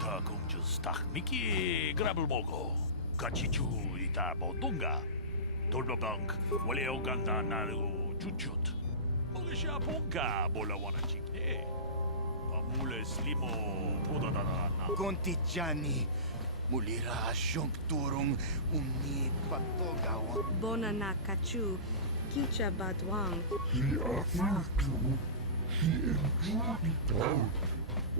다 공주 스탁 미끼 그랍을 보고 같이 주이다 보던가 돌바방 원래요 간다 나르고 주춧 먹으셔 본가 몰라와나 찍네 아물레 슬리모 보다다나 Contigiani, mulira juncturum umni patogaw. Bonana kachu, kicha badwang. She aftertu, she enjoyed out,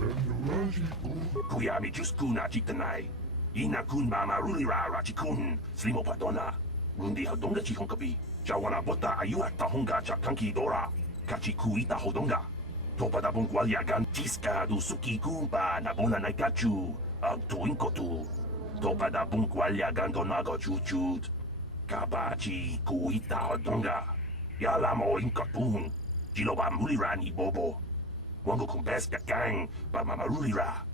and Rajiku Kuyami juskuna chitanai. Ina kun mama rulira rachikun, slimo padona. Rundi hodonga chihonkapi. Jawana bota ayuata honga chakanki dora. Kachi kuita hodonga. Topada bungwalyagan tiska du suki kumpa nabona naikachu. Tuinkotu. Topada bungwalyagan donago chuchut. Kabachi kuita hodonga. Yalamo inkotun. Jiloba mulira ni bobo. Wango kumpes kakang pa mama rulira.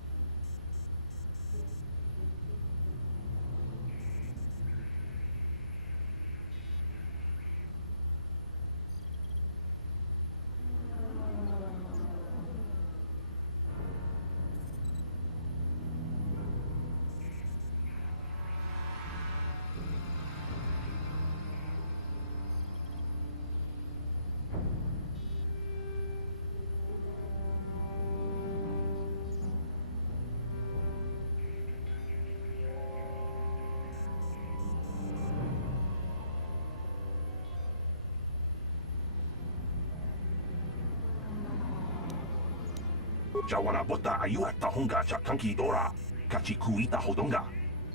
Jawana bota ayuata honga chakanki dora. Kachi kuita hodonga.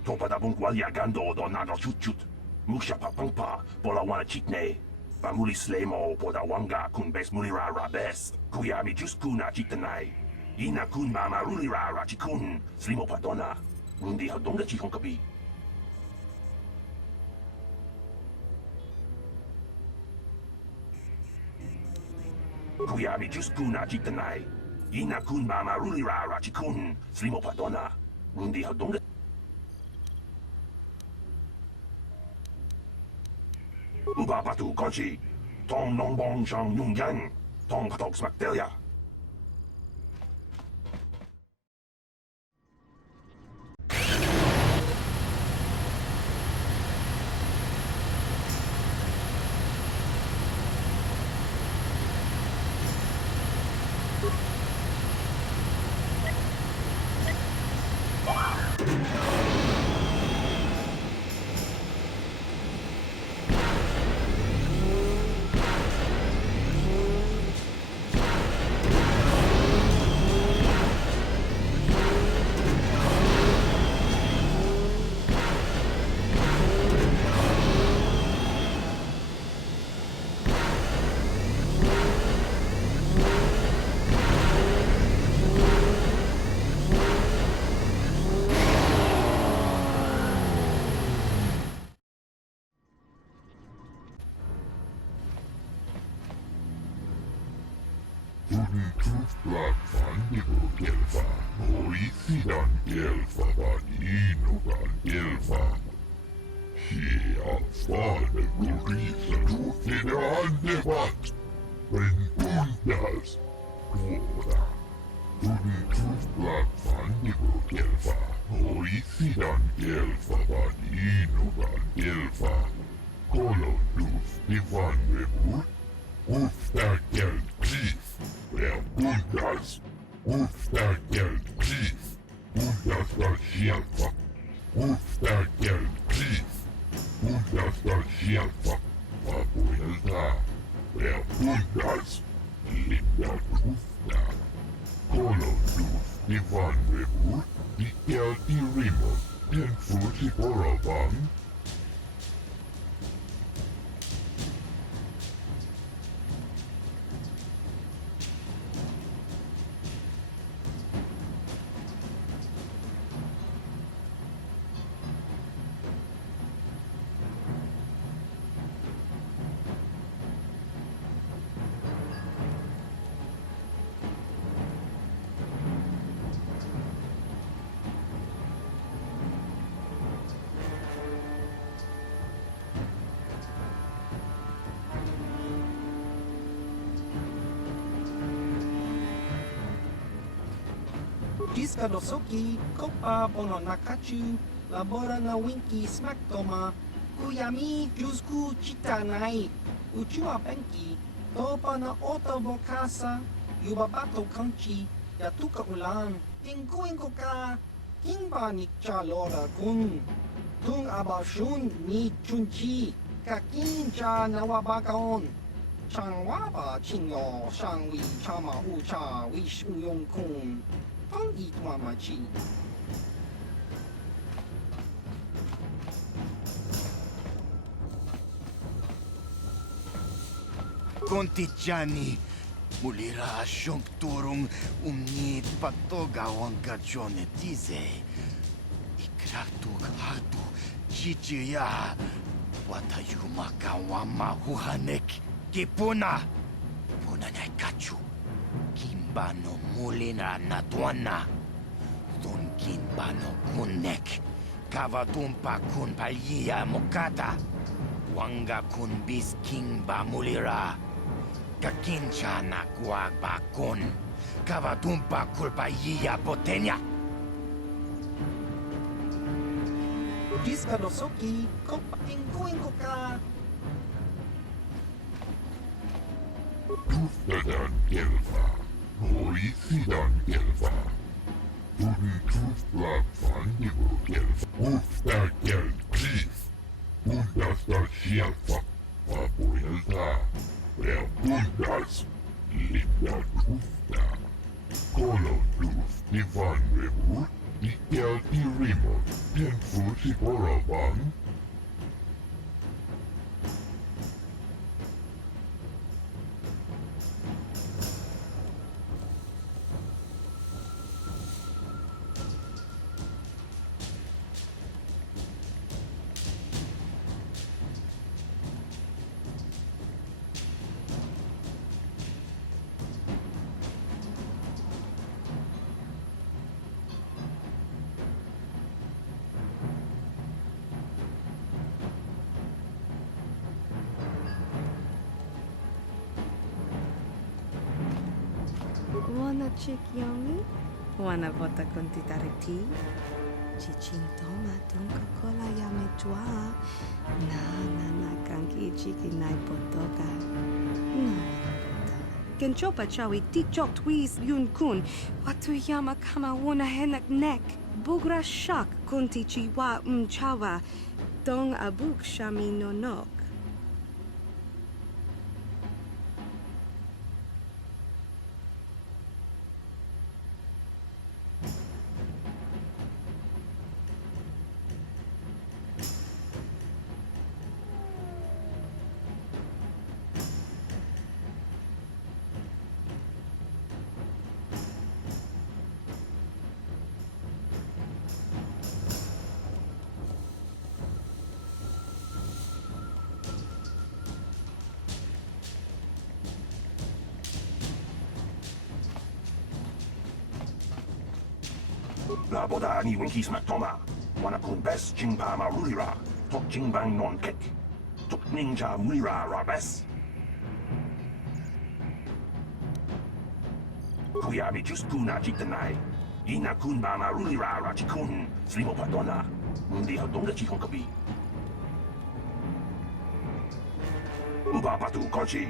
Topada bungwalya gando donago chuchut. Musha papangpa polawana chitne. Pamuli slemo poda wanga kun bes mulira rabes. Kuyami juskuna chitanai. Ina kun mama rulira rachikun. Slimo padona. Rundi hodonga chihonkapi. Kuyami juskuna chitanai. Ina kun mama rulira rachikun, slimo padona, rundi hodonga. Uba batu konchi, tong nongbong shang yung yang, tong patok smaktelia. Tuf black fandigo gelfa, moisidan gelfa vaninugan gelfa. She afade gurisa tufine andevat, ventundas, tuora. Tuf black fandigo gelfa, moisidan gelfa vaninugan gelfa. Kolon tuf divan bebut, ufta gel brief. Bundas, ufta gel brief. Bundas da hjälpa. Ufta gel brief. Bundas da hjälpa. Abuelda. Bundas. Linda ufta. Kolon duf divan bebut. Dikel di rimos. Den fusi boravan. Diskadosoki, Kopa Bononakachu, Labora na Winki Smaktoma, Kuyami Jusku Chitanai, Uchua Penki, Topa na Otobokasa, Yubabato Kanchi, Yatuka Ulan, Tinkuinkoka, Kimba ni Chalora Kun, Tung Abashun ni Chunchi, Kakin Cha Nawabakaon, Changwaba Chinyo, Shangwi Chama Ucha, Wish Uyong Kun, Tong Itwamachi. Contigiani, mulira asyong turong umni patoga ang gadyone tize. Ikratug hatu, chichiya, watayuma kawama huhanek, kipuna. Puna na kachu, kimbano mulina natwana. Don kimbano kunek, kavatumpa kun palya mokata. Wanga kun bis kimba mulira. Kakincha na bakon, kavatumpa kulpaiya potenya. Diskadosoki, Kopa Tinkuinkoka, Tuftadan kelva, hoisidan kelva. Tuftat fandigo kelva, ufta kel chief. Puntasta shelfa, papuelta. Puntas, linda tufta. Kolo tuf, divan rebut, dikel tirimo, tenfu si porabang. Wana chikyongi, wana vota kontitariti, chichintoma tunka kola yametwa, na kanki chiki nai potoka, na vota. Kenchopa chawi tichok twis yun kun, watu yama kama wana henak nek, bugra shak kunti chiwa mchawa, dong abuk shami nonok. La boda ni winki smaktoma. Wana kun bes chingpa marulira. Tok chingbang non kek. Tok ninja mulira rabes. Kuyami just kuna chitanai. Ina kun ba marulira rachikun. Slimo padona. Mundi donde chikon kapi. Uba patu kochi.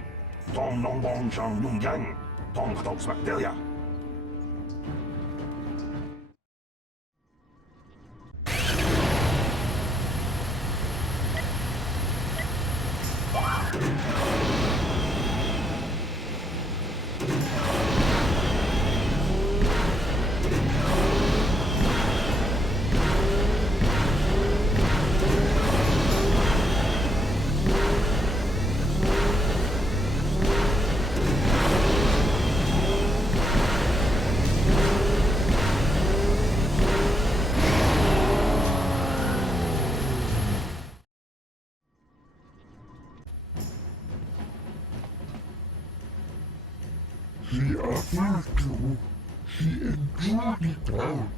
Tong nong bong chang nung yang. Tong katok smakdelia. She offered to, she endured it out,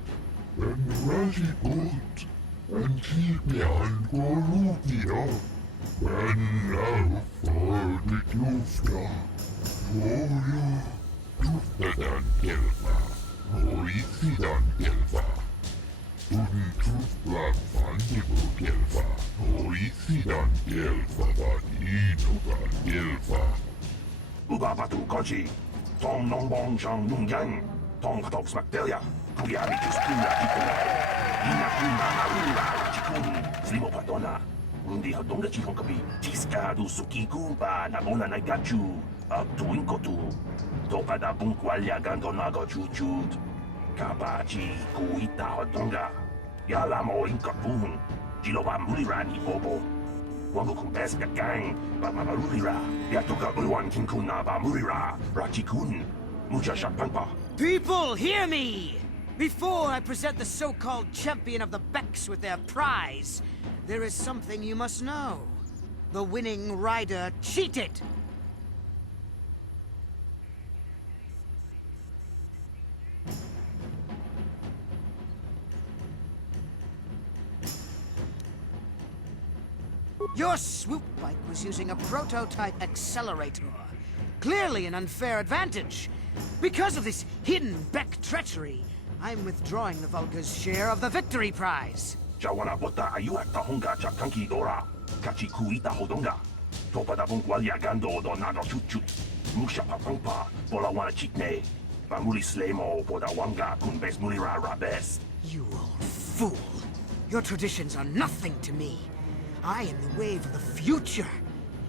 and Rashi boat, and she behind Gorupia, and now for the Tufta, for you, Tufta dan Kelva, Oisidan Gelva. Tuntuslan Fandibu Gelva. Oisidan Gelva Vadinogan Gelva. Ubabatu Koji, Tong Nongbong Shang Nungyang, Tong Katok Smakdelia, Kuyami Juspura Jitanai, Inakuna Marula Rachikun, Slimo Padona, Rundi Hadonga Chihonkabi, Tiska du Suki Kumpa, Nabona Nagachu, Abtuinkotu, Topada Bunkwalya Gandonago Chuchut, Kabachi Kuita Hadonga, Yalamo Inkapun, Jiloba Mulirani Bobo. Wango kumpeska gang, ba mamarurira, yatoka ulwan kinkuna ba murira, rachikun, mucha shakpanpa. People, hear me! Before I present the so-called champion of the Becks with their prize, there is something you must know. The winning rider cheated! Your swoop bike was using a prototype accelerator. Clearly an unfair advantage. Because of this hidden Beck treachery, I'm withdrawing the Vulgar's share of the victory prize. Jawana bota ayuata honga chakanki dora, kachi kuita hodonga. Topada bunkwalya gando donado chuchut, musha papampa, bola wana chitne. Bamuli slemo poda wanga kunbes mulira rabes. You old fool. Your traditions are nothing to me. I am the wave of the future.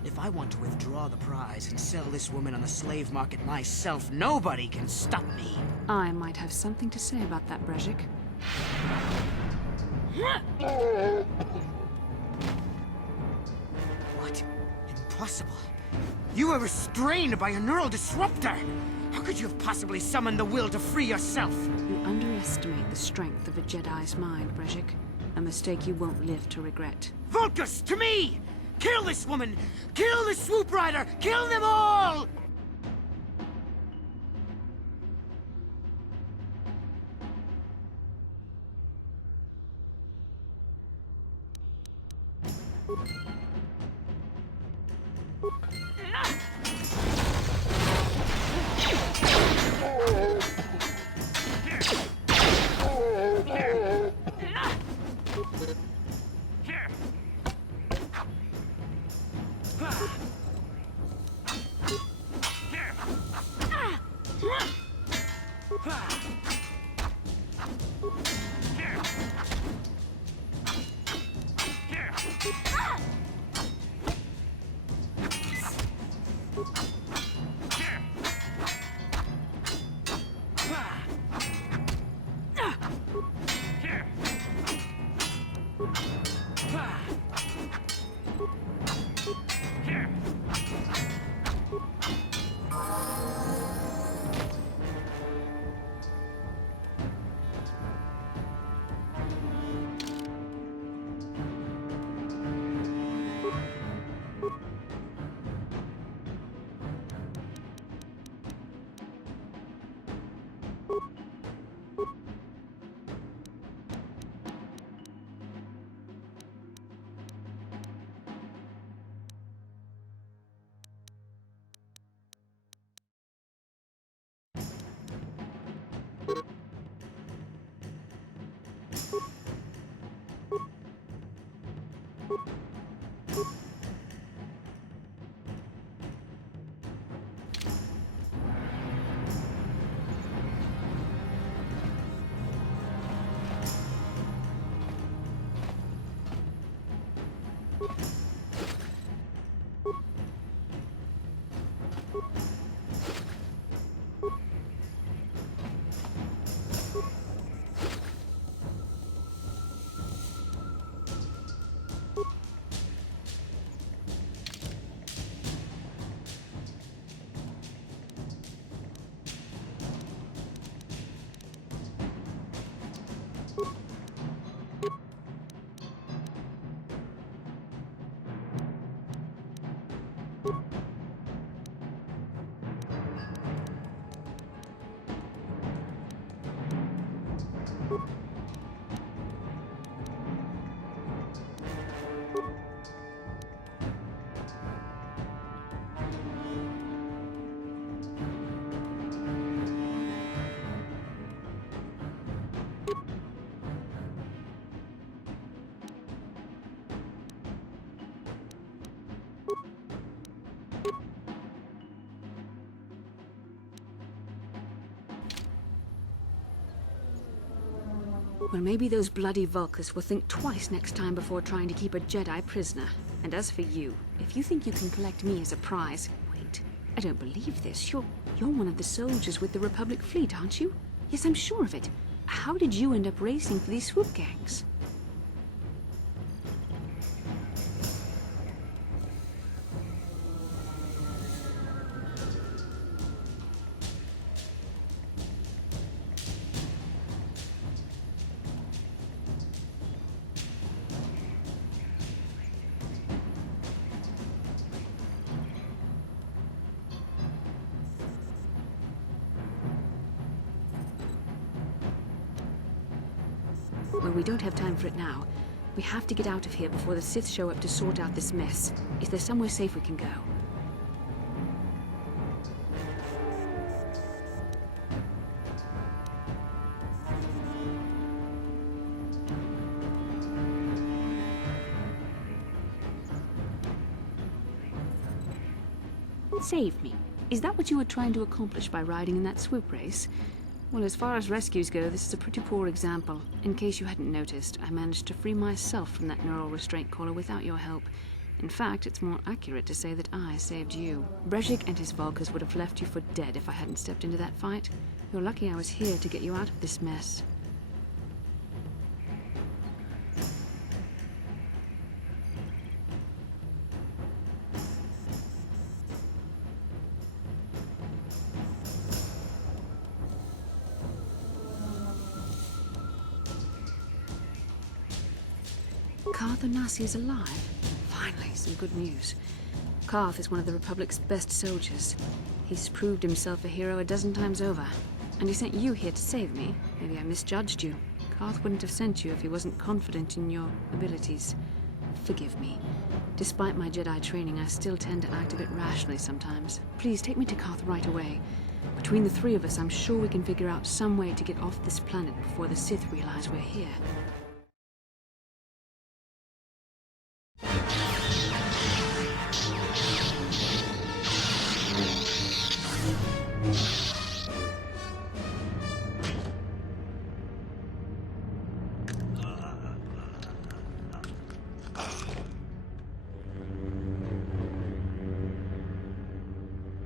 If I want to withdraw the prize and sell this woman on the slave market myself, nobody can stop me. I might have something to say about that, Brezhik. What? Impossible. You were restrained by a neural disruptor. How could you have possibly summoned the will to free yourself? You underestimate the strength of a Jedi's mind, Brezhik. A mistake you won't live to regret. Vulcus, to me! Kill this woman! Kill the swoop rider! Kill them all! Well, maybe those bloody Vulkars will think twice next time before trying to keep a Jedi prisoner. And as for you, if you think you can collect me as a prize... Wait, I don't believe this. You're one of the soldiers with the Republic fleet, aren't you? Yes, I'm sure of it. How did you end up racing for these swoop gangs? Well, we don't have time for it now. We have to get out of here before the Sith show up to sort out this mess. Is there somewhere safe we can go? Save me. Is that what you were trying to accomplish by riding in that swoop race? Well, as far as rescues go, this is a pretty poor example. In case you hadn't noticed, I managed to free myself from that neural restraint collar without your help. In fact, it's more accurate to say that I saved you. Brejik and his Vulkars would have left you for dead if I hadn't stepped into that fight. You're lucky I was here to get you out of this mess. Karth Onasi is alive. Finally, some good news. Karth is one of the Republic's best soldiers. He's proved himself a hero a dozen times over. And he sent you here to save me. Maybe I misjudged you. Karth wouldn't have sent you if he wasn't confident in your abilities. Forgive me. Despite my Jedi training, I still tend to act a bit rationally sometimes. Please take me to Karth right away. Between the three of us, I'm sure we can figure out some way to get off this planet before the Sith realize we're here.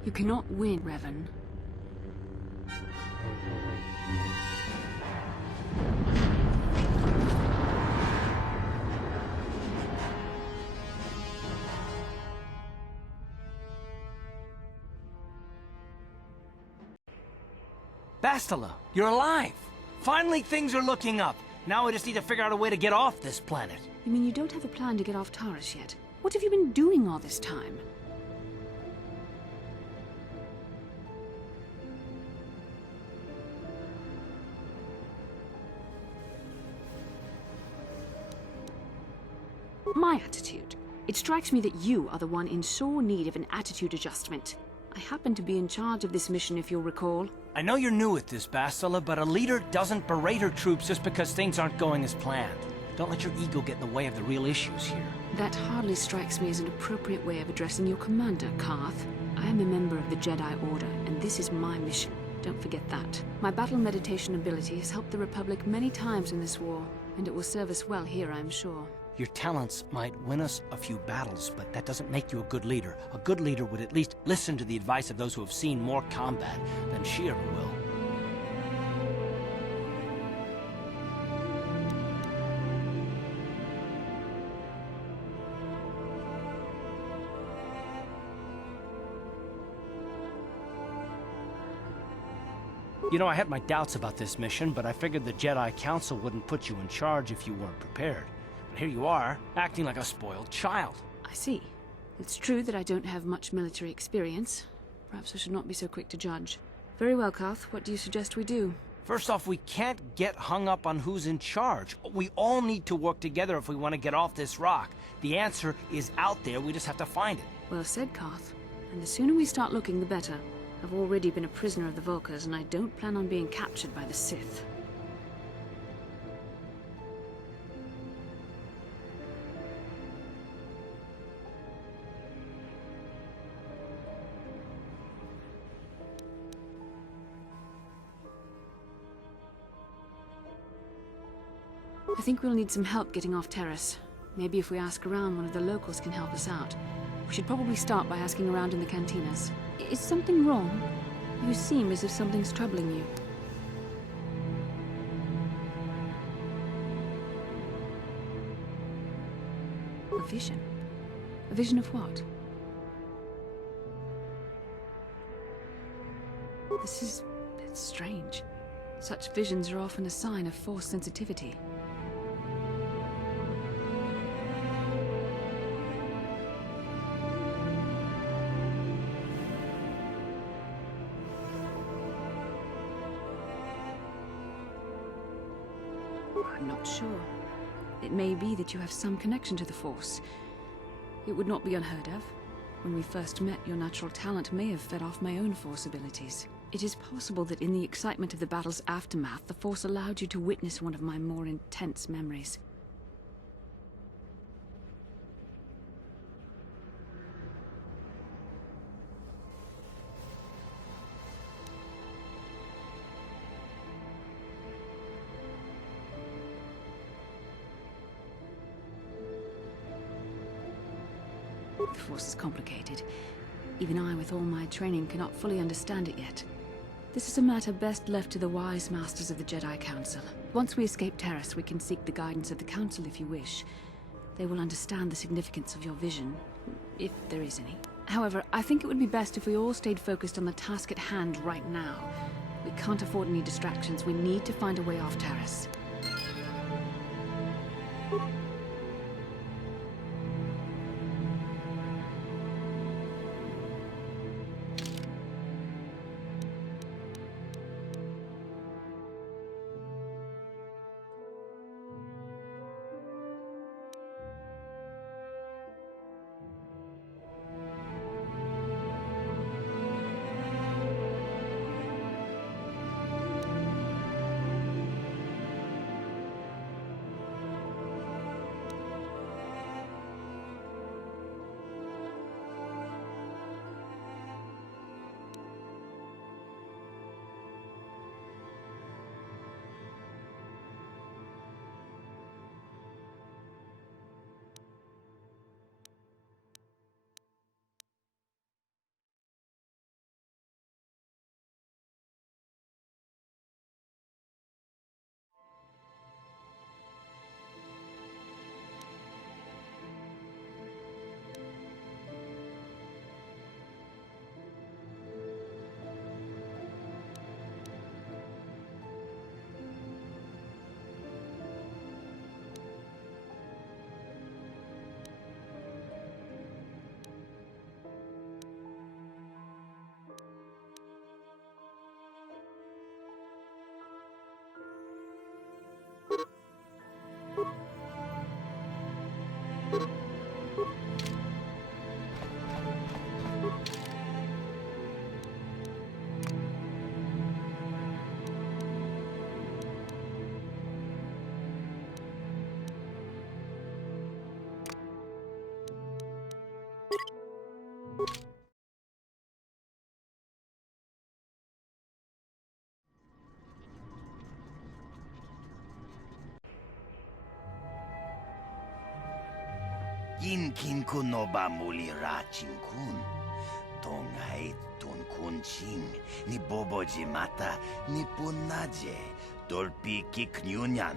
You cannot win, Revan. Bastila, you're alive! Finally, things are looking up. Now we just need to figure out a way to get off this planet. You mean you don't have a plan to get off Taurus yet? What have you been doing all this time? My attitude. It strikes me that you are the one in sore need of an attitude adjustment. I happen to be in charge of this mission, if you'll recall. I know you're new at this, Bastila, but a leader doesn't berate her troops just because things aren't going as planned. Don't let your ego get in the way of the real issues here. That hardly strikes me as an appropriate way of addressing your commander, Karth. I am a member of the Jedi Order, and this is my mission. Don't forget that. My battle meditation ability has helped the Republic many times in this war, and it will serve us well here, I'm sure. Your talents might win us a few battles, but that doesn't make you a good leader. A good leader would at least listen to the advice of those who have seen more combat than she ever will. You know, I had my doubts about this mission, but I figured the Jedi Council wouldn't put you in charge if you weren't prepared. And here you are, acting like a spoiled child. I see. It's true that I don't have much military experience. Perhaps I should not be so quick to judge. Very well, Karth. What do you suggest we do? First off, we can't get hung up on who's in charge. We all need to work together if we want to get off this rock. The answer is out there, we just have to find it. Well said, Karth. And the sooner we start looking, the better. I've already been a prisoner of the Vulkars, and I don't plan on being captured by the Sith. I think we'll need some help getting off terrace. Maybe if we ask around, one of the locals can help us out. We should probably start by asking around in the cantinas. Is something wrong? You seem as if something's troubling you. A vision? A vision of what? It's strange. Such visions are often a sign of force sensitivity. I'm not sure. It may be that you have some connection to the Force. It would not be unheard of. When we first met, your natural talent may have fed off my own Force abilities. It is possible that in the excitement of the battle's aftermath, the Force allowed you to witness one of my more intense memories. The Force is complicated. Even I, with all my training, cannot fully understand it yet. This is a matter best left to the wise masters of the Jedi Council. Once we escape Terrace, we can seek the guidance of the Council if you wish. They will understand the significance of your vision, if there is any. However, I think it would be best if we all stayed focused on the task at hand right now. We can't afford any distractions. We need to find a way off Terrace. Inkin kuno ba mulira chinkun? Tongay tun kunching ni boboji mata ni punaje dolpi kiknyunyan.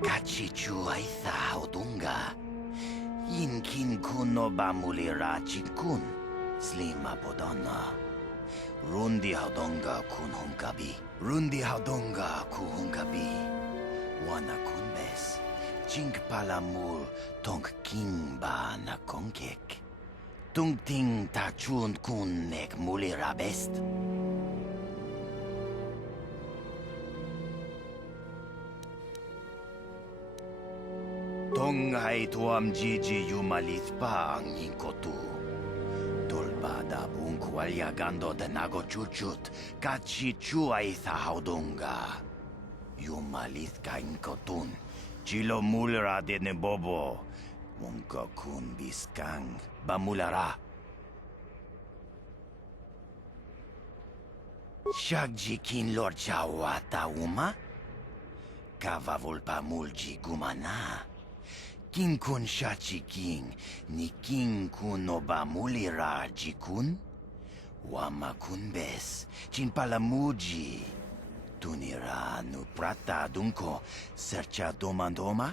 Kachichu aitha odunga. Inkin kuno ba mulira chinkun? Slima podona. Rundi haudonga kun hunkabi. Rundi haudonga ku hunkabi. Wana kunbes. Chink palamul tong king ba na konkek. Tung ting ta chun kun nek mulira best. Tonghay tuam jiji yumalit pa ang inkotu. Tulba Dabung walyagando denago chuchut, kachichu aitha haudunga. Yumalith kainkotun, chilo mulra de nebobo, unkokun biskang, bamulara. Shagjikin lord chawata uma? Kavavulpa mulji gumana. King kun shachi king, ni king kun obamulira jikun? Wama kun bes, chin palamuji. Tunira nu prata dunko, sercha domandoma?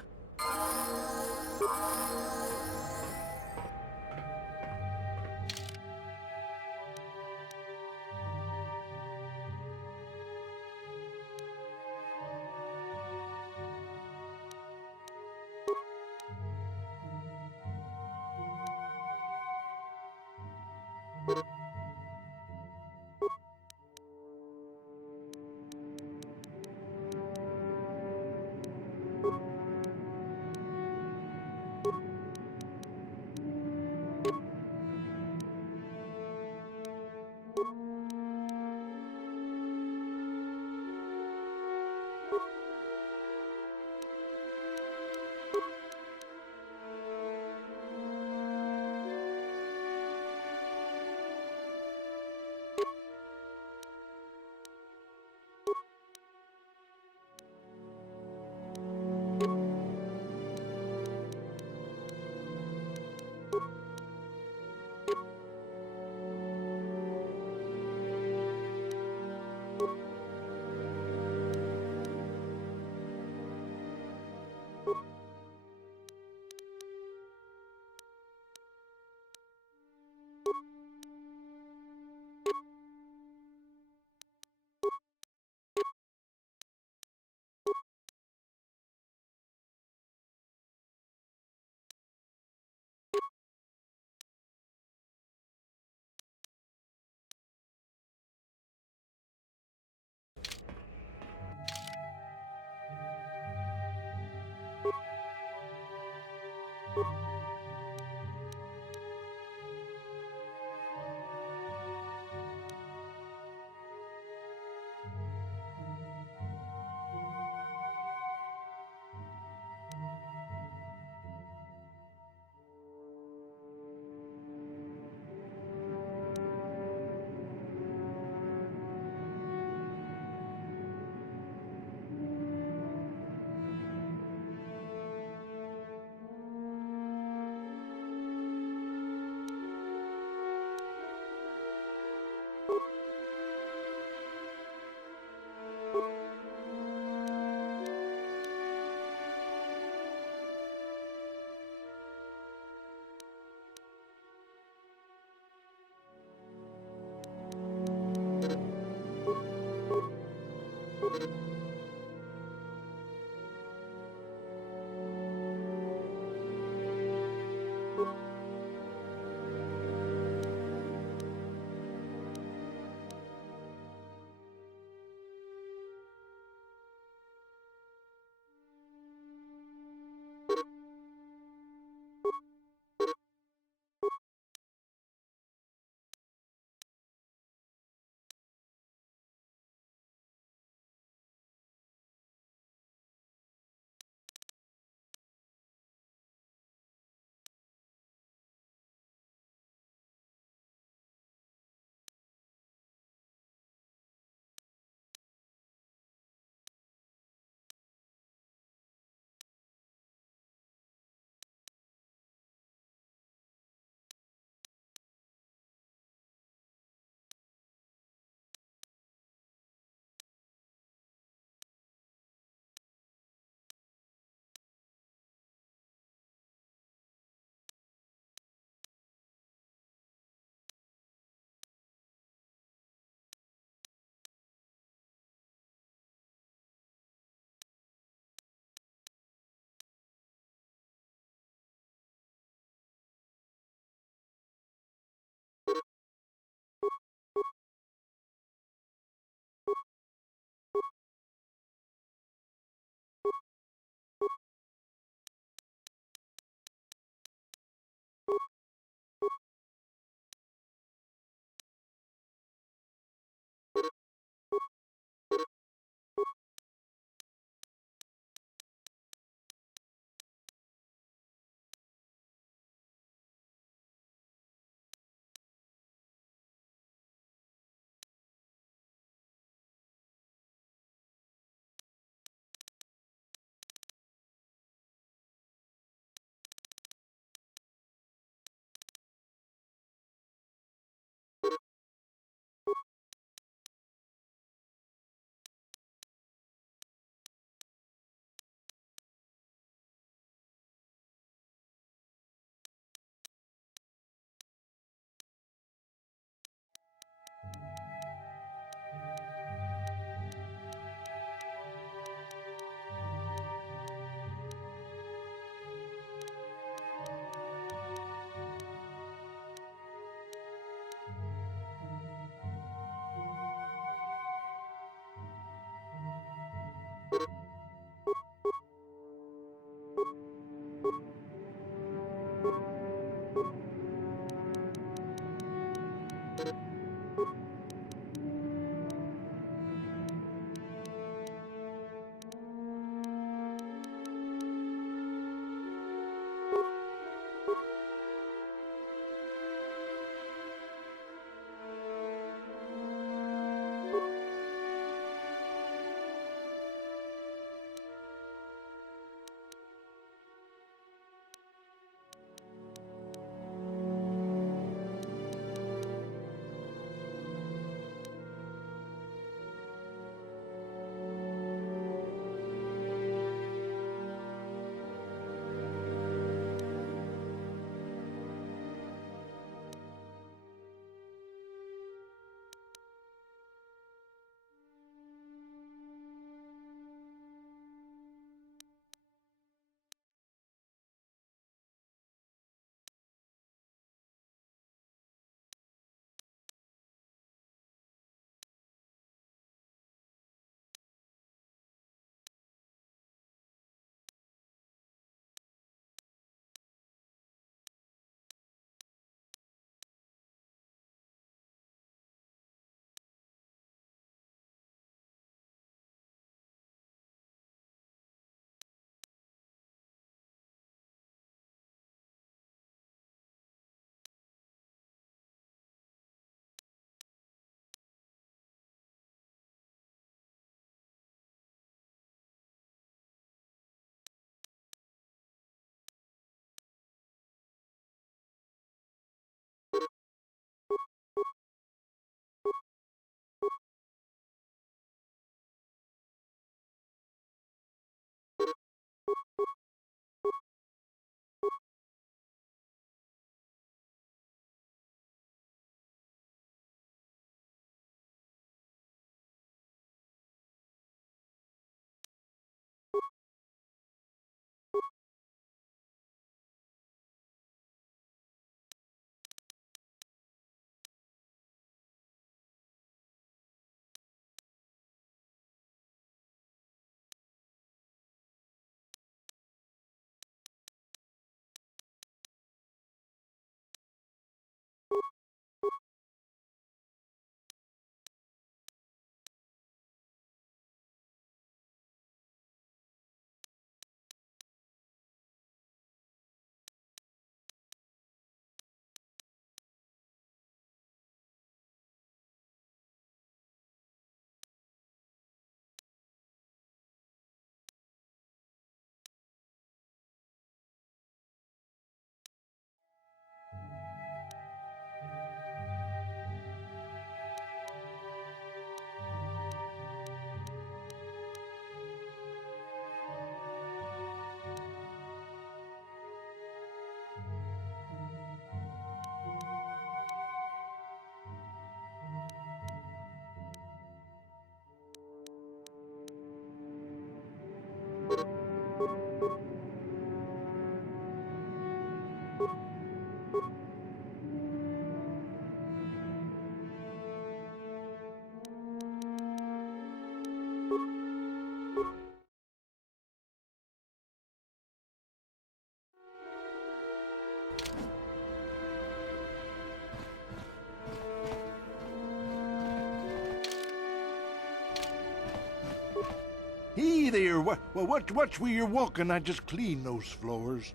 Hey there, watch where you're walking. I just cleaned those floors.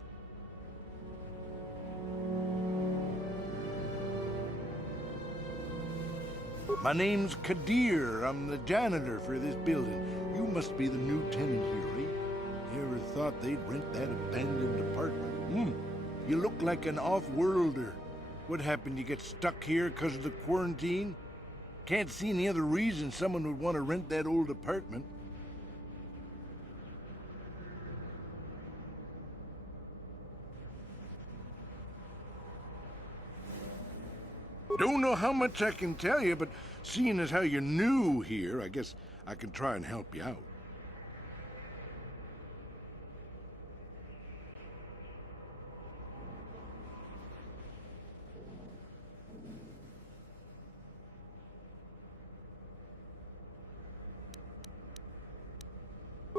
My name's KotOR. I'm the janitor for this building. You must be the new tenant here, eh? Ever thought they'd rent that abandoned apartment? You look like an off-worlder. What happened? You get stuck here because of the quarantine? Can't see any other reason someone would want to rent that old apartment. Don't know how much I can tell you, but seeing as how you're new here, I guess I can try and help you out.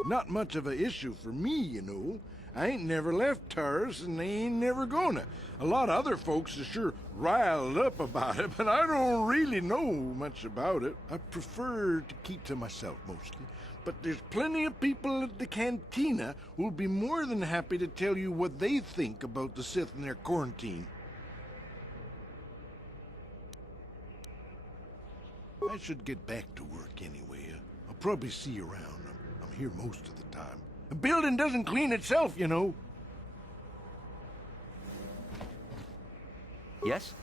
Not much of an issue for me, you know. I ain't never left Taurus, and they ain't never gonna. A lot of other folks are sure riled up about it, but I don't really know much about it. I prefer to keep to myself mostly. But there's plenty of people at the cantina who'll be more than happy to tell you what they think about the Sith and their quarantine. I should get back to work anyway. I'll probably see you around. I'm here most of the time. The building doesn't clean itself, you know. Yes?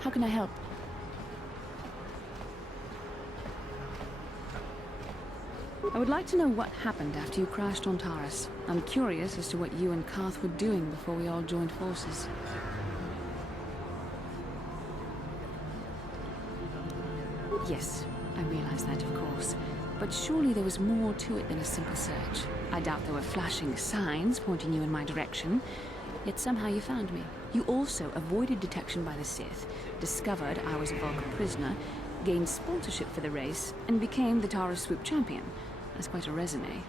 How can I help? I would like to know what happened after you crashed on Taurus. I'm curious as to what you and Karth were doing before we all joined forces. Yes, I realize that, of course. But surely there was more to it than a simple search. I doubt there were flashing signs pointing you in my direction. Yet somehow you found me. You also avoided detection by the Sith, discovered I was a Vulcan prisoner, gained sponsorship for the race, and became the Taurus Swoop champion. That's quite a resume.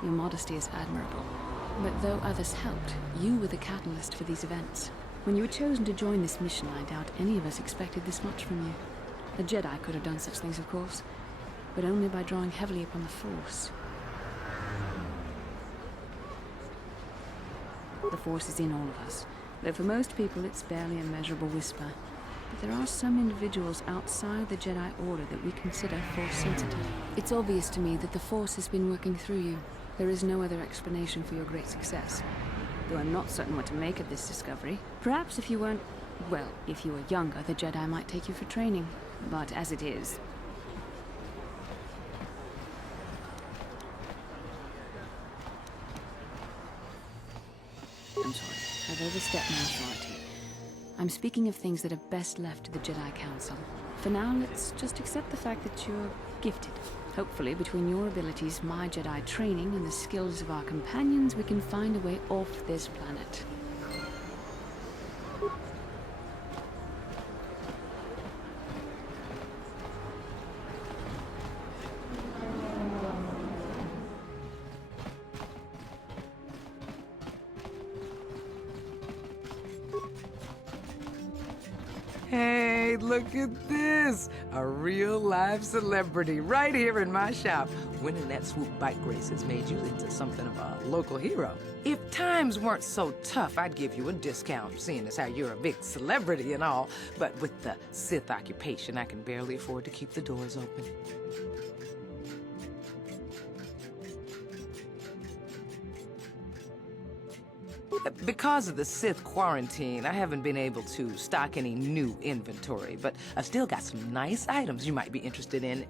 Your modesty is admirable. But though others helped, you were the catalyst for these events. When you were chosen to join this mission, I doubt any of us expected this much from you. A Jedi could have done such things, of course, but only by drawing heavily upon the Force. The Force is in all of us, though for most people it's barely a measurable whisper. But there are some individuals outside the Jedi Order that we consider Force-sensitive. It's obvious to me that the Force has been working through you. There is no other explanation for your great success. Though I'm not certain what to make of this discovery. Perhaps if you weren't... well, if you were younger, the Jedi might take you for training. But as it is... I'm sorry. I've overstepped my authority. I'm speaking of things that are best left to the Jedi Council. For now, let's just accept the fact that you're gifted. Hopefully, between your abilities, my Jedi training, and the skills of our companions, we can find a way off this planet. Hey, look at this! A real live celebrity right here in my shop. Winning that swoop bike race has made you into something of a local hero. If times weren't so tough, I'd give you a discount, seeing as how you're a big celebrity and all. But with the Sith occupation, I can barely afford to keep the doors open. Because of the Sith quarantine, I haven't been able to stock any new inventory, but I've still got some nice items you might be interested in.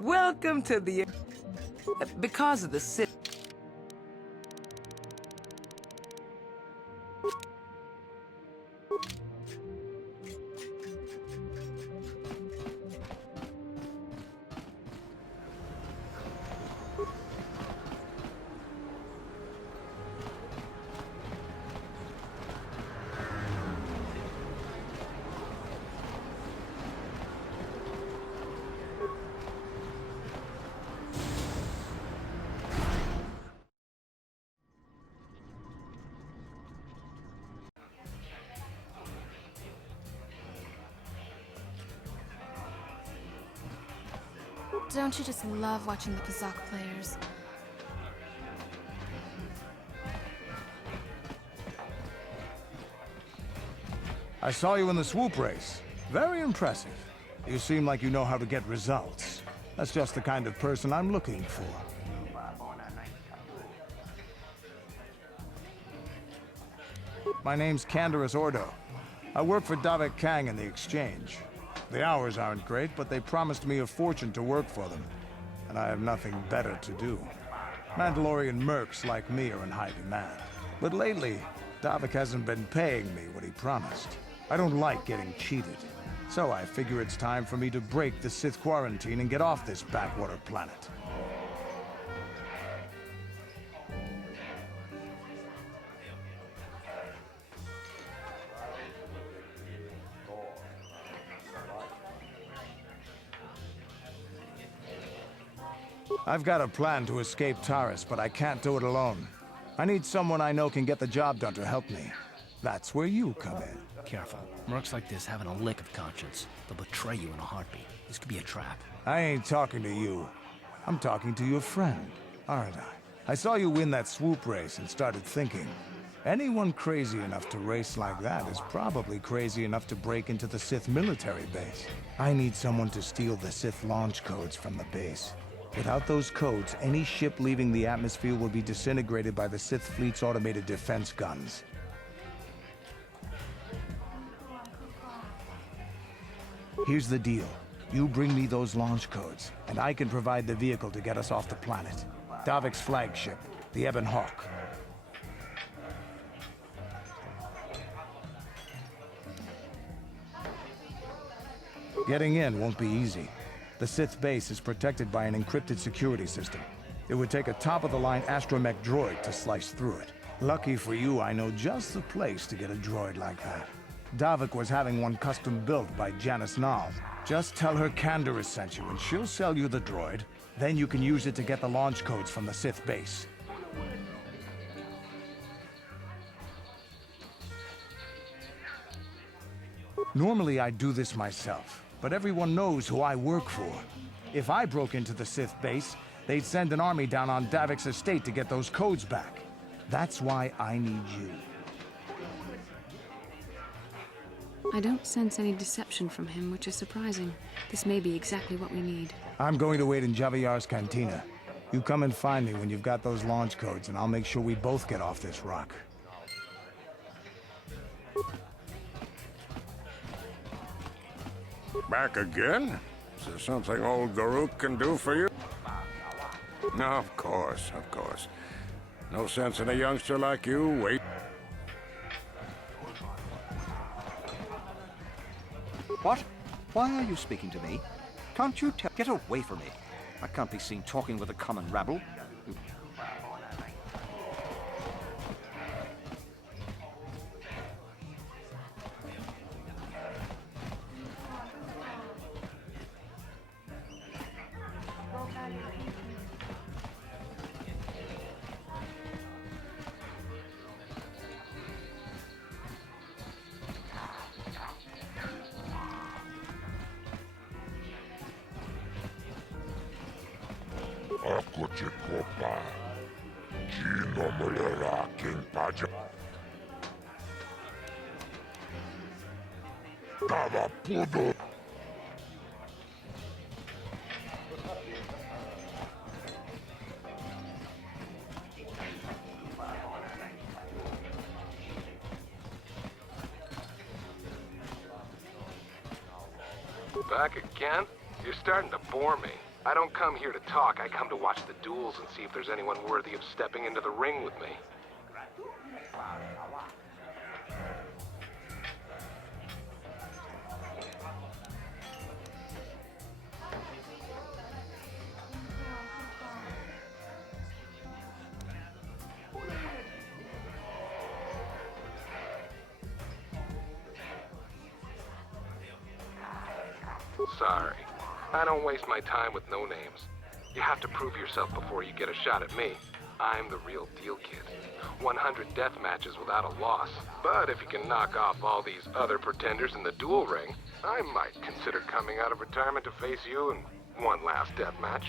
Welcome to the... Because of the city... Don't you just love watching the Kazakh players? I saw you in the swoop race. Very impressive. You seem like you know how to get results. That's just the kind of person I'm looking for. My name's Canderous Ordo. I work for Davik Kang in the Exchange. The hours aren't great, but they promised me a fortune to work for them. And I have nothing better to do. Mandalorian mercs like me are in high demand. But lately, Davik hasn't been paying me what he promised. I don't like getting cheated. So I figure it's time for me to break the Sith quarantine and get off this backwater planet. I've got a plan to escape Taris, but I can't do it alone. I need someone I know can get the job done to help me. That's where you come in. Careful. Mercs like this haven't a lick of conscience. They'll betray you in a heartbeat. This could be a trap. I ain't talking to you. I'm talking to your friend, aren't I? I saw you win that swoop race and started thinking, anyone crazy enough to race like that is probably crazy enough to break into the Sith military base. I need someone to steal the Sith launch codes from the base. Without those codes, any ship leaving the atmosphere will be disintegrated by the Sith fleet's automated defense guns. Here's the deal. You bring me those launch codes, and I can provide the vehicle to get us off the planet. Davik's flagship, the Ebon Hawk. Getting in won't be easy. The Sith base is protected by an encrypted security system. It would take a top-of-the-line astromech droid to slice through it. Lucky for you, I know just the place to get a droid like that. Davik was having one custom built by Janice Nall. Just tell her Canderous sent you, and she'll sell you the droid. Then you can use it to get the launch codes from the Sith base. Normally I'd do this myself, but everyone knows who I work for. If I broke into the Sith base, they'd send an army down on Davik's estate to get those codes back. That's why I need you. I don't sense any deception from him, which is surprising. This may be exactly what we need. I'm going to wait in Javier's cantina. You come and find me when you've got those launch codes, and I'll make sure we both get off this rock. Back again? Is there something old Garuk can do for you? No, of course, of course. No sense in a youngster like you wait. What? Why are you speaking to me? Can't you get away from me? I can't be seen talking with a common rabble. Ako ci kopa. Gino mulera king paja. Tava pudo. Back again? You're starting to bore me. I don't come here to talk, I come to watch the duels and see if there's anyone worthy of stepping into the ring with me. Sorry. I don't waste my time with no names. You have to prove yourself before you get a shot at me. I'm the real deal, kid. 100 death matches without a loss. But if you can knock off all these other pretenders in the duel ring, I might consider coming out of retirement to face you in one last death match.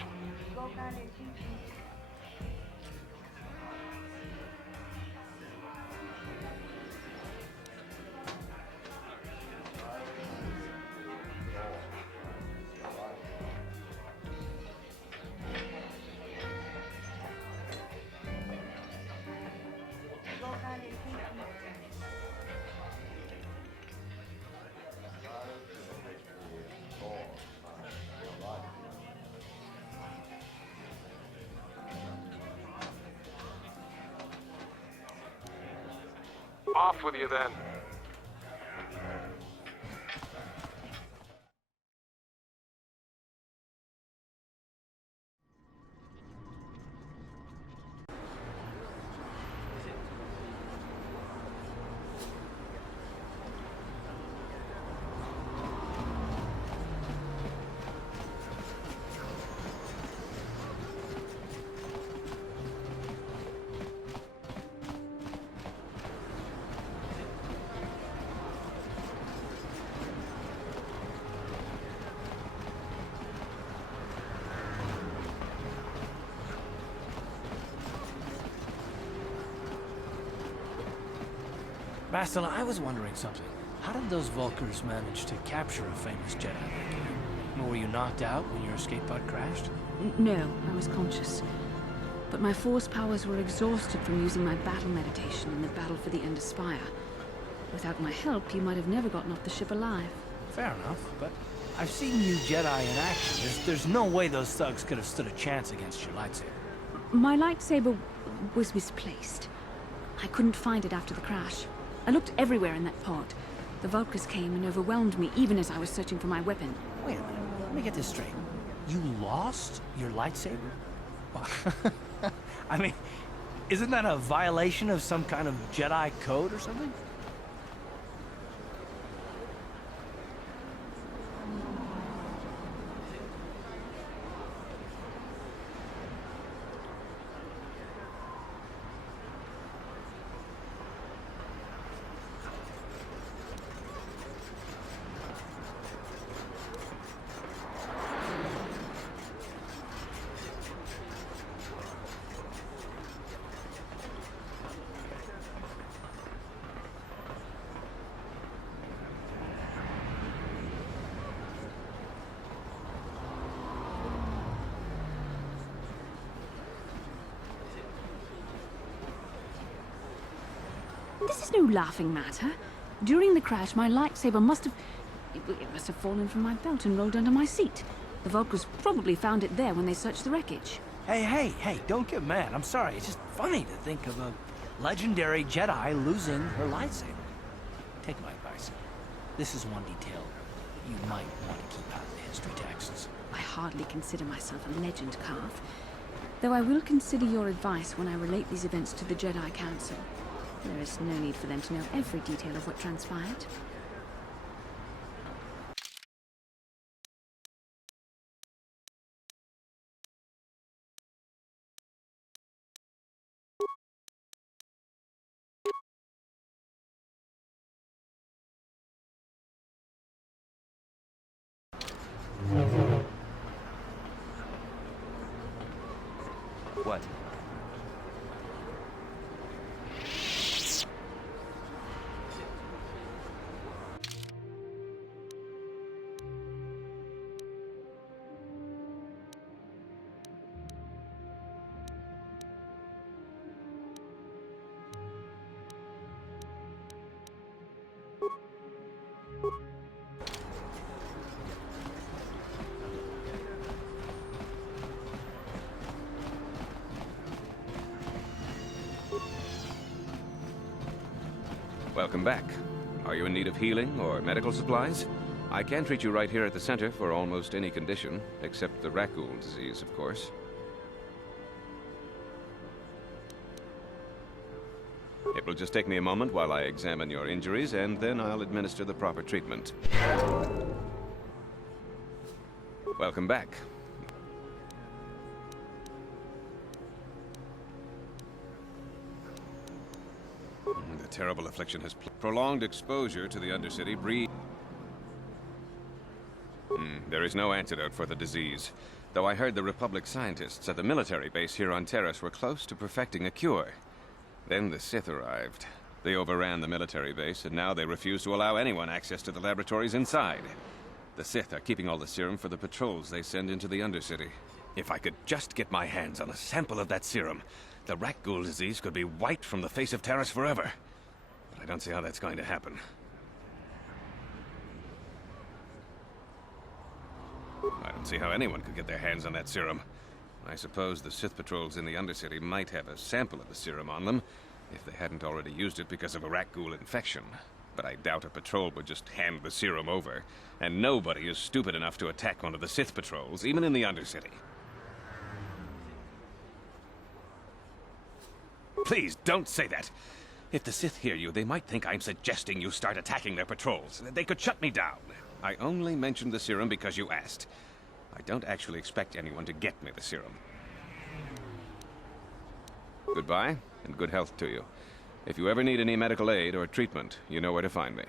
Off with you then. Bastila, I was wondering something. How did those Vulkars manage to capture a famous Jedi like you? Were you knocked out when your escape pod crashed? No, I was conscious. But my force powers were exhausted from using my battle meditation in the battle for the Ender Spire. Without my help, you might have never gotten off the ship alive. Fair enough, but I've seen you Jedi in action. There's no way those thugs could have stood a chance against your lightsaber. My lightsaber was misplaced. I couldn't find it after the crash. I looked everywhere in that pod. The Vulkars came and overwhelmed me even as I was searching for my weapon. Wait a minute, let me get this straight. You lost your lightsaber? I mean, isn't that a violation of some kind of Jedi code or something? This is no laughing matter. During the crash, my lightsaber must have... It must have fallen from my belt and rolled under my seat. The Vulkars probably found it there when they searched the wreckage. Hey, don't get mad. I'm sorry. It's just funny to think of a legendary Jedi losing her lightsaber. Take my advice. This is one detail you might want to keep out of the history texts. I hardly consider myself a legend, Carth. Though I will consider your advice when I relate these events to the Jedi Council. There is no need for them to know every detail of what transpired. What? Welcome back. Are you in need of healing or medical supplies? I can treat you right here at the center for almost any condition, except the raccoon disease, of course. It will just take me a moment while I examine your injuries, and then I'll administer the proper treatment. Welcome back. The terrible affliction has prolonged exposure to the Undercity breed. There is no antidote for the disease, though I heard the Republic scientists at the military base here on Terrace were close to perfecting a cure. Then the Sith arrived. They overran the military base, and now they refuse to allow anyone access to the laboratories inside. The Sith are keeping all the serum for the patrols they send into the Undercity. If I could just get my hands on a sample of that serum, the Rakghoul disease could be wiped from the face of Terrace forever. But I don't see how that's going to happen. I don't see how anyone could get their hands on that serum. I suppose the Sith patrols in the Undercity might have a sample of the serum on them, if they hadn't already used it because of a Rakghoul infection. But I doubt a patrol would just hand the serum over, and nobody is stupid enough to attack one of the Sith patrols, even in the Undercity. Please, don't say that. If the Sith hear you, they might think I'm suggesting you start attacking their patrols. They could shut me down. I only mentioned the serum because you asked. I don't actually expect anyone to get me the serum. Goodbye, and good health to you. If you ever need any medical aid or treatment, you know where to find me.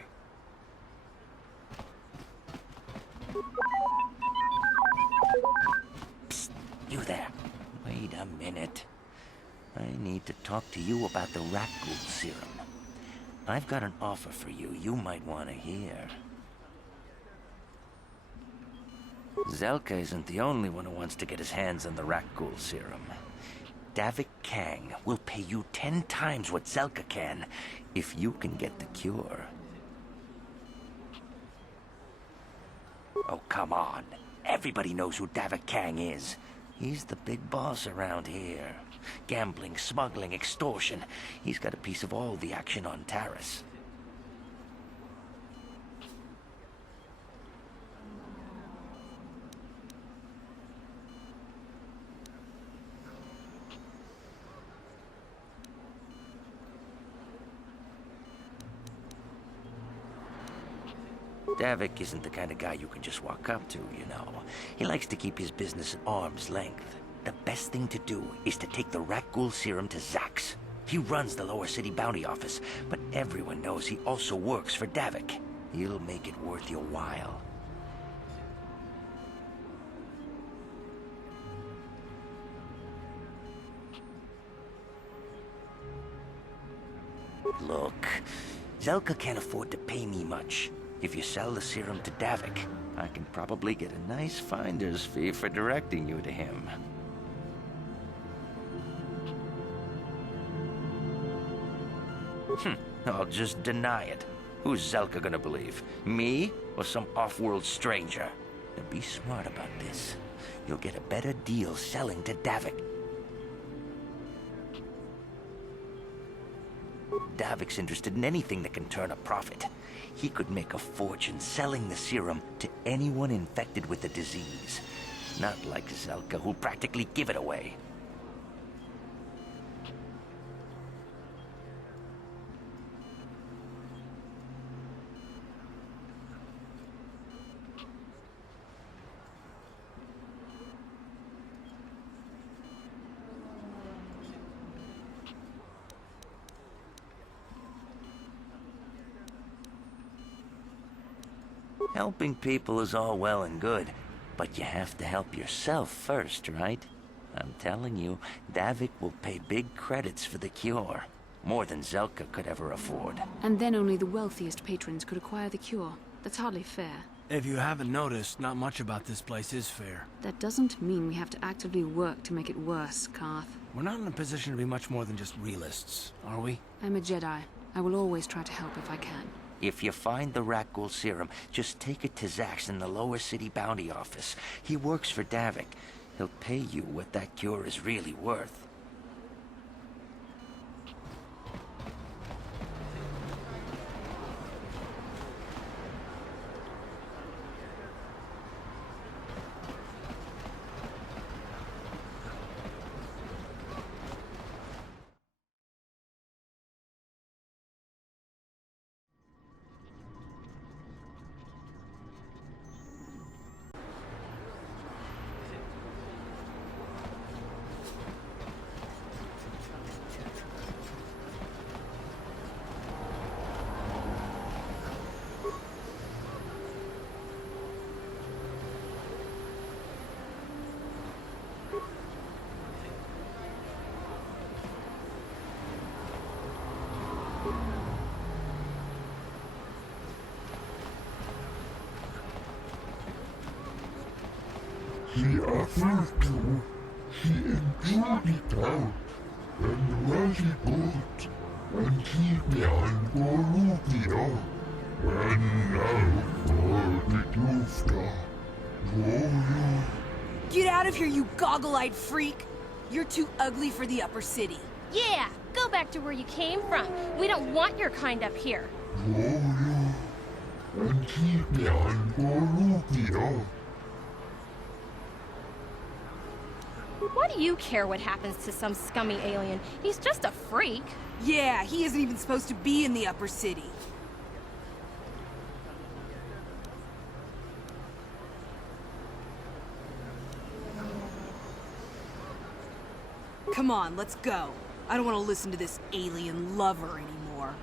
Psst, you there. Wait a minute. I need to talk to you about the Rakghoul serum. I've got an offer for you might want to hear. Zelka isn't the only one who wants to get his hands on the Rakghoul serum. Davik Kang will pay you 10 times what Zelka can if you can get the cure. Oh, come on. Everybody knows who Davik Kang is. He's the big boss around here. Gambling, smuggling, extortion. He's got a piece of all the action on Taris. Davik isn't the kind of guy you can just walk up to, you know. He likes to keep his business at arm's length. The best thing to do is to take the Rakghoul serum to Zax. He runs the Lower City Bounty Office, but everyone knows he also works for Davik. He'll make it worth your while. Look, Zelka can't afford to pay me much. If you sell the serum to Davik, I can probably get a nice finder's fee for directing you to him. I'll just deny it. Who's Zelka gonna believe? Me or some off-world stranger? Now be smart about this. You'll get a better deal selling to Davik. Davik's interested in anything that can turn a profit. He could make a fortune selling the serum to anyone infected with the disease. Not like Zelka, who'll practically give it away. Helping people is all well and good, but you have to help yourself first, right? I'm telling you, Davik will pay big credits for the cure. More than Zelka could ever afford. And then only the wealthiest patrons could acquire the cure. That's hardly fair. If you haven't noticed, not much about this place is fair. That doesn't mean we have to actively work to make it worse, Karth. We're not in a position to be much more than just realists, are we? I'm a Jedi. I will always try to help if I can. If you find the Rakghoul serum, just take it to Zax in the Lower City Bounty Office. He works for Davik. He'll pay you what that cure is really worth. She offered to. She enjoyed it out. And really good. And she behind Gorubia. And now for the Dufta. Get out of here, you goggle-eyed freak! You're too ugly for the upper city. Yeah, go back to where you came from. We don't want your kind up here. And she behind Gorubia. Why do you care what happens to some scummy alien? He's just a freak. Yeah, he isn't even supposed to be in the upper city. Come on, let's go. I don't want to listen to this alien lover anymore.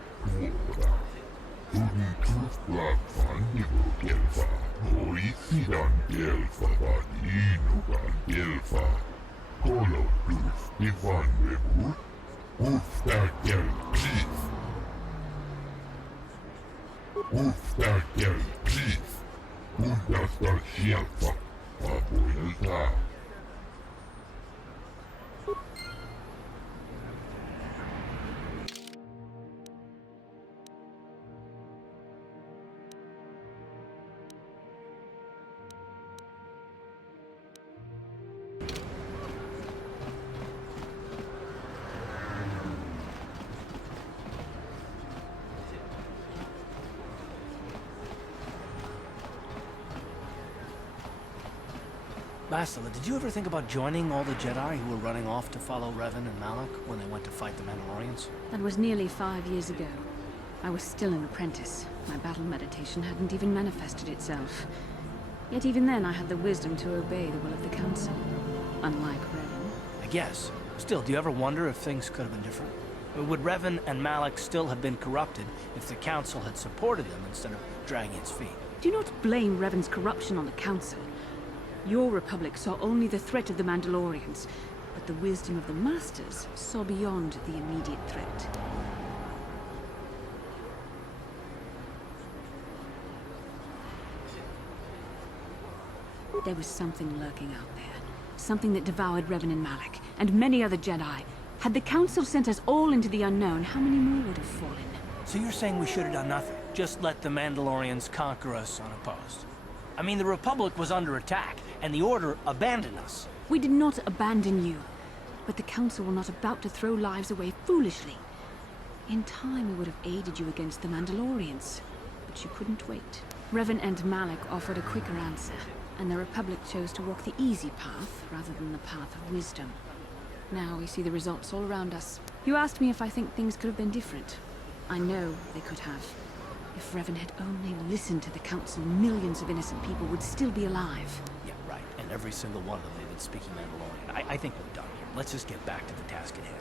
Bastila, did you ever think about joining all the Jedi who were running off to follow Revan and Malak when they went to fight the Mandalorians? That was nearly 5 years ago. I was still an apprentice. My battle meditation hadn't even manifested itself. Yet even then I had the wisdom to obey the will of the Council. Unlike Revan. I guess. Still, do you ever wonder if things could have been different? Would Revan and Malak still have been corrupted if the Council had supported them instead of dragging its feet? Do not blame Revan's corruption on the Council. Your Republic saw only the threat of the Mandalorians, but the wisdom of the Masters saw beyond the immediate threat. There was something lurking out there. Something that devoured Revan and Malak, and many other Jedi. Had the Council sent us all into the unknown, how many more would have fallen? So you're saying we should have done nothing? Just let the Mandalorians conquer us unopposed? I mean, the Republic was under attack, and the Order abandoned us. We did not abandon you, but the Council were not about to throw lives away foolishly. In time, we would have aided you against the Mandalorians, but you couldn't wait. Revan and Malak offered a quicker answer, and the Republic chose to walk the easy path rather than the path of wisdom. Now we see the results all around us. You asked me if I think things could have been different. I know they could have. If Revan had only listened to the Council, millions of innocent people would still be alive. Yeah, right. And every single one of them had been speaking Mandalorian. I think we're done here. Let's just get back to the task at hand.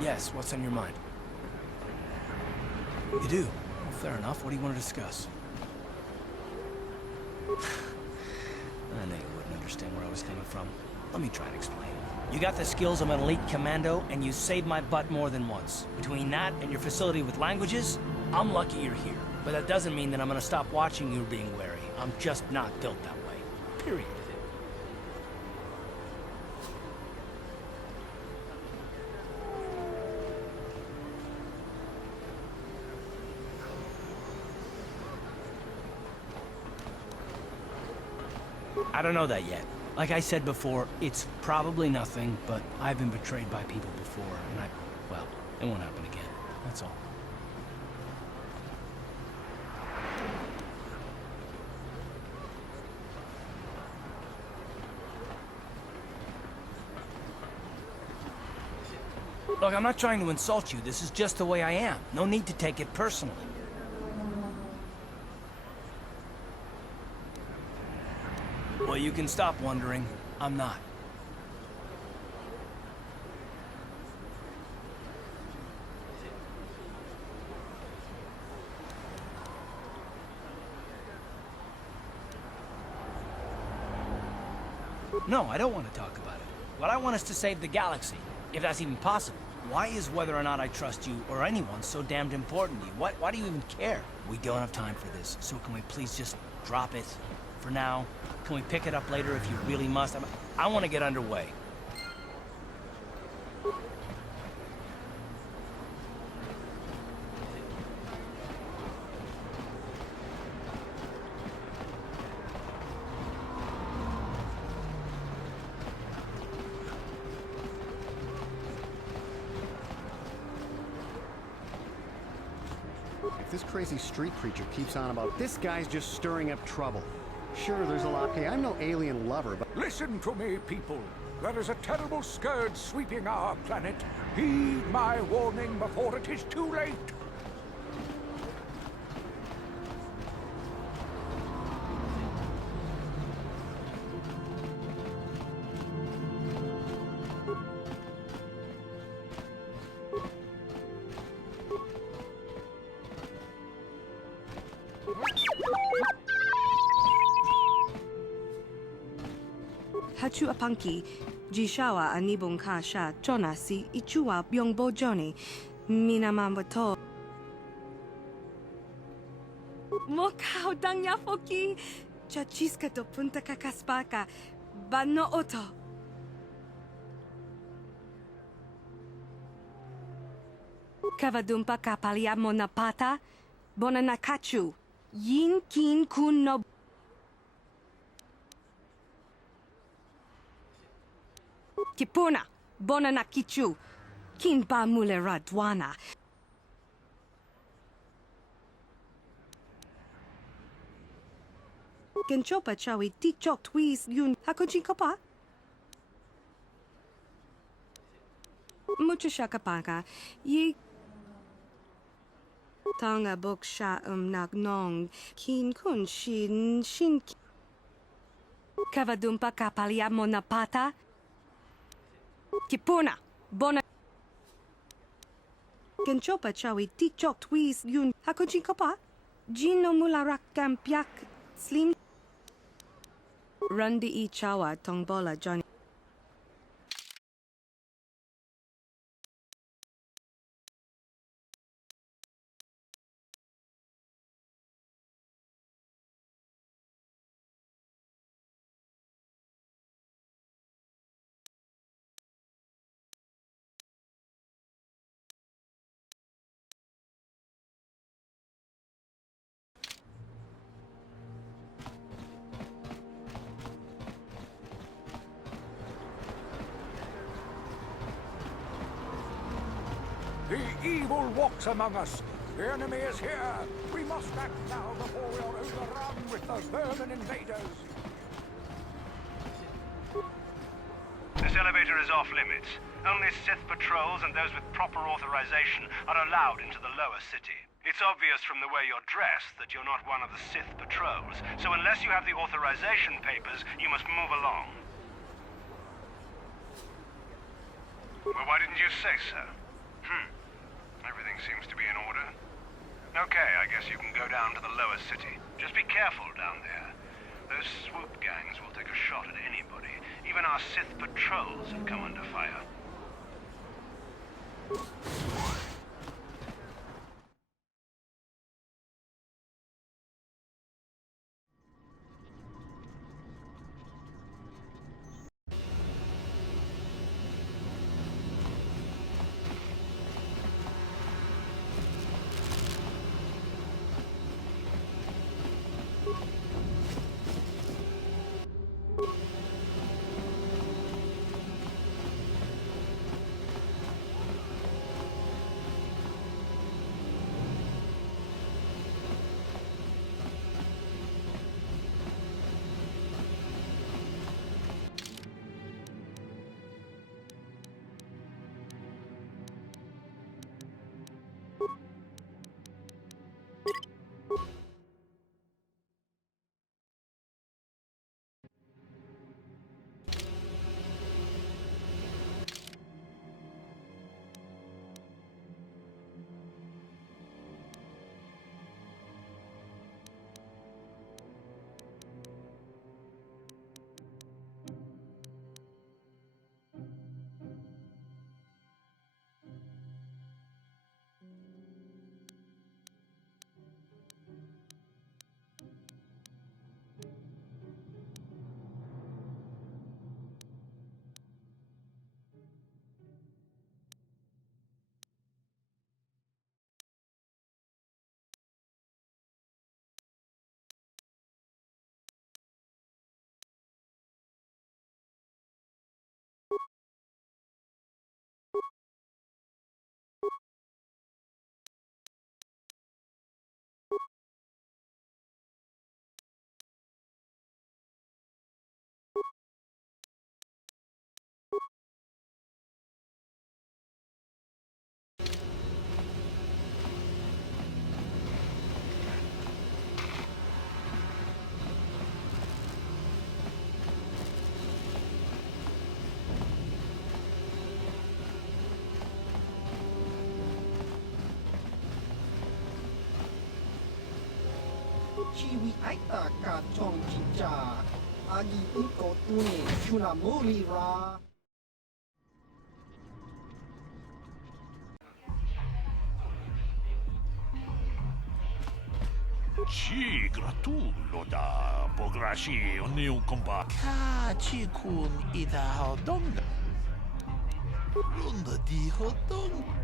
Yes, what's on your mind? You do? Well, fair enough. What do you want to discuss? I knew you wouldn't understand where I was coming from. Let me try and explain. You got the skills of an elite commando, and you saved my butt more than once. Between that and your facility with languages, I'm lucky you're here. But that doesn't mean that I'm gonna stop watching you being wary. I'm just not built that way. Period. I don't know that yet. Like I said before, it's probably nothing, but I've been betrayed by people before, and well, it won't happen again. That's all. Look, I'm not trying to insult you. This is just the way I am. No need to take it personally. Well, you can stop wondering. I'm not. No, I don't want to talk about it. What I want is to save the galaxy, if that's even possible. Why is whether or not I trust you or anyone so damned important to you? Why do you even care? We don't have time for this, so can we please just drop it for now? Can we pick it up later if you really must? I want to get underway. If this crazy street preacher keeps on about this guy's just stirring up trouble. Sure, there's a lot. Hey, I'm no alien lover, but... Listen to me, people. There is a terrible scourge sweeping our planet. Heed my warning before it is too late. Hachu apanki, jishawa anibong kasha, chona si ichua byongbo joni, minamamoto. Mokao dangyafoki, chachiska to punta kakaspaka, bano oto. Kavadumpa kapaliamo napata, bonanakachu, yin kin kun no. Kipuna, bonanakichu, kinpa mulera dwana. Kenchopa chawi tikchok twis yun hakochikopa. Mucha shakapaka, yi Tonga bok sha nagnong, kin kun shin. Kavadumpa kapaliamo napata. Kipuna, bona. Kenchopa chawi tikchok twis yun hakochikopa. Jino mularak kampiak slim. Rundi I chawa tongbola Johnny. The evil walks among us. The enemy is here. We must act now before we are overrun with the vermin invaders. This elevator is off limits. Only Sith patrols and those with proper authorization are allowed into the lower city. It's obvious from the way you're dressed that you're not one of the Sith patrols, so unless you have the authorization papers, you must move along. Well, why didn't you say so? Everything seems to be in order. Okay, I guess you can go down to the lower city. Just be careful down there. Those swoop gangs will take a shot at anybody. Even our Sith patrols have come under fire. Chiwi aita ka chong chicha. Agi iko tune chuna muri ra. Ci gratullo da pograshi ogni un compa. Kachi kun ida hodonga. Runda di hodonga.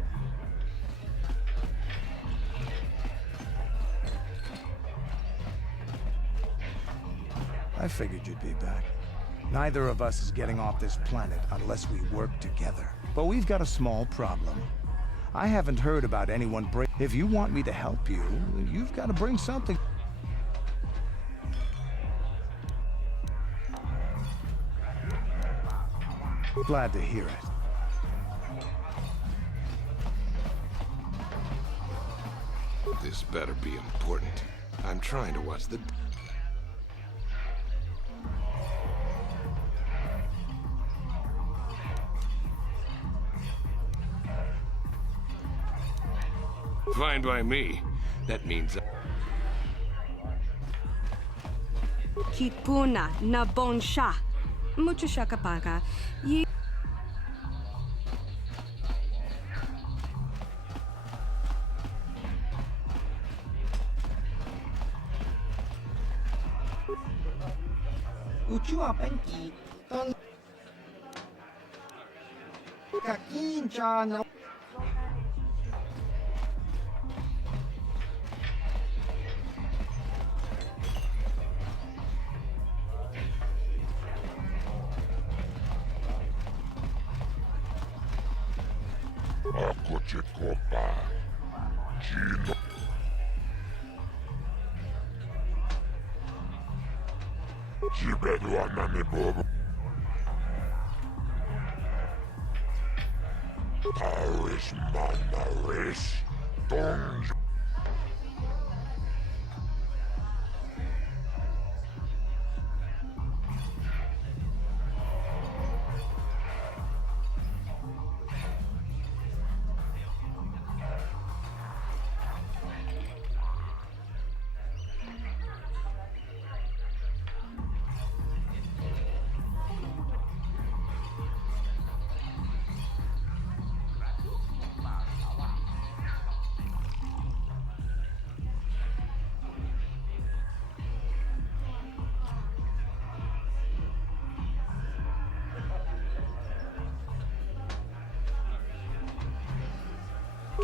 I figured you'd be back. Neither of us is getting off this planet unless we work together. But we've got a small problem. I haven't heard about anyone break. If you want me to help you, you've got to bring something. Glad to hear it. This better be important. I'm trying to watch the... Fine by me. That means... Kipuna na bonsha. Mucho shakapaga. Ye Uchua penki. Ton... Kakinja na... Ako ci kopa. Gino. Ci vedo a nami bobo. Taris manaris. Donj.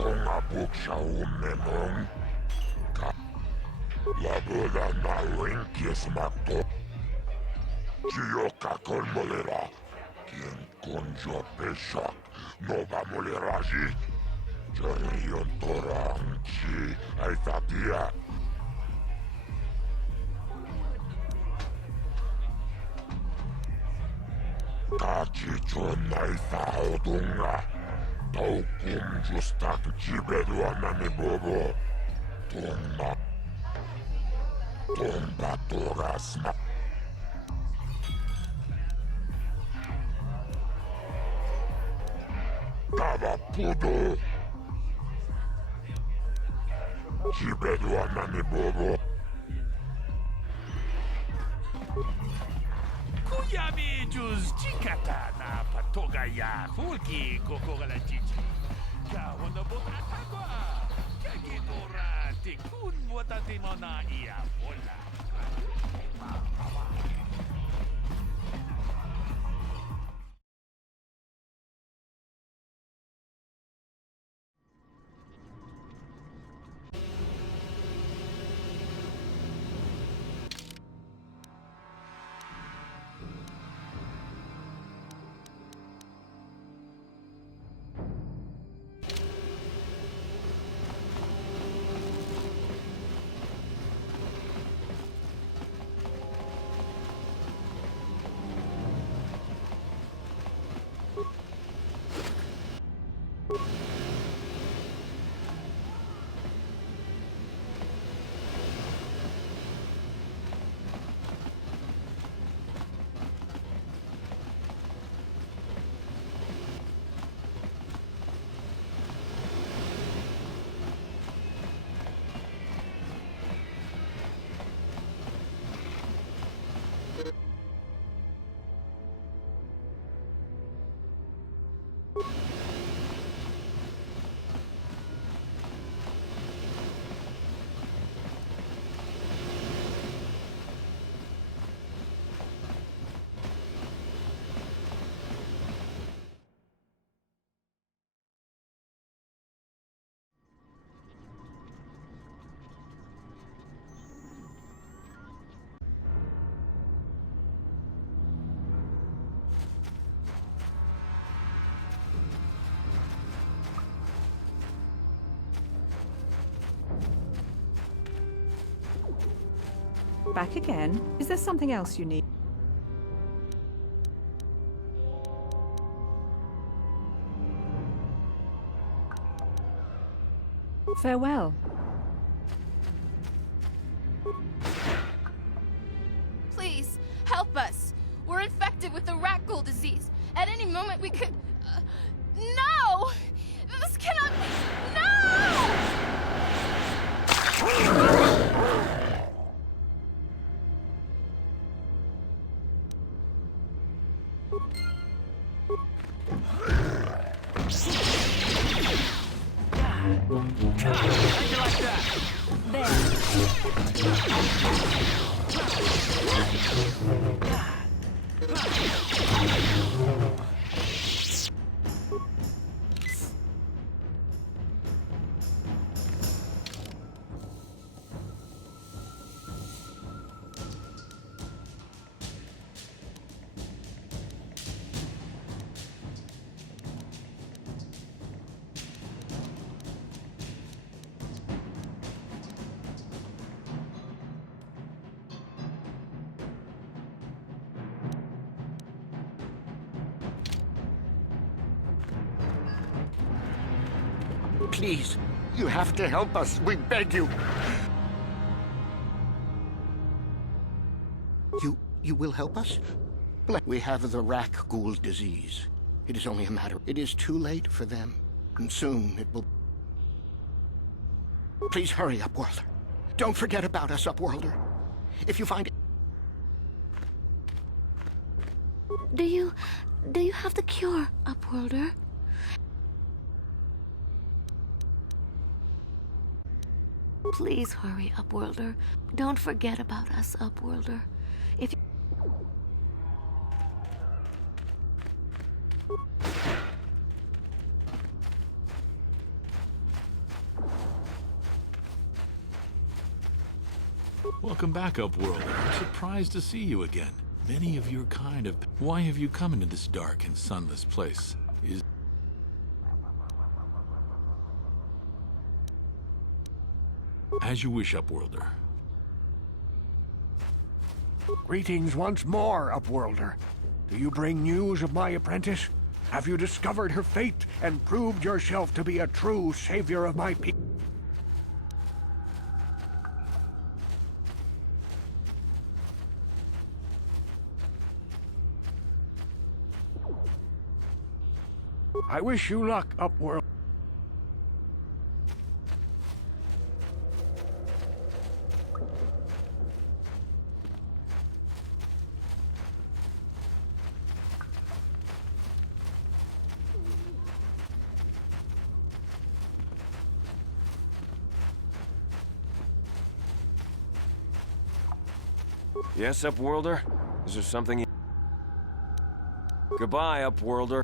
Tonga buksha ummenong. Labola na rinkies makto. Chiyoka kon molera. Quien konjo peshak. No va moleraji. Jarion torang chi aitatia. Kachi chonai saodunga. Taukum justak chibeduanani bobo. Tomba torasma. Tava pudo. Chibeduanani bobo. Kuyami juz chikata na patogaya hulki kokogala chichi. Kawana botatagwa. Kagikora tikun botatimona iya bola. Back again? Is there something else you need? Farewell. Please, help us. We're infected with the rat ghoul disease. At any moment we could... no! This cannot be... No! How'd you like that? Please, you have to help us. We beg you. You will help us? We have the rack ghoul disease. It is only a matter. It is too late for them. And soon it will... Please hurry, Upworlder. Don't forget about us, Upworlder. If you find... Do you have the cure, Upworlder? Please hurry, Upworlder. Don't forget about us, Upworlder. If you... Welcome back, Upworld. I'm surprised to see you again. Many of your kind have... Why have you come into this dark and sunless place? As you wish, Upworlder. Greetings once more, Upworlder. Do you bring news of my apprentice? Have you discovered her fate and proved yourself to be a true savior of my people? I wish you luck, Upworld. Yes, Upworlder? Is there something you... Goodbye, Upworlder.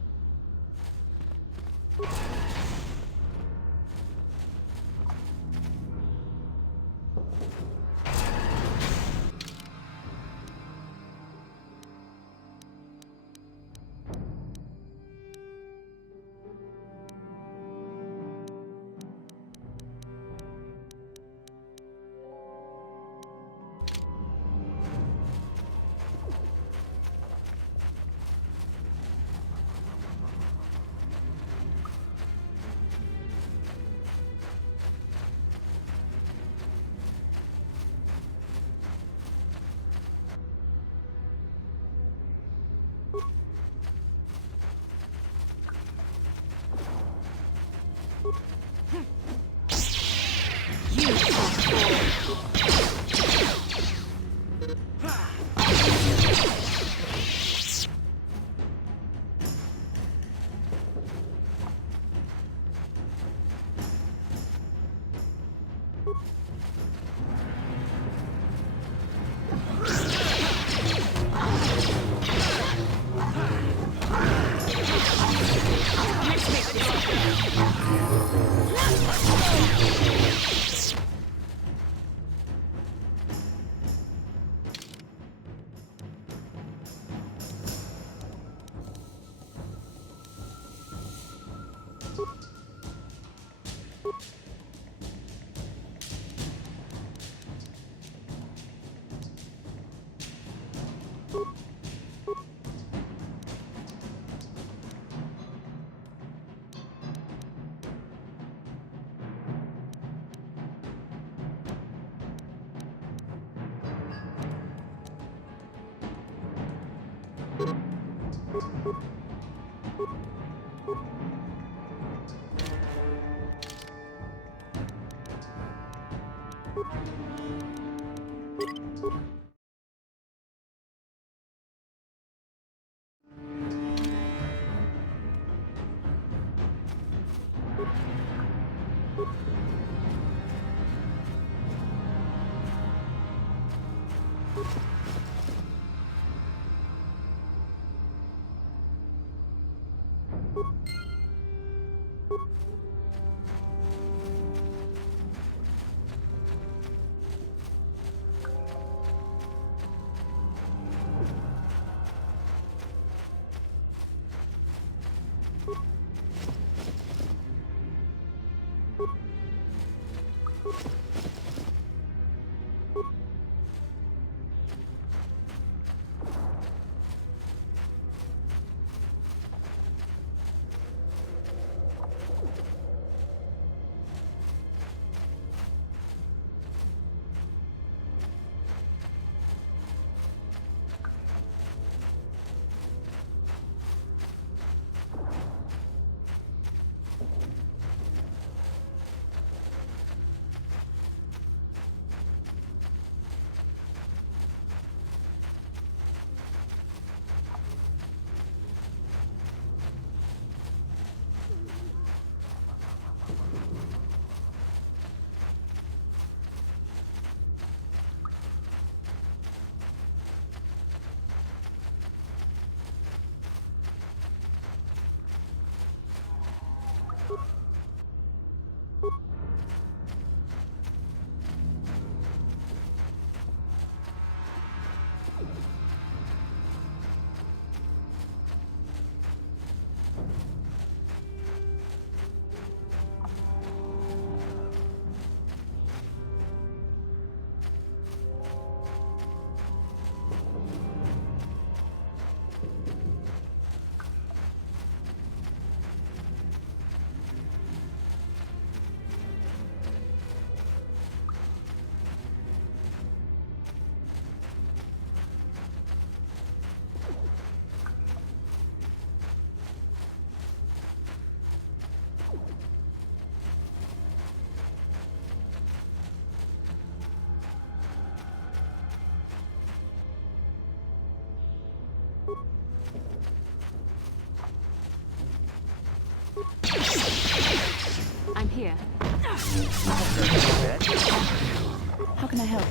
How can I help?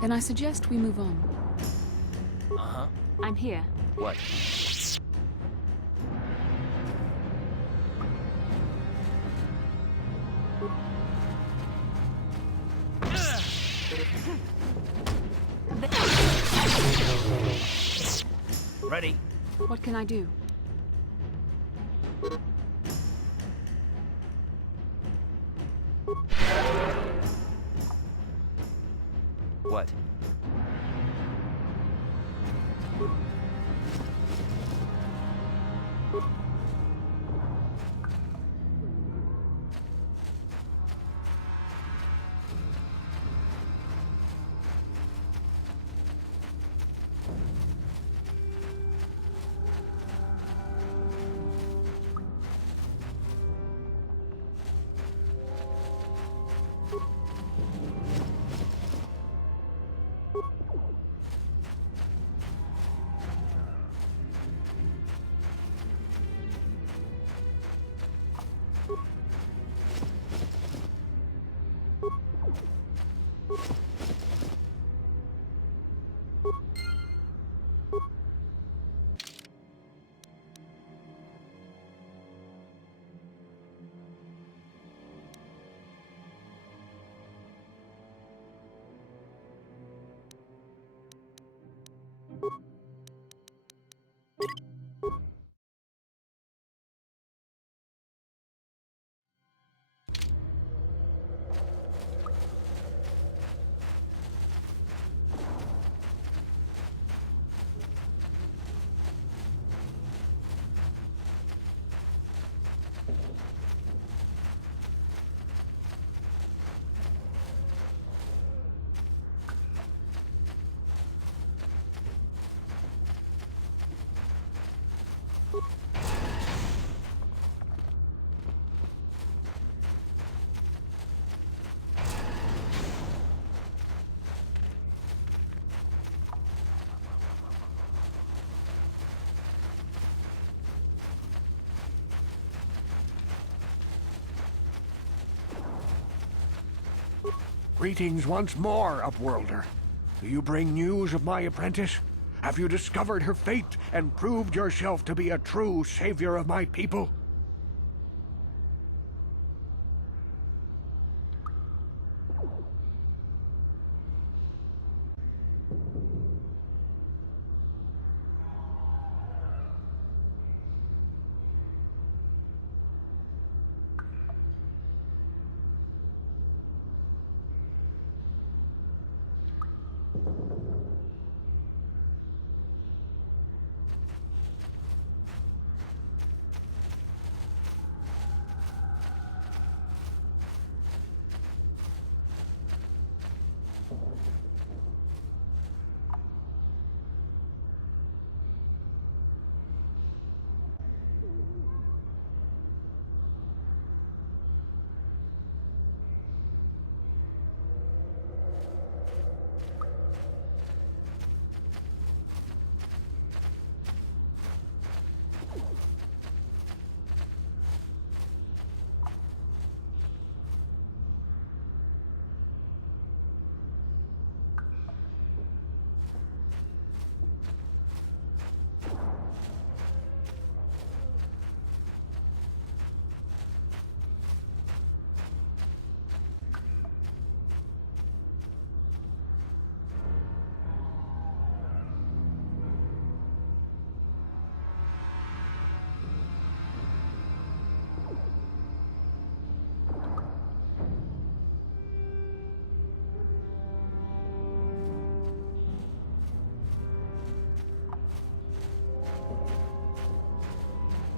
Then I suggest we move on. Uh-huh. I'm here. What? Ready? What can I do? What? Greetings once more, Upworlder. Do you bring news of my apprentice? Have you discovered her fate and proved yourself to be a true savior of my people?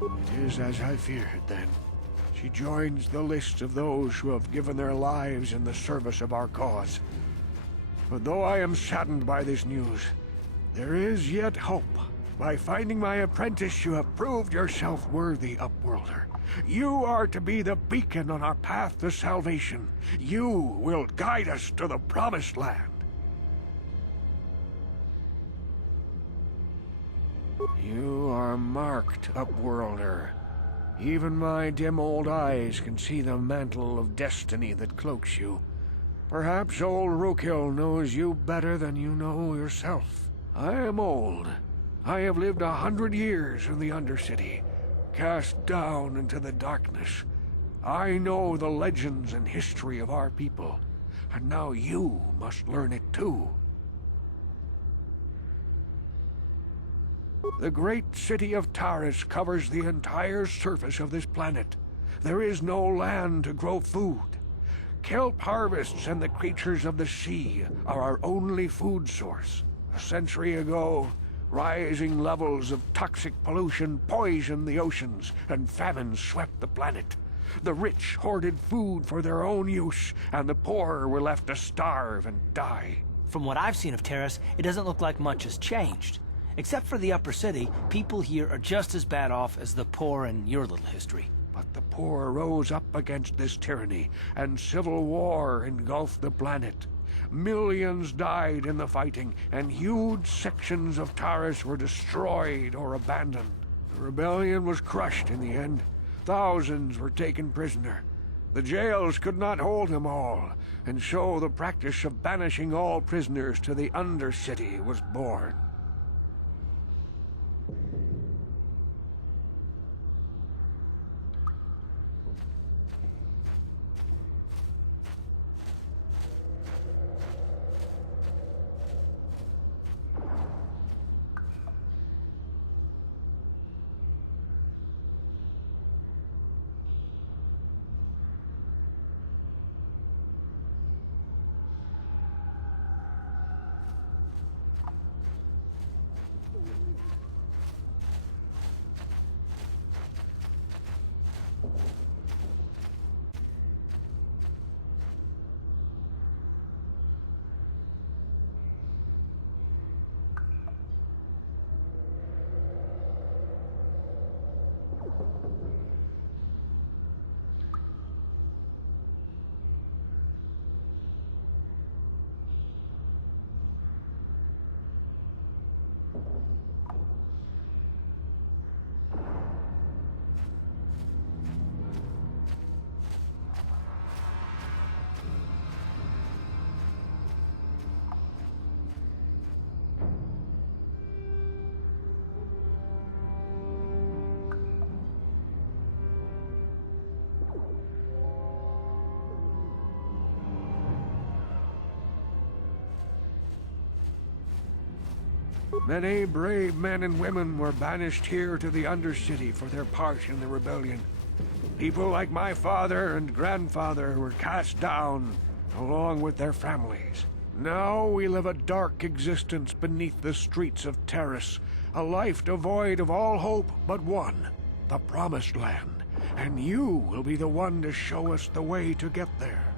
It is as I feared, then. She joins the list of those who have given their lives in the service of our cause. But though I am saddened by this news, there is yet hope. By finding my apprentice, you have proved yourself worthy, Upworlder. You are to be the beacon on our path to salvation. You will guide us to the Promised Land. You are marked, Upworlder. Even my dim old eyes can see the mantle of destiny that cloaks you. Perhaps old Rookhill knows you better than you know yourself. I am old. I have lived 100 years in the Undercity, cast down into the darkness. I know the legends and history of our people, and now you must learn it too. The great city of Taris covers the entire surface of this planet. There is no land to grow food. Kelp harvests and the creatures of the sea are our only food source. A century ago, rising levels of toxic pollution poisoned the oceans, and famine swept the planet. The rich hoarded food for their own use, and the poor were left to starve and die. From what I've seen of Taris, it doesn't look like much has changed. Except for the upper city, people here are just as bad off as the poor in your little history. But the poor rose up against this tyranny, and civil war engulfed the planet. Millions died in the fighting, and huge sections of Taris were destroyed or abandoned. The rebellion was crushed in the end. Thousands were taken prisoner. The jails could not hold them all, and so the practice of banishing all prisoners to the Undercity was born. Many brave men and women were banished here to the Undercity for their part in the rebellion. People like my father and grandfather were cast down, along with their families. Now we live a dark existence beneath the streets of Taris, a life devoid of all hope but one, the Promised Land. And you will be the one to show us the way to get there.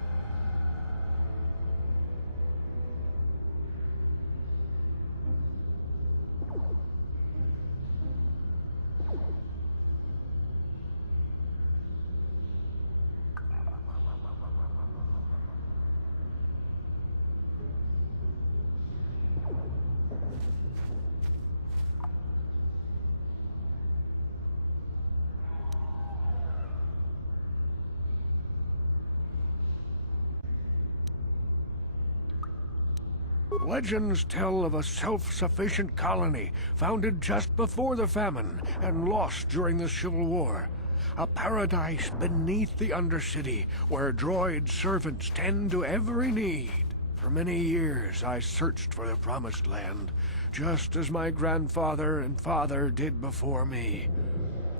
Legends tell of a self-sufficient colony founded just before the famine and lost during the Civil War. A paradise beneath the Undercity where droid servants tend to every need. For many years I searched for the Promised Land, just as my grandfather and father did before me.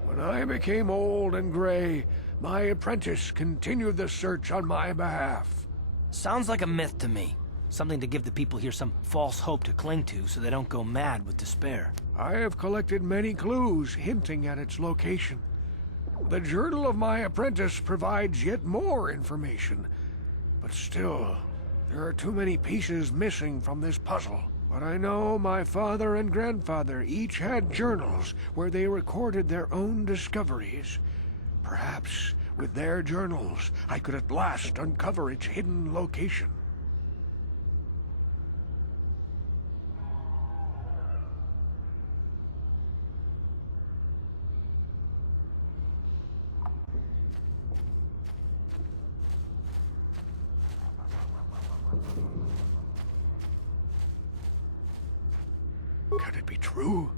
When I became old and gray, my apprentice continued the search on my behalf. Sounds like a myth to me. Something to give the people here some false hope to cling to so they don't go mad with despair. I have collected many clues hinting at its location. The journal of my apprentice provides yet more information. But still, there are too many pieces missing from this puzzle. But I know my father and grandfather each had journals where they recorded their own discoveries. Perhaps with their journals, I could at last uncover its hidden location. Can it be true?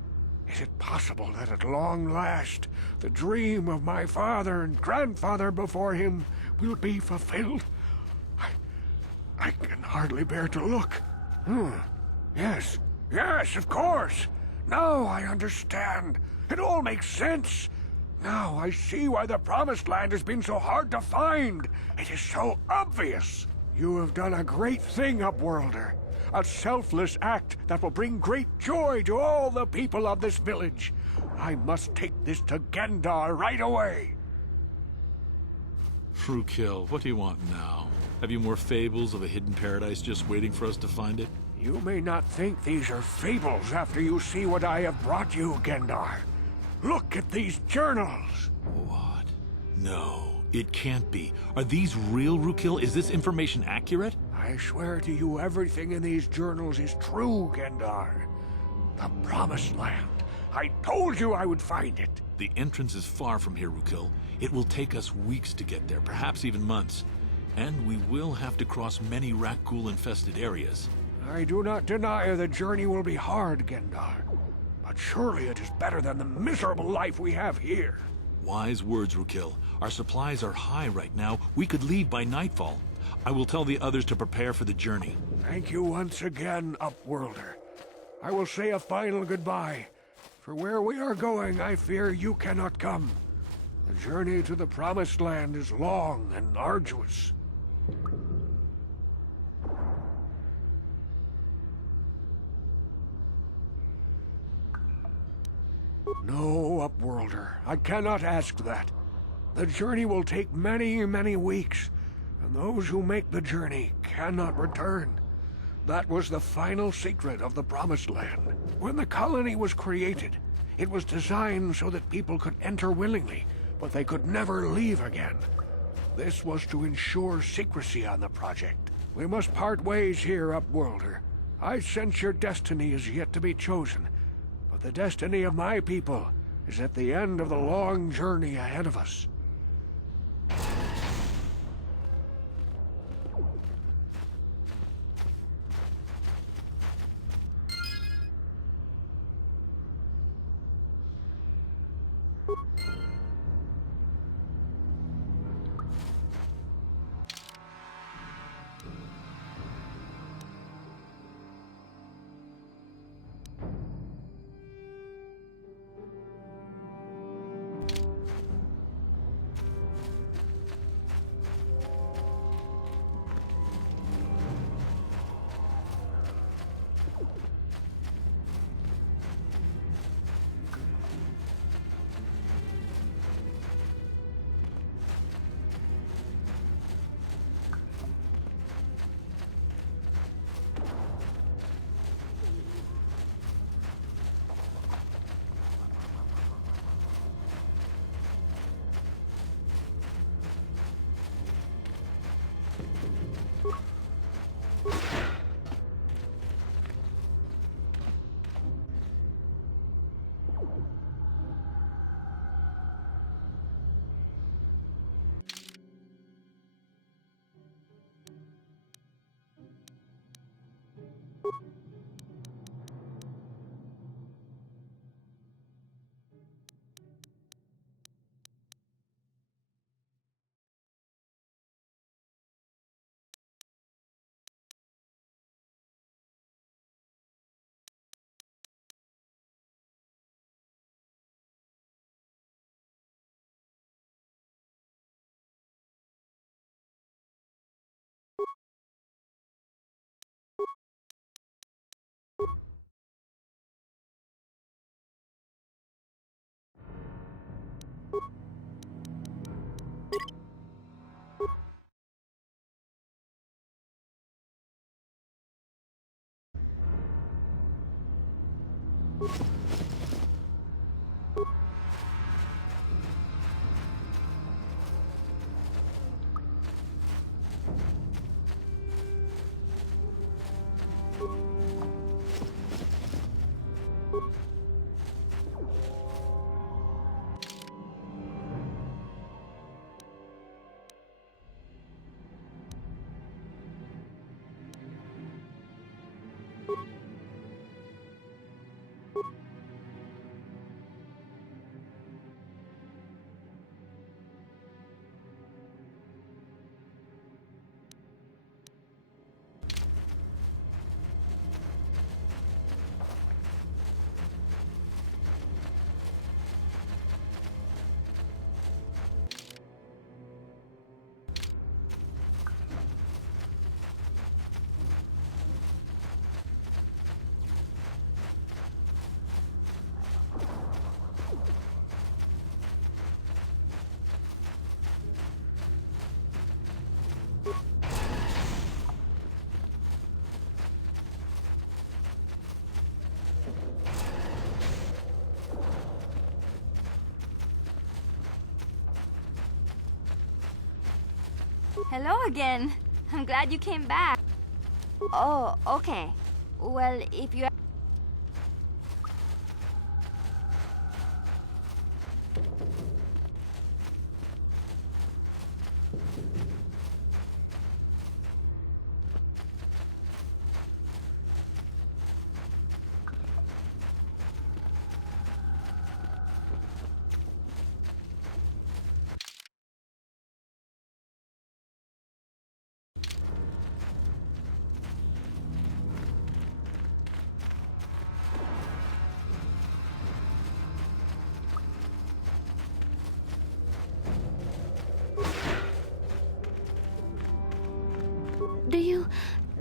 Is it possible that at long last the dream of my father and grandfather before him will be fulfilled? I can hardly bear to look. Yes, of course. Now I understand. It all makes sense. Now I see why the Promised Land has been so hard to find. It is so obvious. You have done a great thing, Upworlder. A selfless act that will bring great joy to all the people of this village. I must take this to Gendar right away. Rookil, what do you want now? Have you more fables of a hidden paradise just waiting for us to find it? You may not think these are fables after you see what I have brought you, Gendar. Look at these journals. What? No, it can't be. Are these real, Rookil? Is this information accurate? I swear to you, everything in these journals is true, Gendar. The Promised Land. I told you I would find it. The entrance is far from here, Rookil. It will take us weeks to get there, perhaps even months. And we will have to cross many Rakghoul-infested areas. I do not deny the journey will be hard, Gendar. But surely it is better than the miserable life we have here. Wise words, Rookil. Our supplies are high right now. We could leave by nightfall. I will tell the others to prepare for the journey. Thank you once again, Upworlder. I will say a final goodbye. For where we are going, I fear you cannot come. The journey to the Promised Land is long and arduous. No, Upworlder, I cannot ask that. The journey will take many, many weeks, and those who make the journey cannot return. That was the final secret of the Promised Land. When the colony was created, it was designed so that people could enter willingly, but they could never leave again. This was to ensure secrecy on the project. We must part ways here, Upworlder. I sense your destiny is yet to be chosen, but the destiny of my people is at the end of the long journey ahead of us. Hello again. I'm glad you came back. Oh, okay. Well, if you...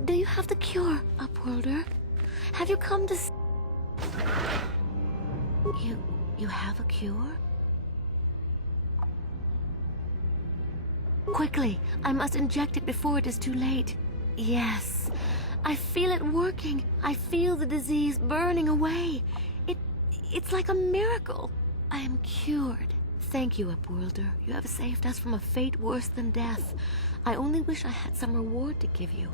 Do you have the cure, Upworlder? Have you come to... You have a cure? Quickly, I must inject it before it is too late. Yes, I feel it working. I feel the disease burning away. It's like a miracle. I am cured. Thank you, Upworlder. You have saved us from a fate worse than death. I only wish I had some reward to give you.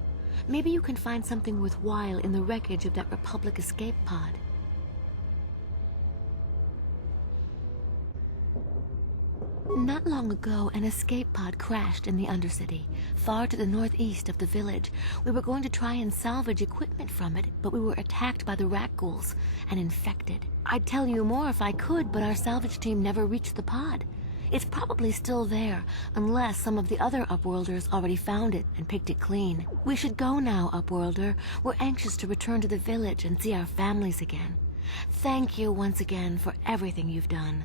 Maybe you can find something worthwhile in the wreckage of that Republic escape pod. Not long ago, an escape pod crashed in the Undercity, far to the northeast of the village. We were going to try and salvage equipment from it, but we were attacked by the rat ghouls and infected. I'd tell you more if I could, but our salvage team never reached the pod. It's probably still there, unless some of the other Upworlders already found it and picked it clean. We should go now, Upworlder. We're anxious to return to the village and see our families again. Thank you once again for everything you've done.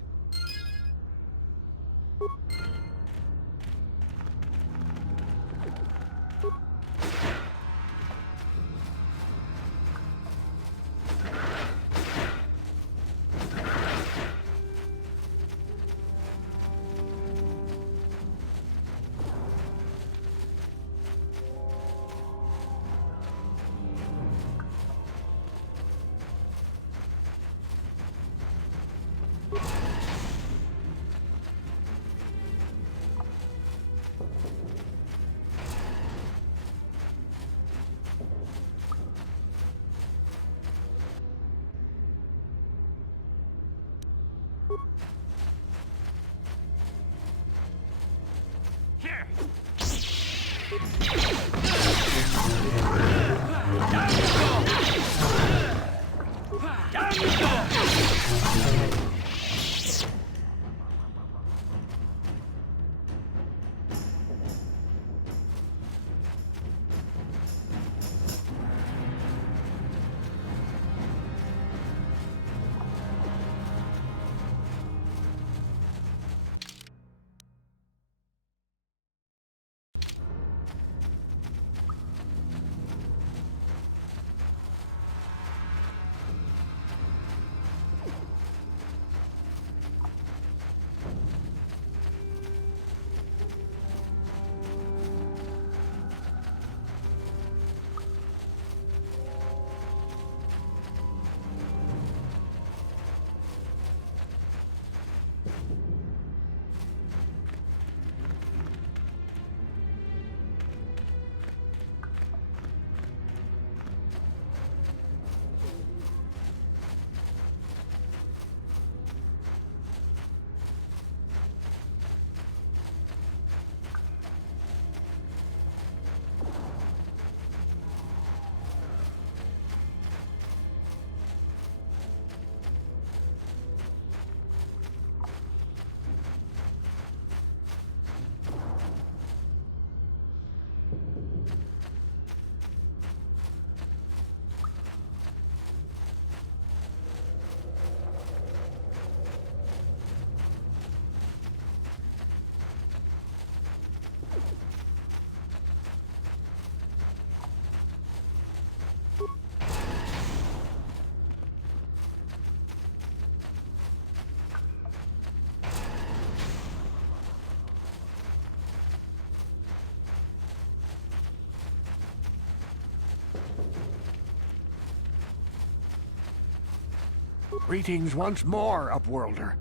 Greetings once more, Upworlder.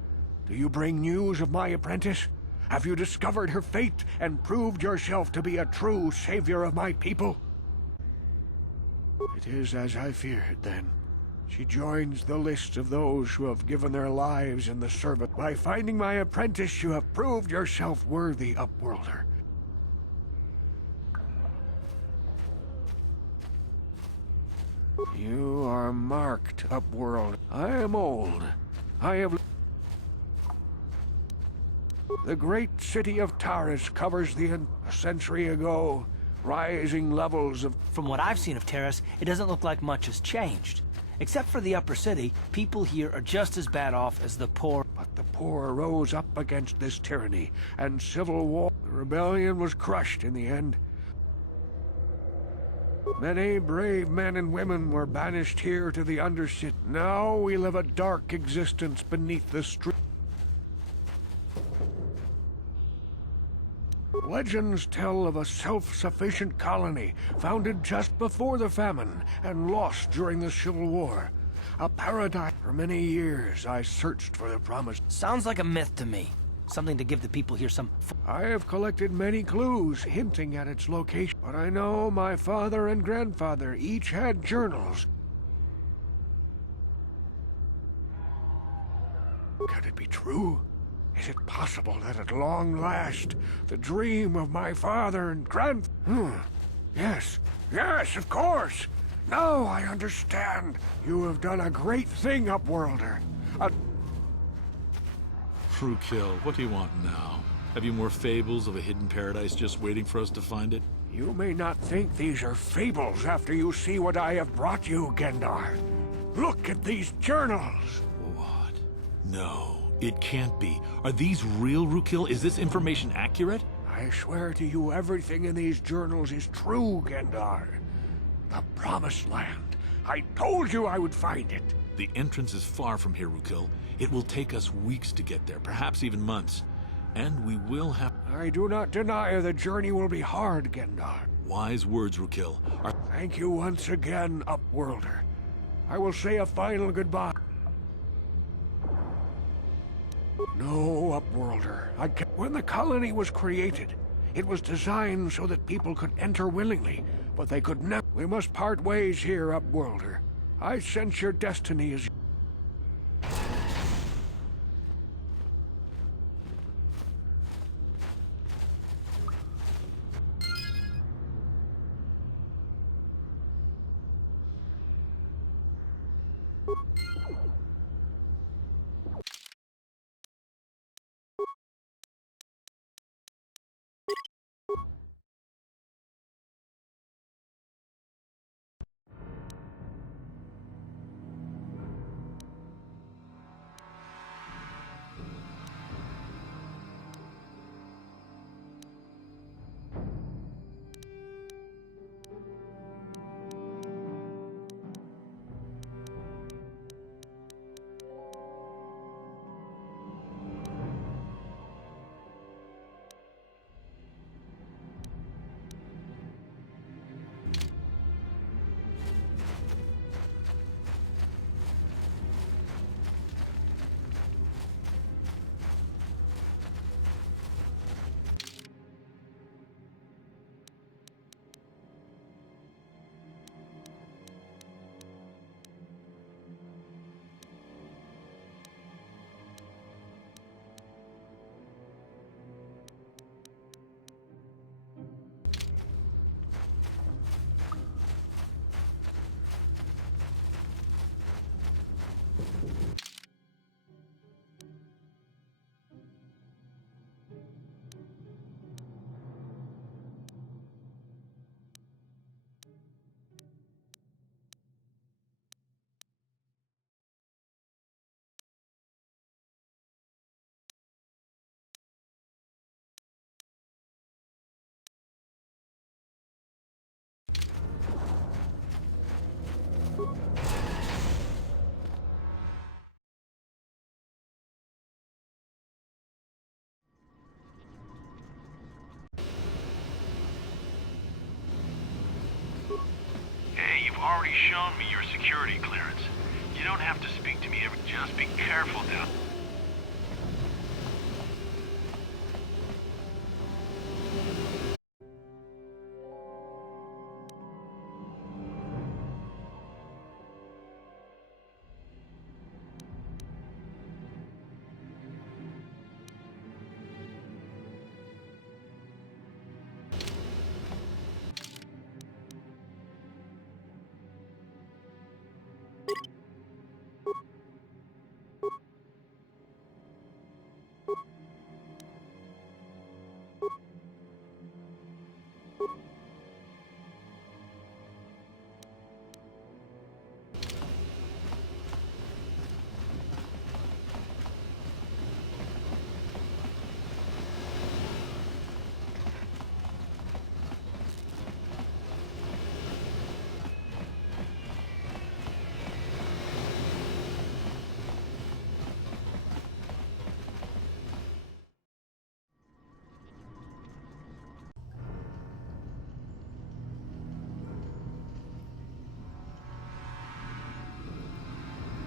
Do you bring news of my apprentice? Have you discovered her fate and proved yourself to be a true savior of my people? It is as I feared, then. She joins the list of those who have given their lives in the service. By finding my apprentice, you have proved yourself worthy, Upworlder. You are marked, Upworld. I am old. I have... The great city of Taris covers a century ago. Rising levels of... From what I've seen of Taris, it doesn't look like much has changed. Except for the upper city, people here are just as bad off as the poor. But the poor rose up against this tyranny, and civil war. The rebellion was crushed in the end. Many brave men and women were banished here to the undercity. Now we live a dark existence beneath the street. Legends tell of a self-sufficient colony founded just before the famine and lost during the Civil War. A paradise. For many years, I searched for the promise. Sounds like a myth to me. Something to give the people here some... I have collected many clues hinting at its location, but I know my father and grandfather each had journals. Can it be true? Is it possible that at long last, the dream of my father and Yes, yes, of course! Now I understand. You have done a great thing, Upworlder. Frukill, what do you want now? Have you more fables of a hidden paradise just waiting for us to find it? You may not think these are fables after you see what I have brought you, Gendar. Look at these journals! What? No, it can't be. Are these real, Frukill? Is this information accurate? I swear to you, everything in these journals is true, Gendar. The Promised Land. I told you I would find it. The entrance is far from here, Frukill. It will take us weeks to get there, perhaps even months. And we will have... I do not deny the journey will be hard, Gendar. Wise words, Frukill. Thank you once again, Upworlder. I will say a final goodbye. No, Upworlder. When the colony was created, it was designed so that people could enter willingly, but they could never. We must part ways here, Upworlder. I sense your destiny is... Already shown me your security clearance. You don't have to speak to me just be careful down.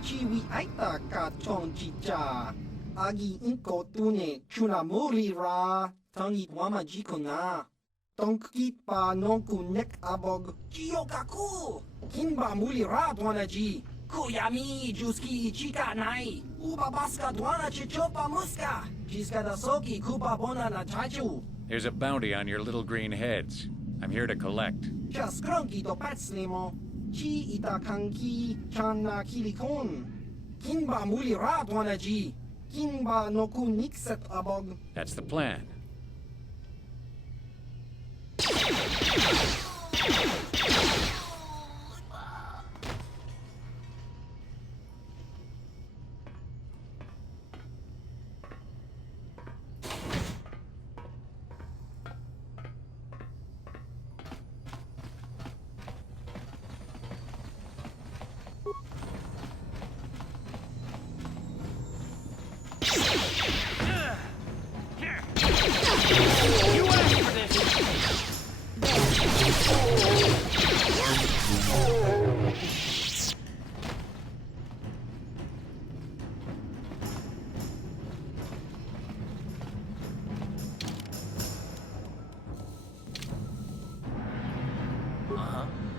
Chiwi aita ka chong chicha. Agi inko tune chuna muri ra. Tangi wama jikona. Tonki pa nonku nek abog. Jiyokaku. Kinba muli ra dwanaji. Kuyami juski ichika nai. Uba baska dwana chichopa muska. Jiska da soki kupa bona na chachu. There's a bounty on your little green heads. I'm here to collect. Just grunky do patslimo. Chi ita kanki chana kilikon. Kinba muli ra dwanaji. Kinba noku nikset abog. That's the plan.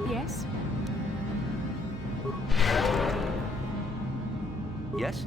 Yes? Yes?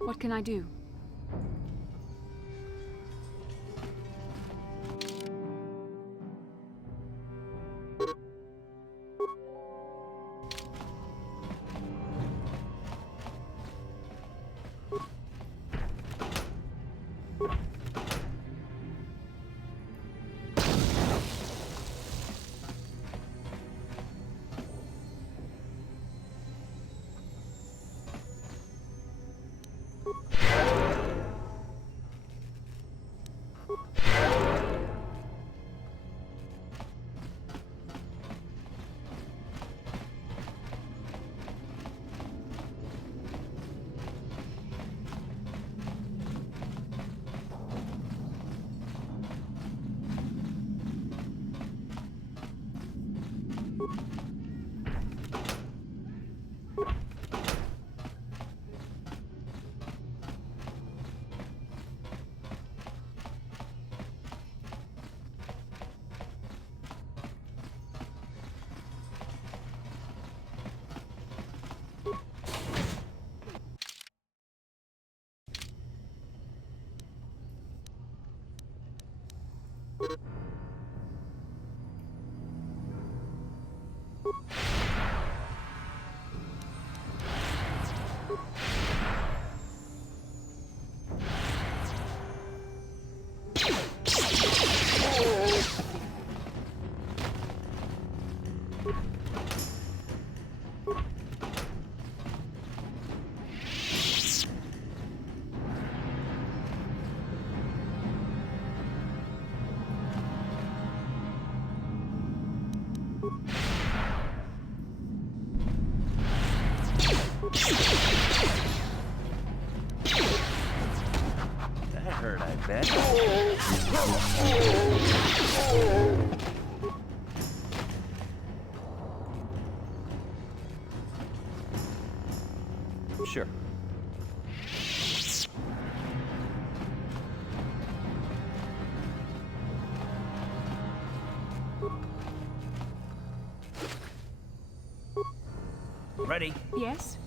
What can I do? That hurt, I bet. Sure. Ready? Yes?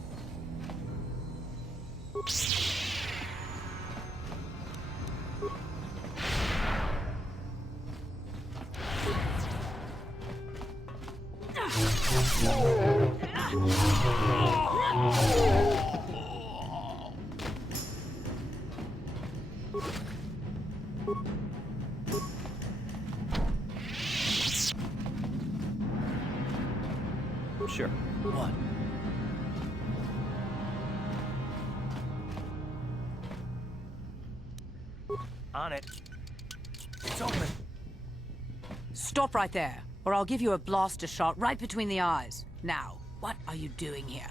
Sure. What? On it. It's open. Stop right there, or I'll give you a blaster shot right between the eyes. Now, what are you doing here?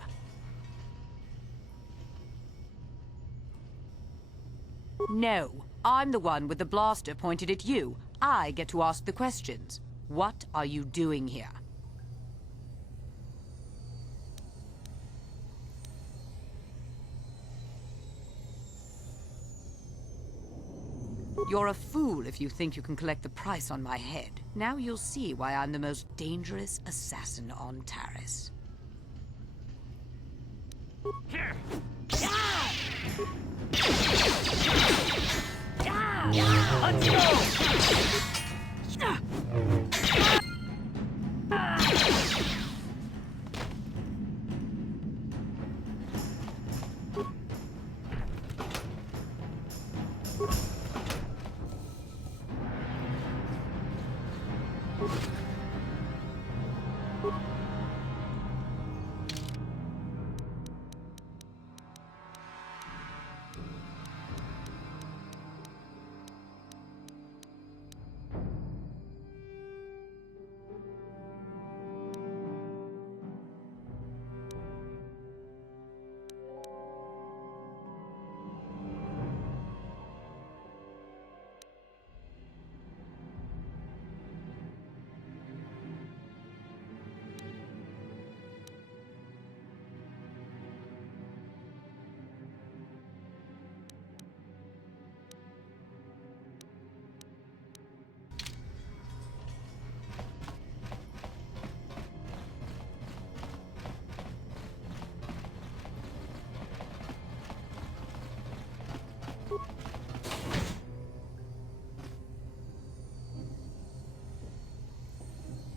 No, I'm the one with the blaster pointed at you. I get to ask the questions. What are you doing here? You're a fool if you think you can collect the price on my head. Now you'll see why I'm the most dangerous assassin on Taris. Here. Let's go!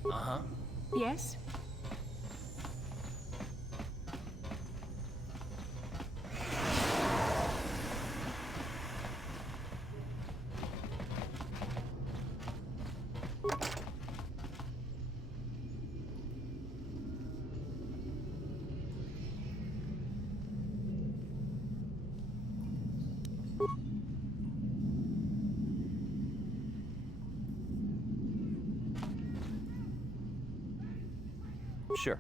Uh-huh. Yes? Sure.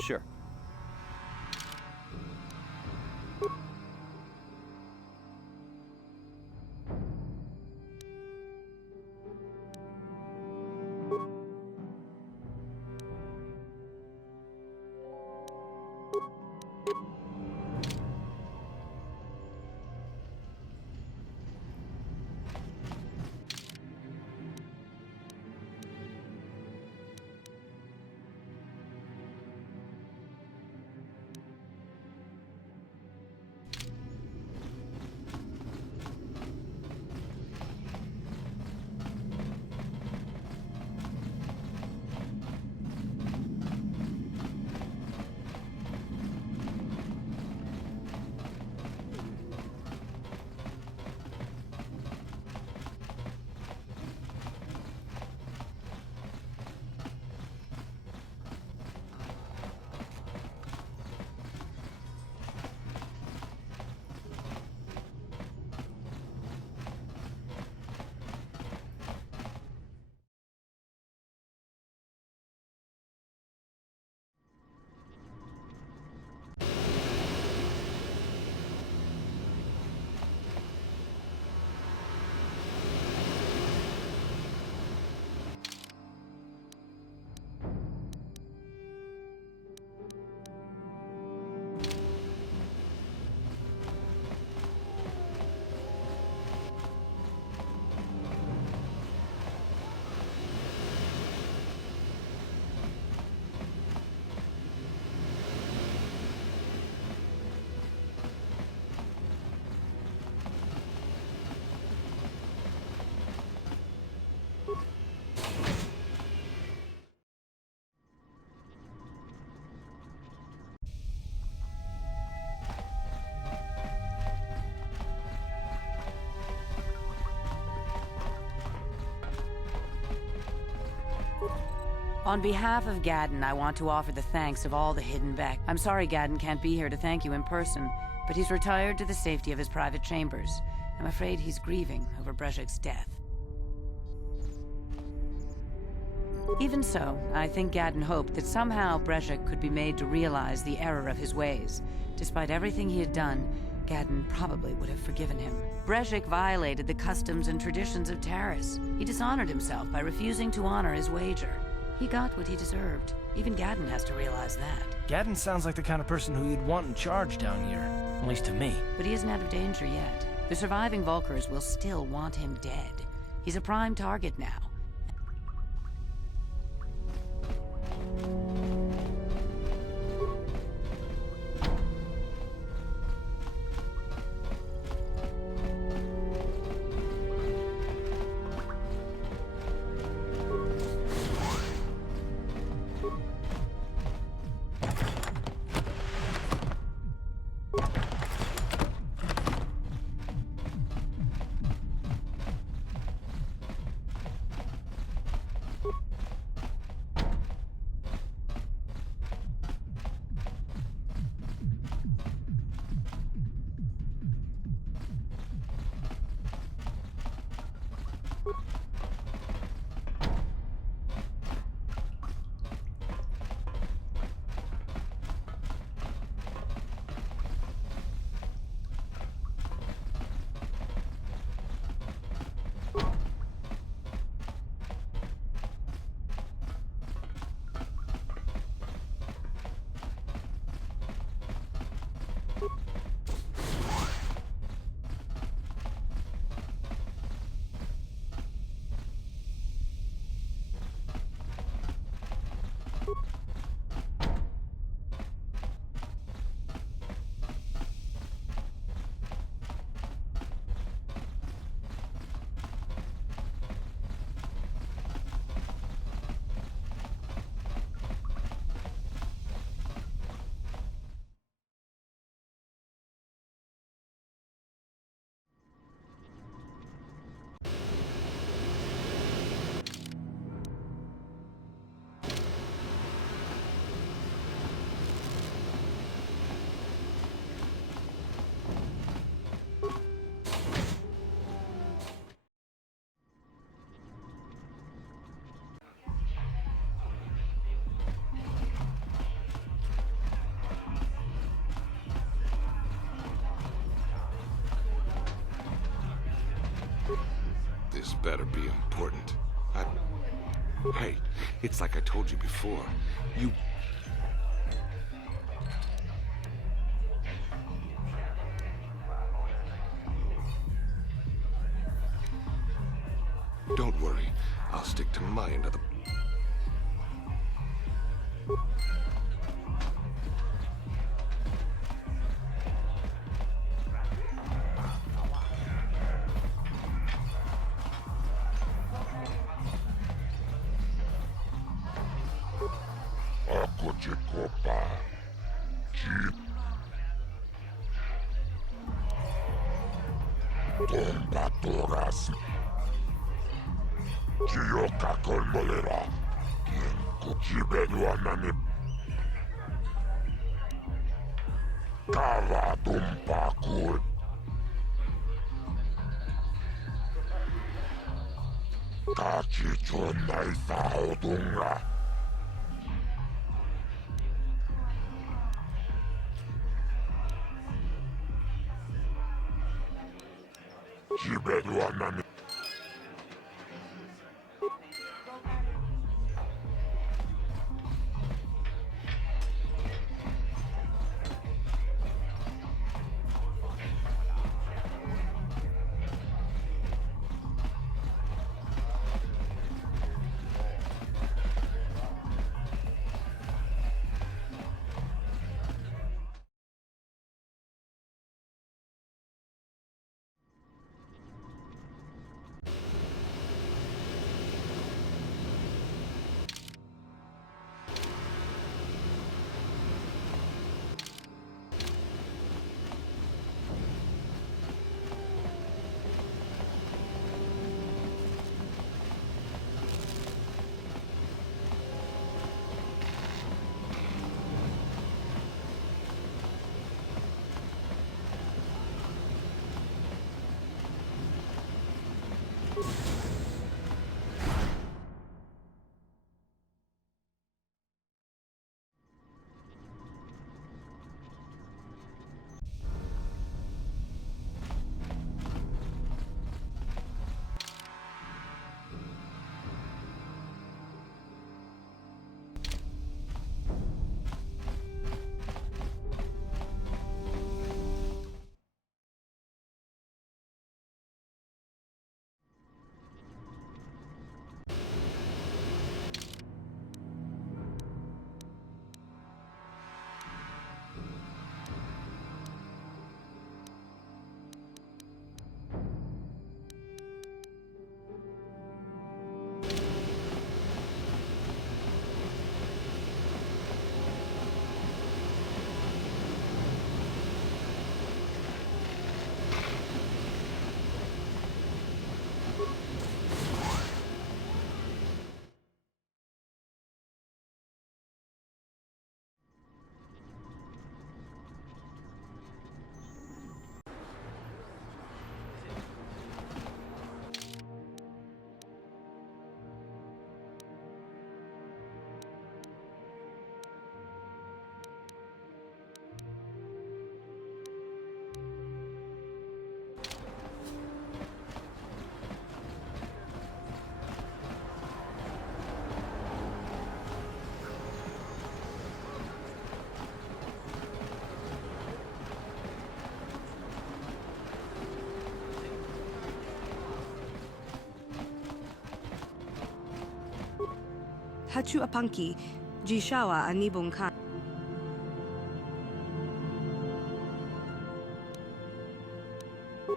Sure. On behalf of Gadden, I want to offer the thanks of all the Hidden Beck. I'm sorry Gadden can't be here to thank you in person, but he's retired to the safety of his private chambers. I'm afraid he's grieving over Brezhik's death. Even so, I think Gadden hoped that somehow Brezhik could be made to realize the error of his ways. Despite everything he had done, Gadden probably would have forgiven him. Brezhik violated the customs and traditions of Taris. He dishonored himself by refusing to honor his wager. He got what he deserved. Even Gadden has to realize that. Gadden sounds like the kind of person who you'd want in charge down here. At least to me. But he isn't out of danger yet. The surviving Vulkars will still want him dead. He's a prime target now. This better be important. Hey, it's like I told you before. You... Don't worry. I'll stick to my end of the... hachu apanki, jishawa anibong kan.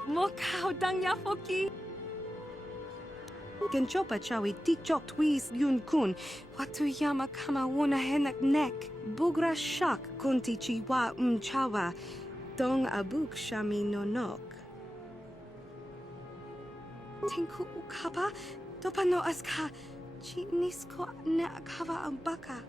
Mokau dang yafoki. Genchopa chawi tikchok twis yun kun. Watu yama kama wona henak nek. Bugra shak kunti chiwa chawa. Dong abuk shami nonok. Tinku ukaba. Dopano aska. Chinisko na akava ambaka.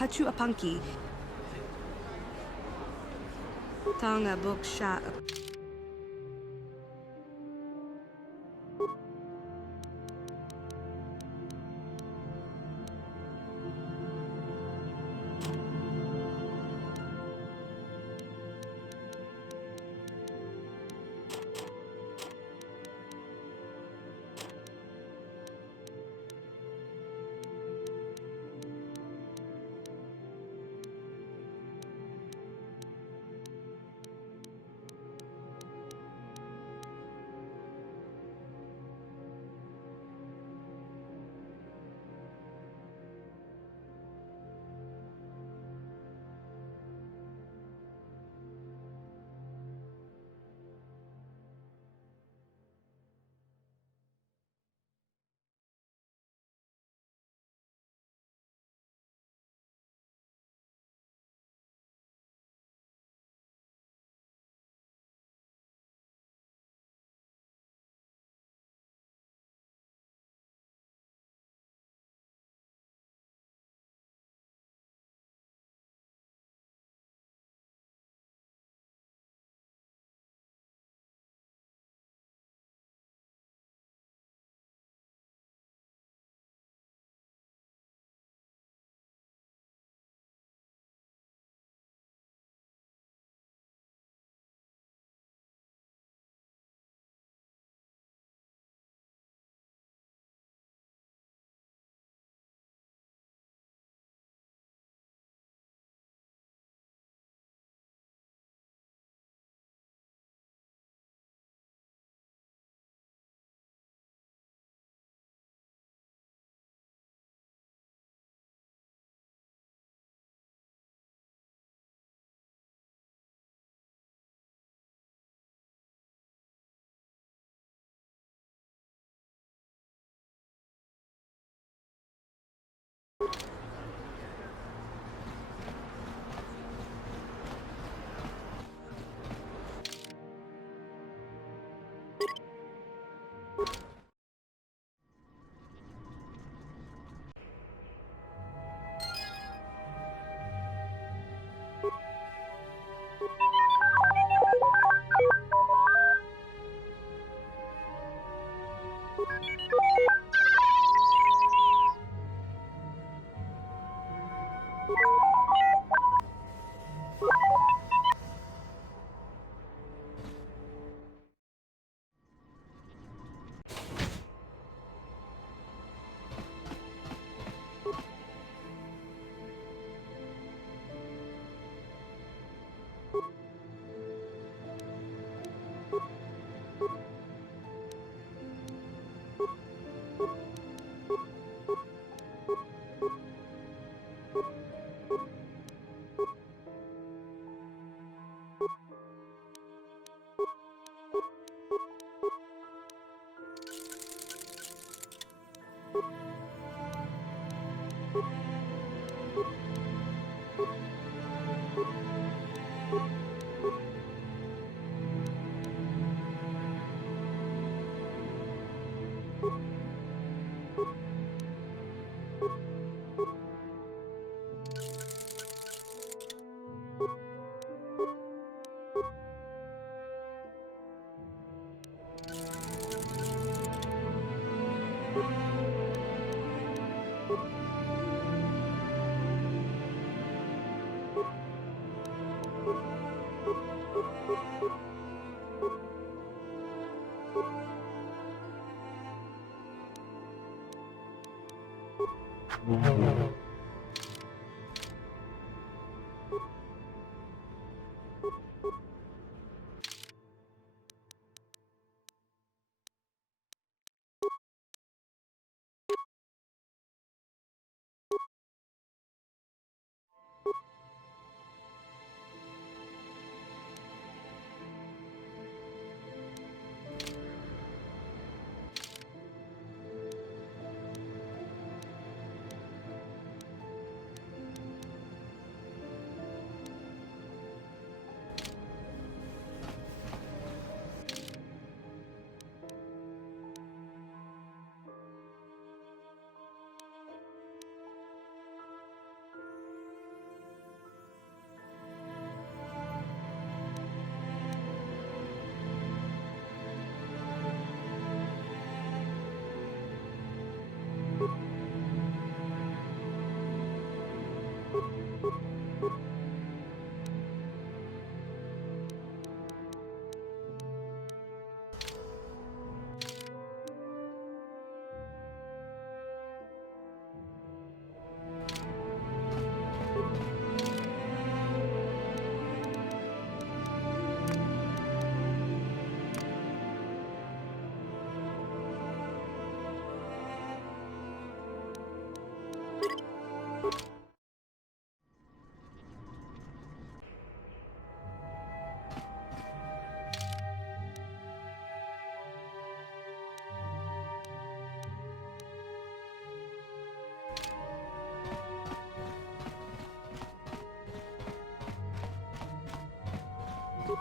Hachu apanki. Tonga book shot.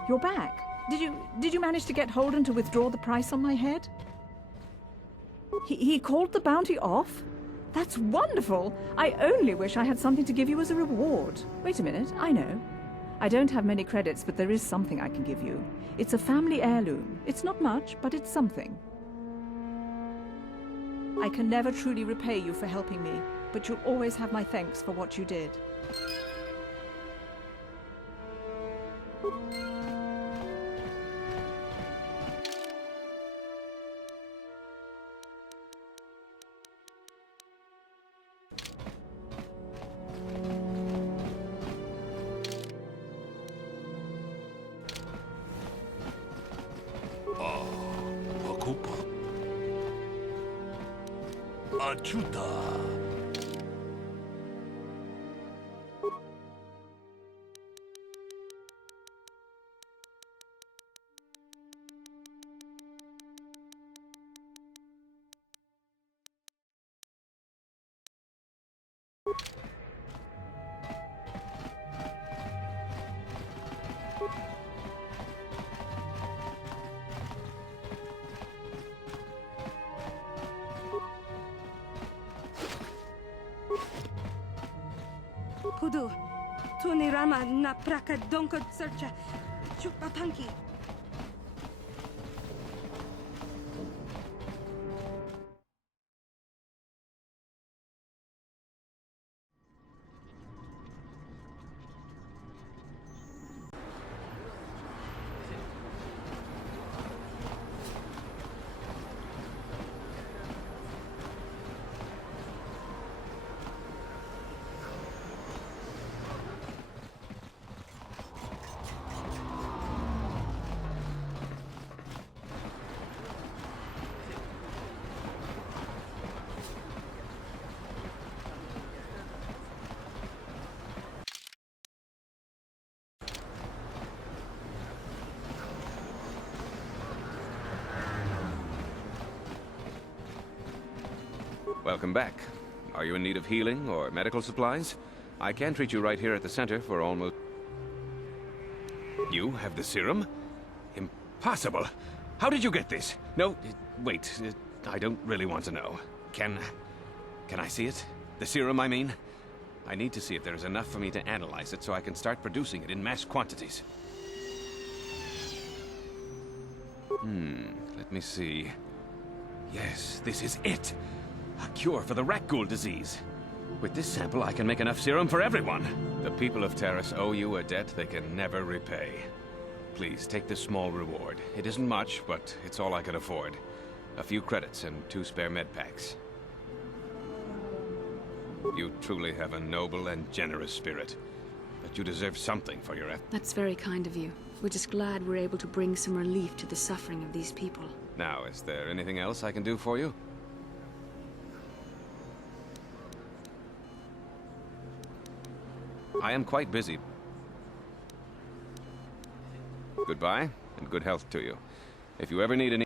You're back. Did you manage to get Holden to withdraw the price on my head? He called the bounty off? That's wonderful! I only wish I had something to give you as a reward. Wait a minute, I know. I don't have many credits, but there is something I can give you. It's a family heirloom. It's not much, but it's something. I can never truly repay you for helping me, but you'll always have my thanks for what you did. Ajuda. Pudu, tunirama na praka donko searcha, chupapanki. Welcome back. Are you in need of healing or medical supplies? I can treat you right here at the center for almost... You have the serum? Impossible. How did you get this? No, wait. I don't really want to know. Can I see it? The serum, I mean? I need to see if there is enough for me to analyze it so I can start producing it in mass quantities. Let me see. Yes, this is it. A cure for the rat ghoul disease. With this sample, I can make enough serum for everyone. The people of Terrace owe you a debt they can never repay. Please, take this small reward. It isn't much, but it's all I can afford. A few credits and 2 spare med packs. You truly have a noble and generous spirit. But you deserve something for your effort. That's very kind of you. We're just glad we're able to bring some relief to the suffering of these people. Now, is there anything else I can do for you? I am quite busy. Goodbye, and good health to you. If you ever need any...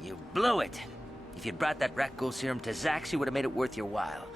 You blew it. If you'd brought that rat ghoul serum to Zax, you would have made it worth your while.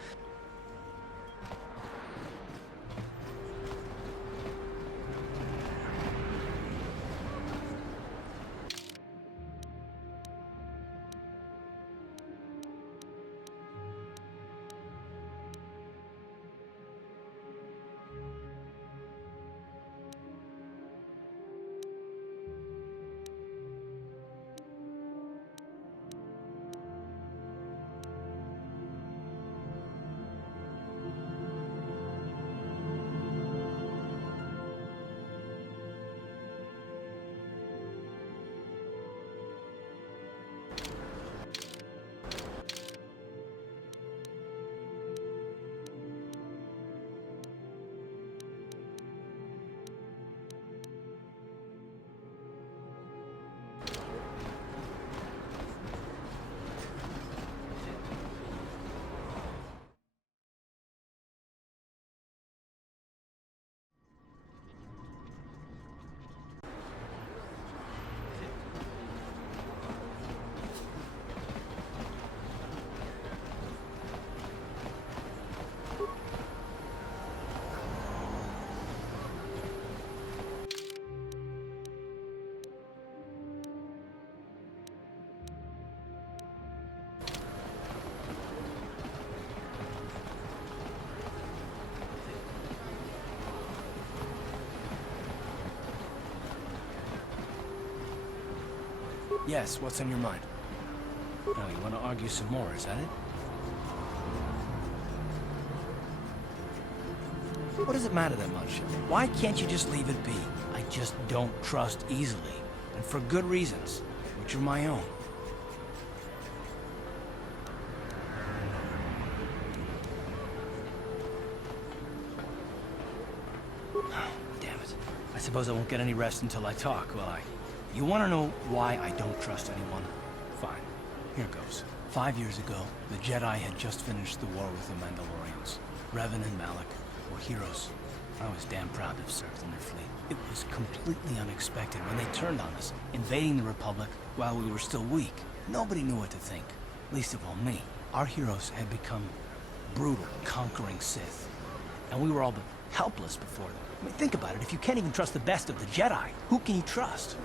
Yes, what's on your mind? Oh, you want to argue some more, is that it? What does it matter that much? Why can't you just leave it be? I just don't trust easily, and for good reasons, which are my own. Oh, damn it. I suppose I won't get any rest until I talk, will I? You want to know why I don't trust anyone? Fine. Here goes. 5 years ago, the Jedi had just finished the war with the Mandalorians. Revan and Malak were heroes. I was damn proud to have served in their fleet. It was completely unexpected when they turned on us, invading the Republic while we were still weak. Nobody knew what to think, least of all me. Our heroes had become brutal, conquering Sith, and we were all but helpless before them. I mean, think about it. If you can't even trust the best of the Jedi, who can you trust?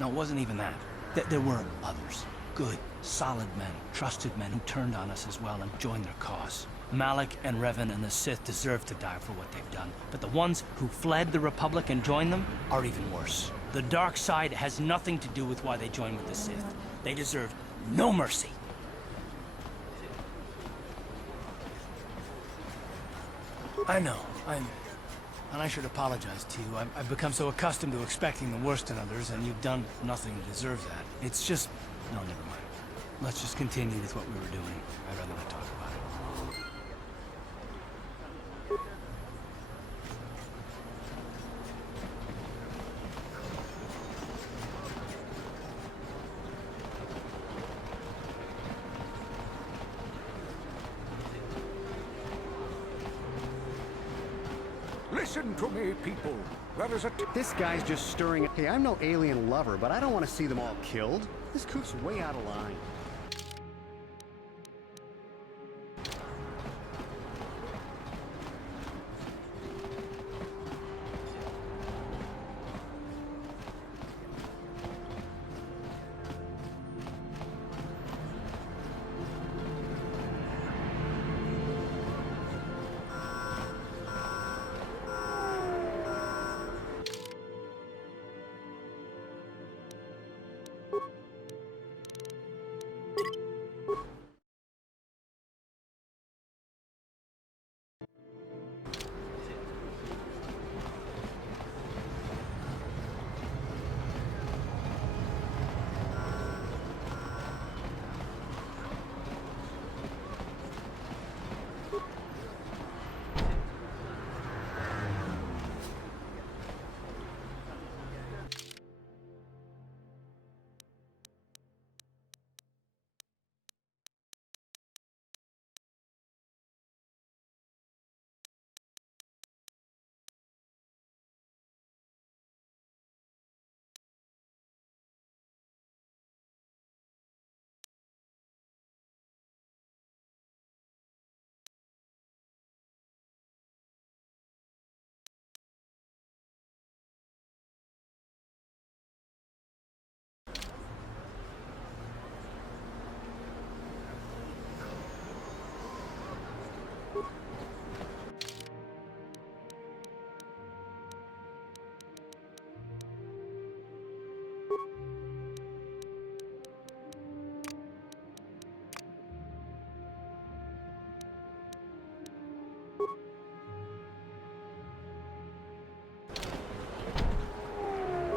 No, it wasn't even that. There were others. Good, solid men, trusted men who turned on us as well and joined their cause. Malik and Revan and the Sith deserve to die for what they've done, but the ones who fled the Republic and joined them are even worse. The dark side has nothing to do with why they joined with the Sith. They deserve no mercy. I know, and I should apologize to you. I've become so accustomed to expecting the worst in others, and you've done nothing to deserve that. It's just... no, never mind. Let's just continue with what we were doing. I'd rather not talk about it. Listen to me, people. There is a... This guy's just stirring... Hey, I'm no alien lover, but I don't want to see them all killed. This coop's way out of line.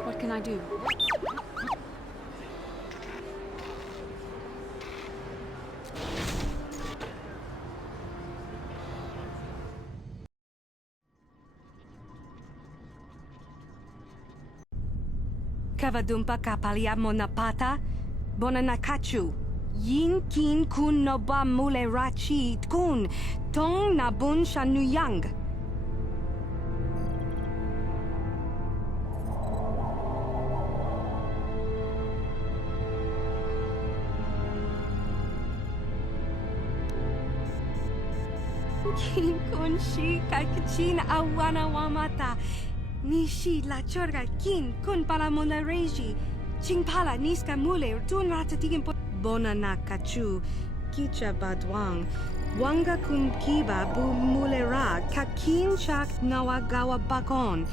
What can I do? Kavadumpa kapalia monapata, bonanakachu. Yin kin kun noba mule rachi kun, tong nabun shanuyang. Kin kun shi kaikachin awana wamata. Nishi la chorga kin kun pala mona reji. Ching pala niska mule tun ratatikin po. Bonana kachu. Kicha badwang. Wanga kun kiba bu mule ra. Kakin chak nawagawa bakon.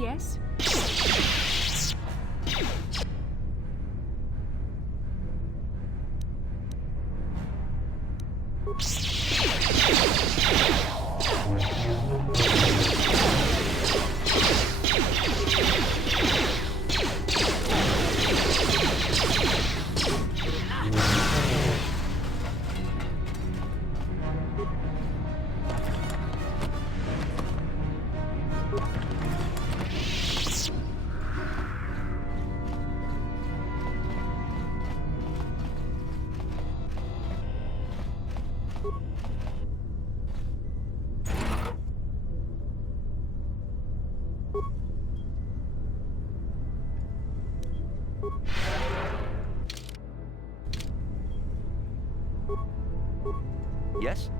Yes? Yes?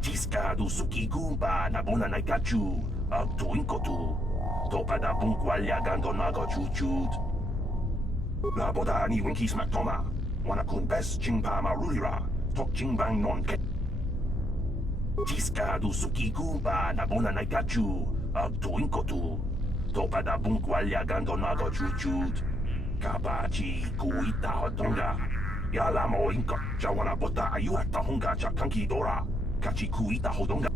Tiskadu sukigumba na buna na gachu, tuinkotu. Topada bunkwalya gando nago chuchut. La boda ni winki smack toma. Wana kun best chingpa marulira. Tok chingbang non ke. Tiskadu sukigumba na buna na gachu, tuinkotu. Topada bunkwalya gando nago chuchut. Kabachi kuita hotonga. Yala mo inka, jawana bota ayuata honga cha kanki dora. Kachi kuita hodonga.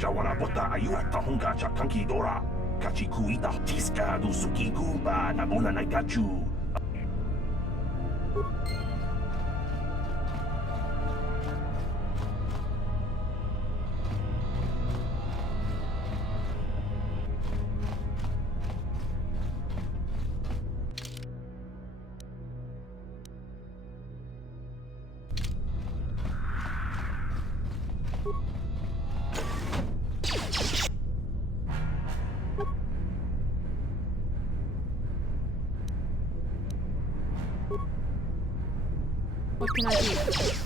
Jawana bota ayuat tahunga chakanki dora. Kachi kuita tiska du suki guba na una nagachu. What can I do?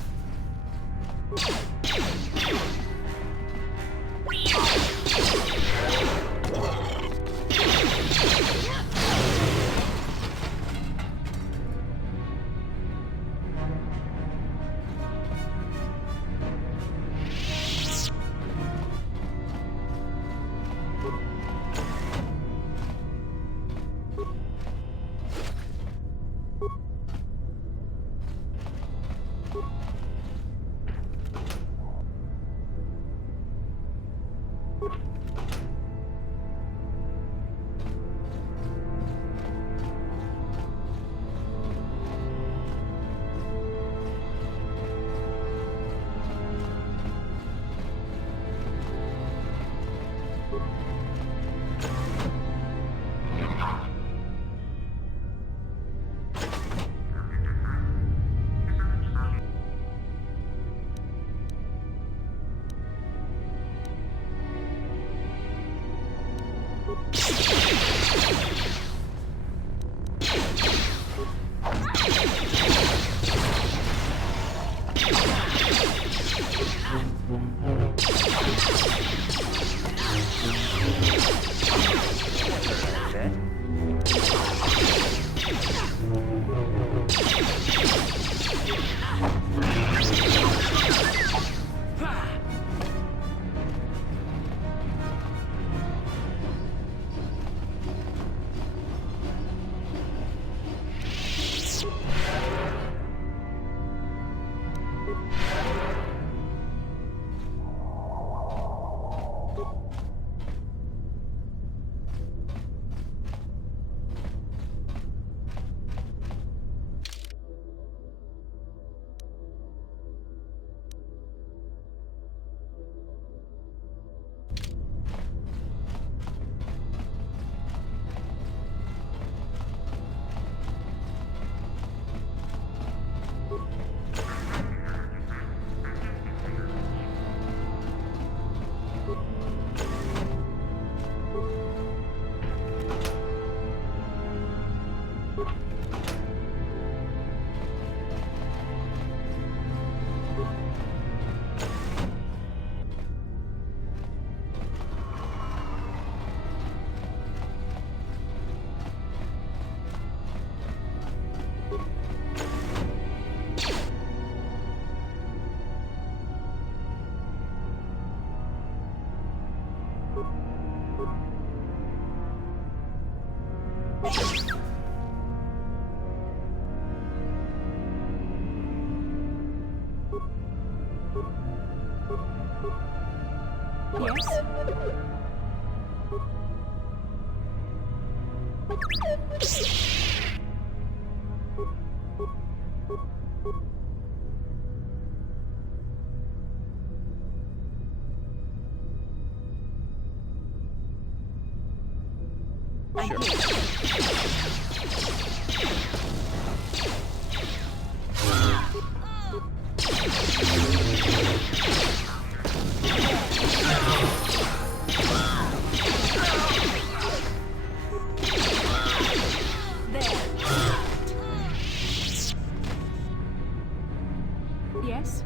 Yes?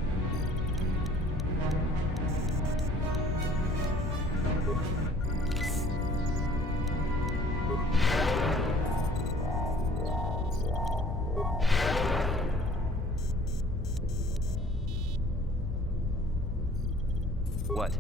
What?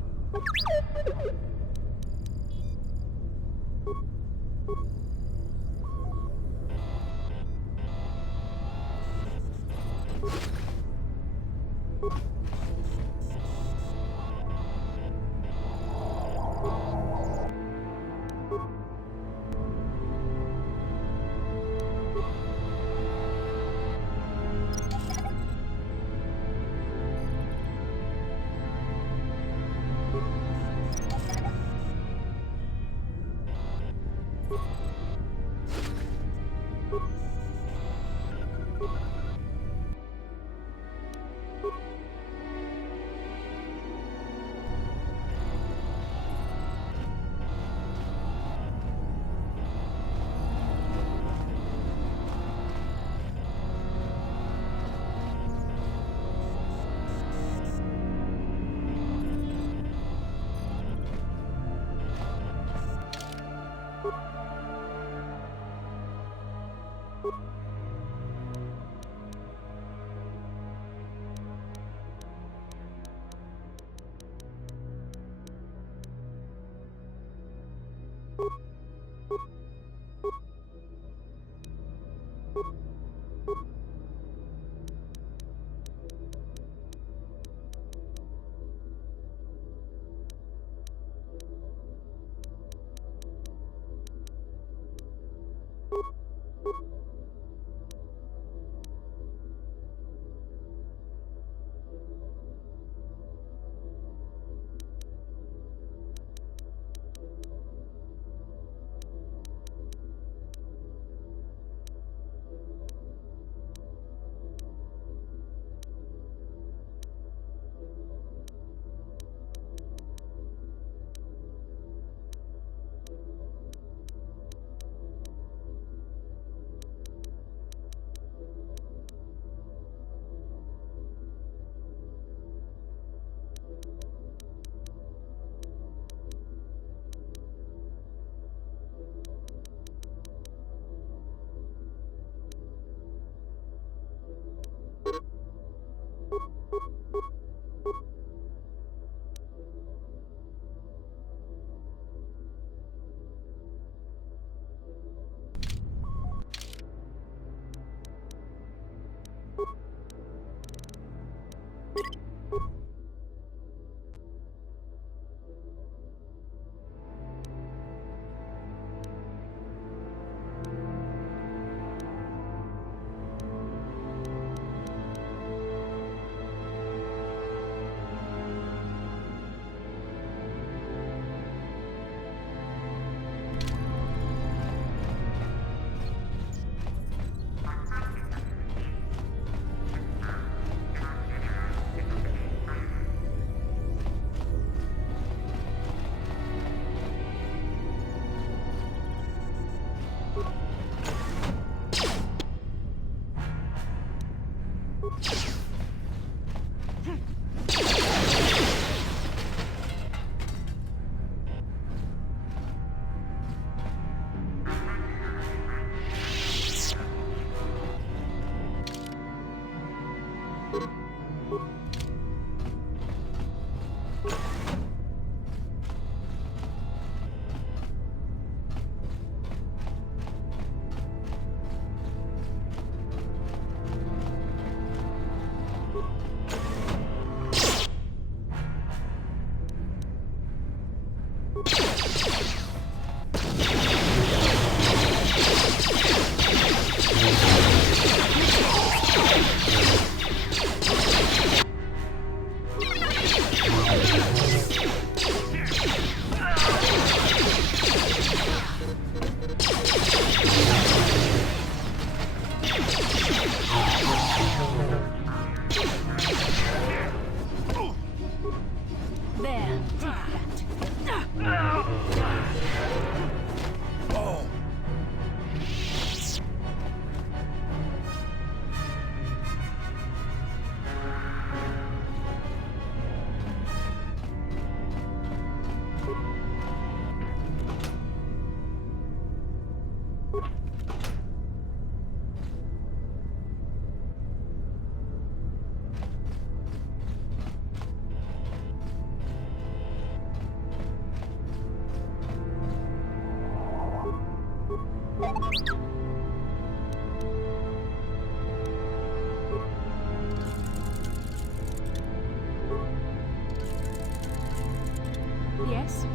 Yes?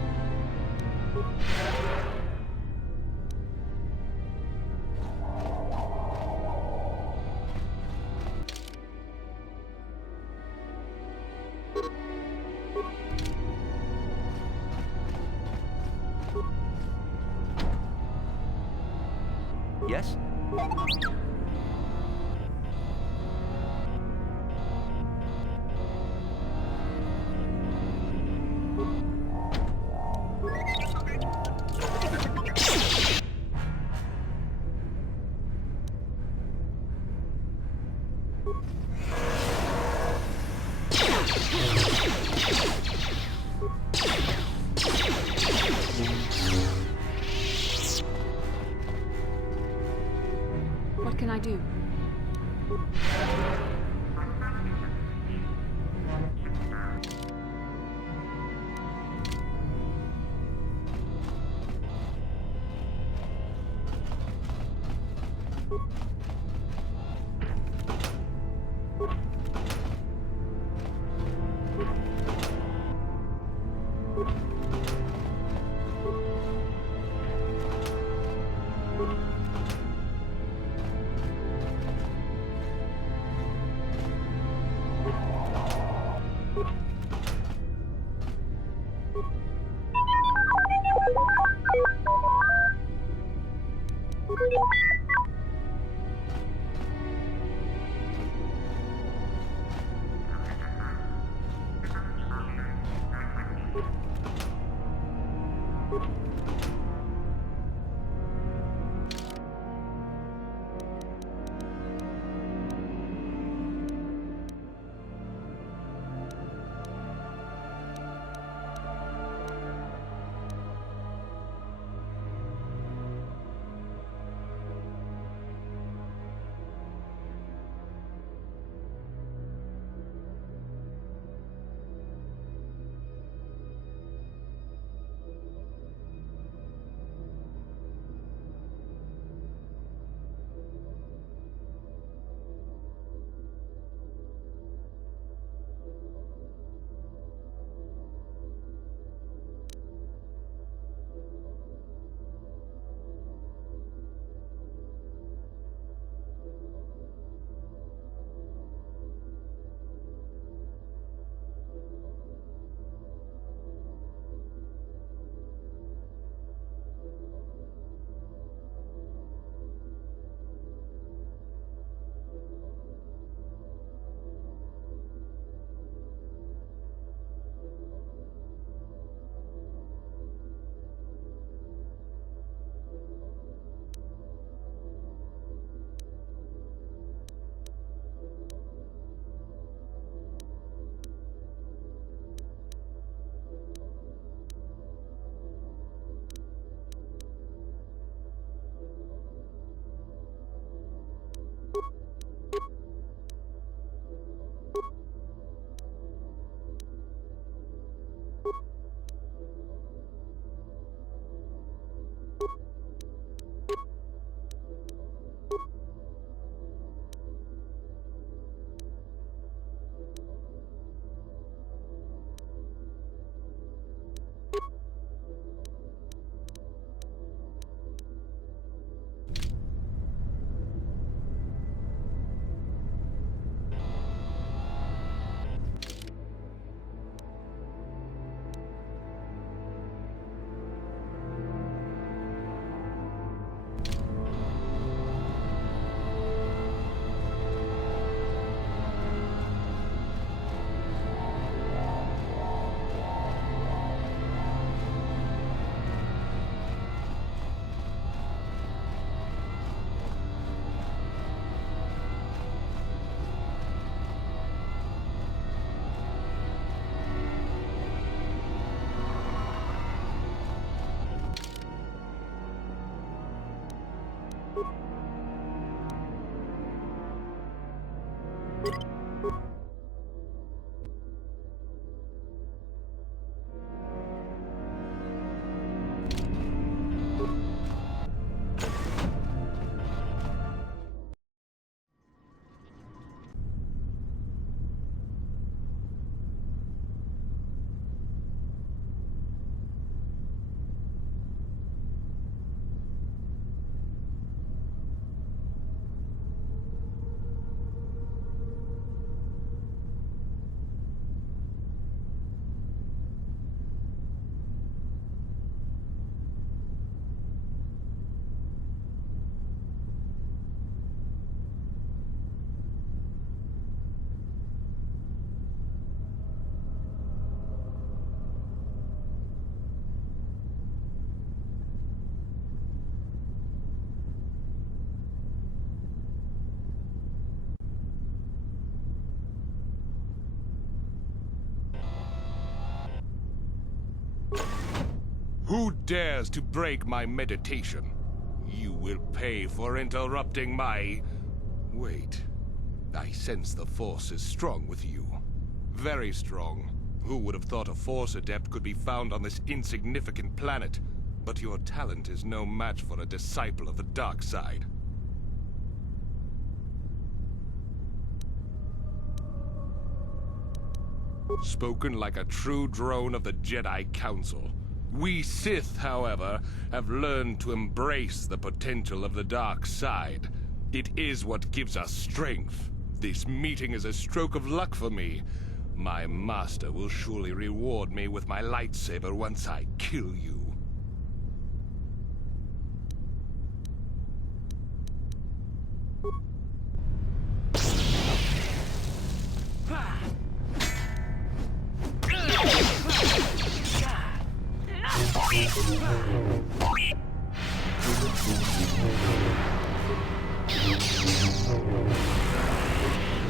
Yes? What can I do? Who dares to break my meditation? You will pay for interrupting my... Wait. I sense the Force is strong with you. Very strong. Who would have thought a Force adept could be found on this insignificant planet? But your talent is no match for a disciple of the dark side. Spoken like a true drone of the Jedi Council. We Sith, however, have learned to embrace the potential of the dark side. It is what gives us strength. This meeting is a stroke of luck for me. My master will surely reward me with my lightsaber once I kill you.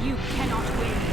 You cannot win.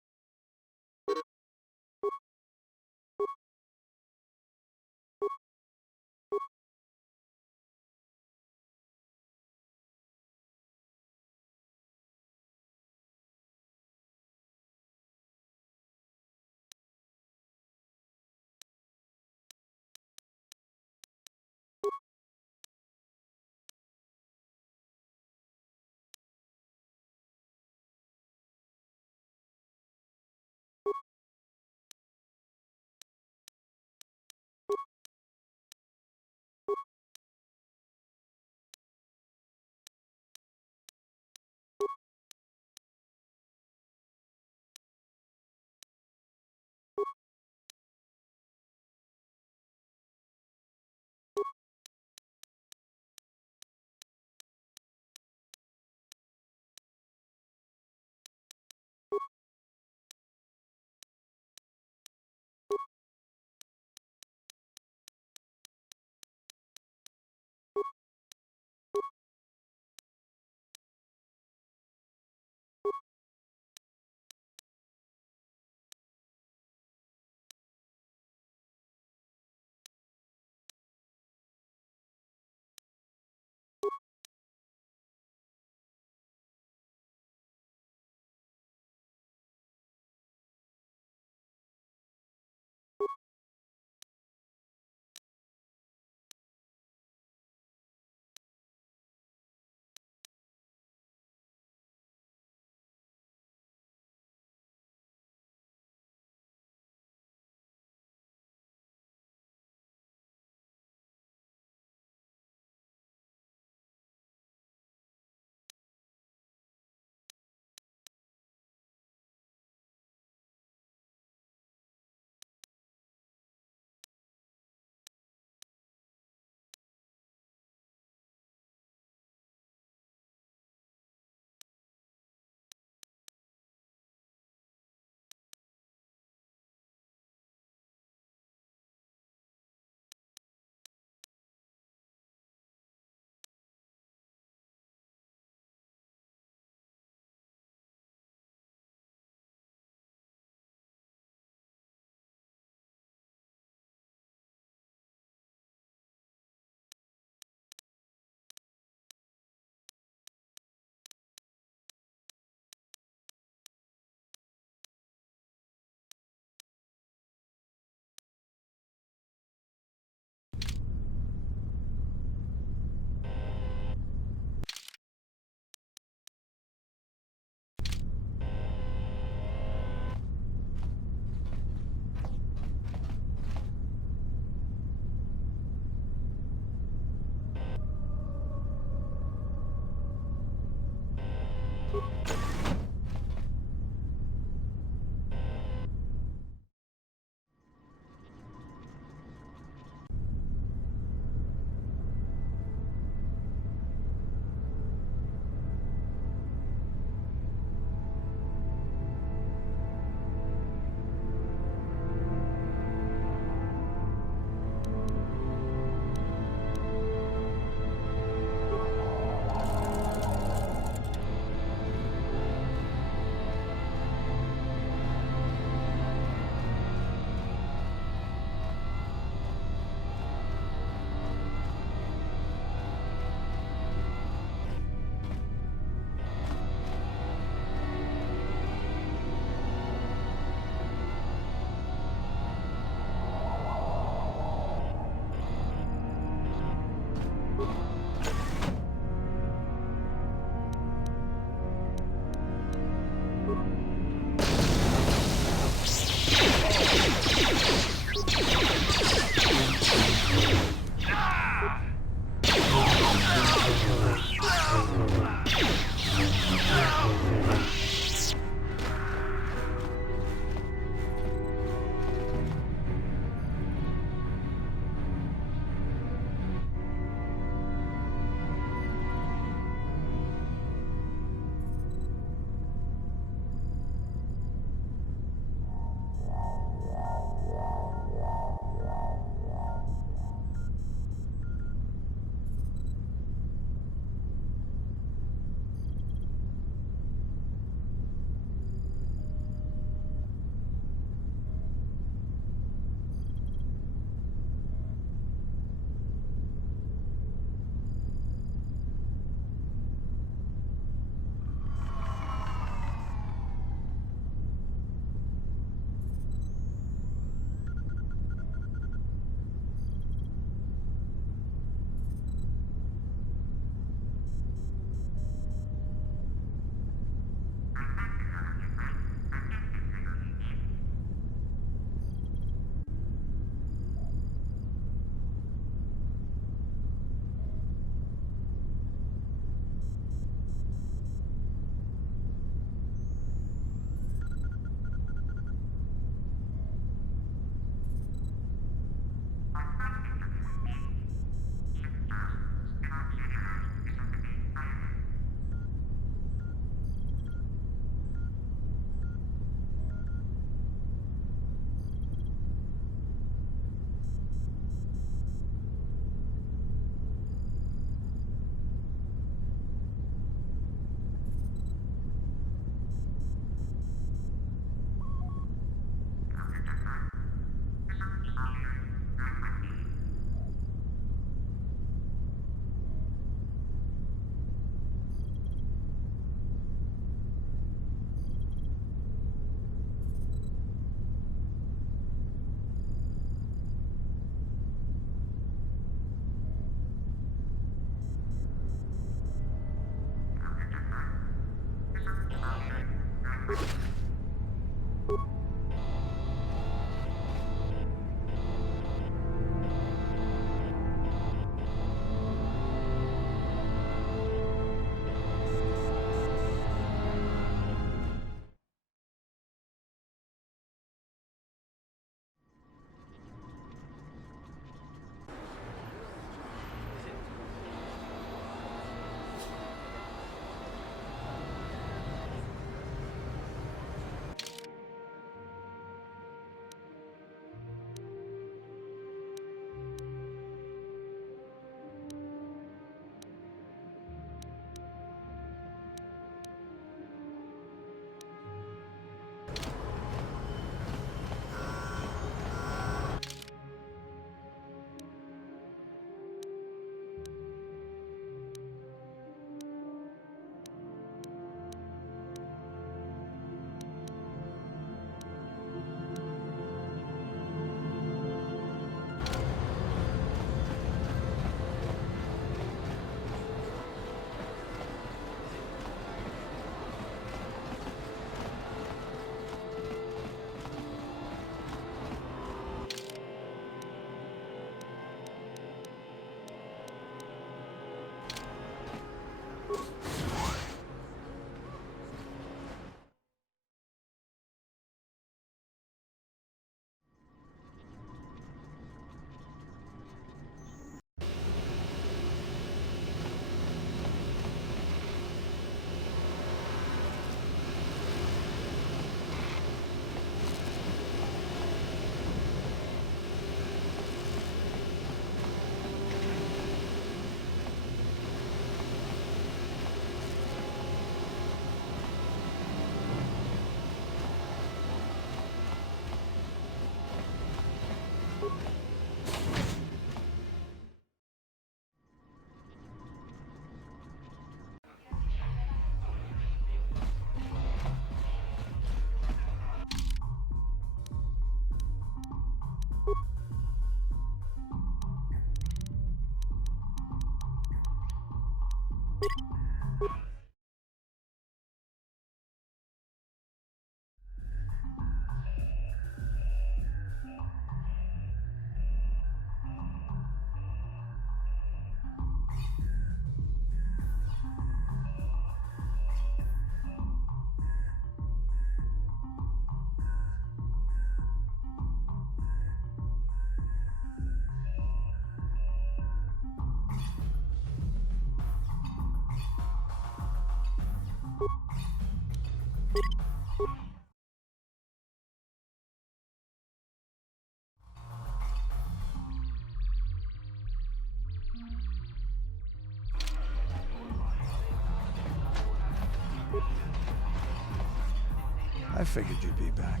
I figured you'd be back.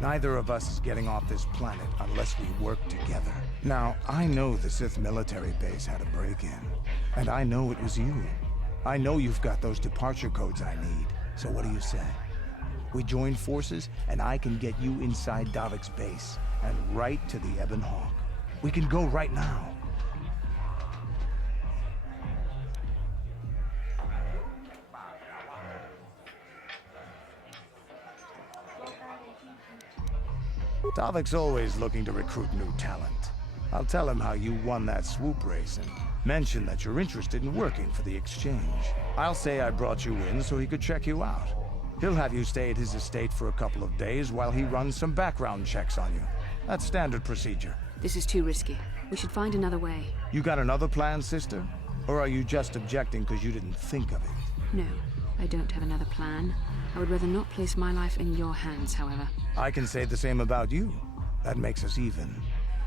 Neither of us is getting off this planet unless we work together. Now, I know the Sith military base had a break-in, and I know it was you. I know you've got those departure codes I need, so what do you say? We join forces, and I can get you inside Davik's base, and right to the Ebon Hawk. We can go right now. Davik's always looking to recruit new talent. I'll tell him how you won that swoop race and mention that you're interested in working for the exchange. I'll say I brought you in so he could check you out. He'll have you stay at his estate for a couple of days while he runs some background checks on you. That's standard procedure. This is too risky. We should find another way. You got another plan, sister? Or are you just objecting because you didn't think of it? No, I don't have another plan. I would rather not place my life in your hands, however. I can say the same about you. That makes us even.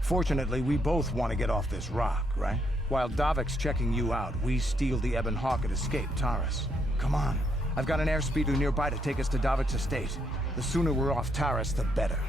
Fortunately, we both want to get off this rock, right? While Davik's checking you out, we steal the Ebon Hawk and escape Taris. Come on. I've got an airspeeder nearby to take us to Davik's estate. The sooner we're off Taris, the better.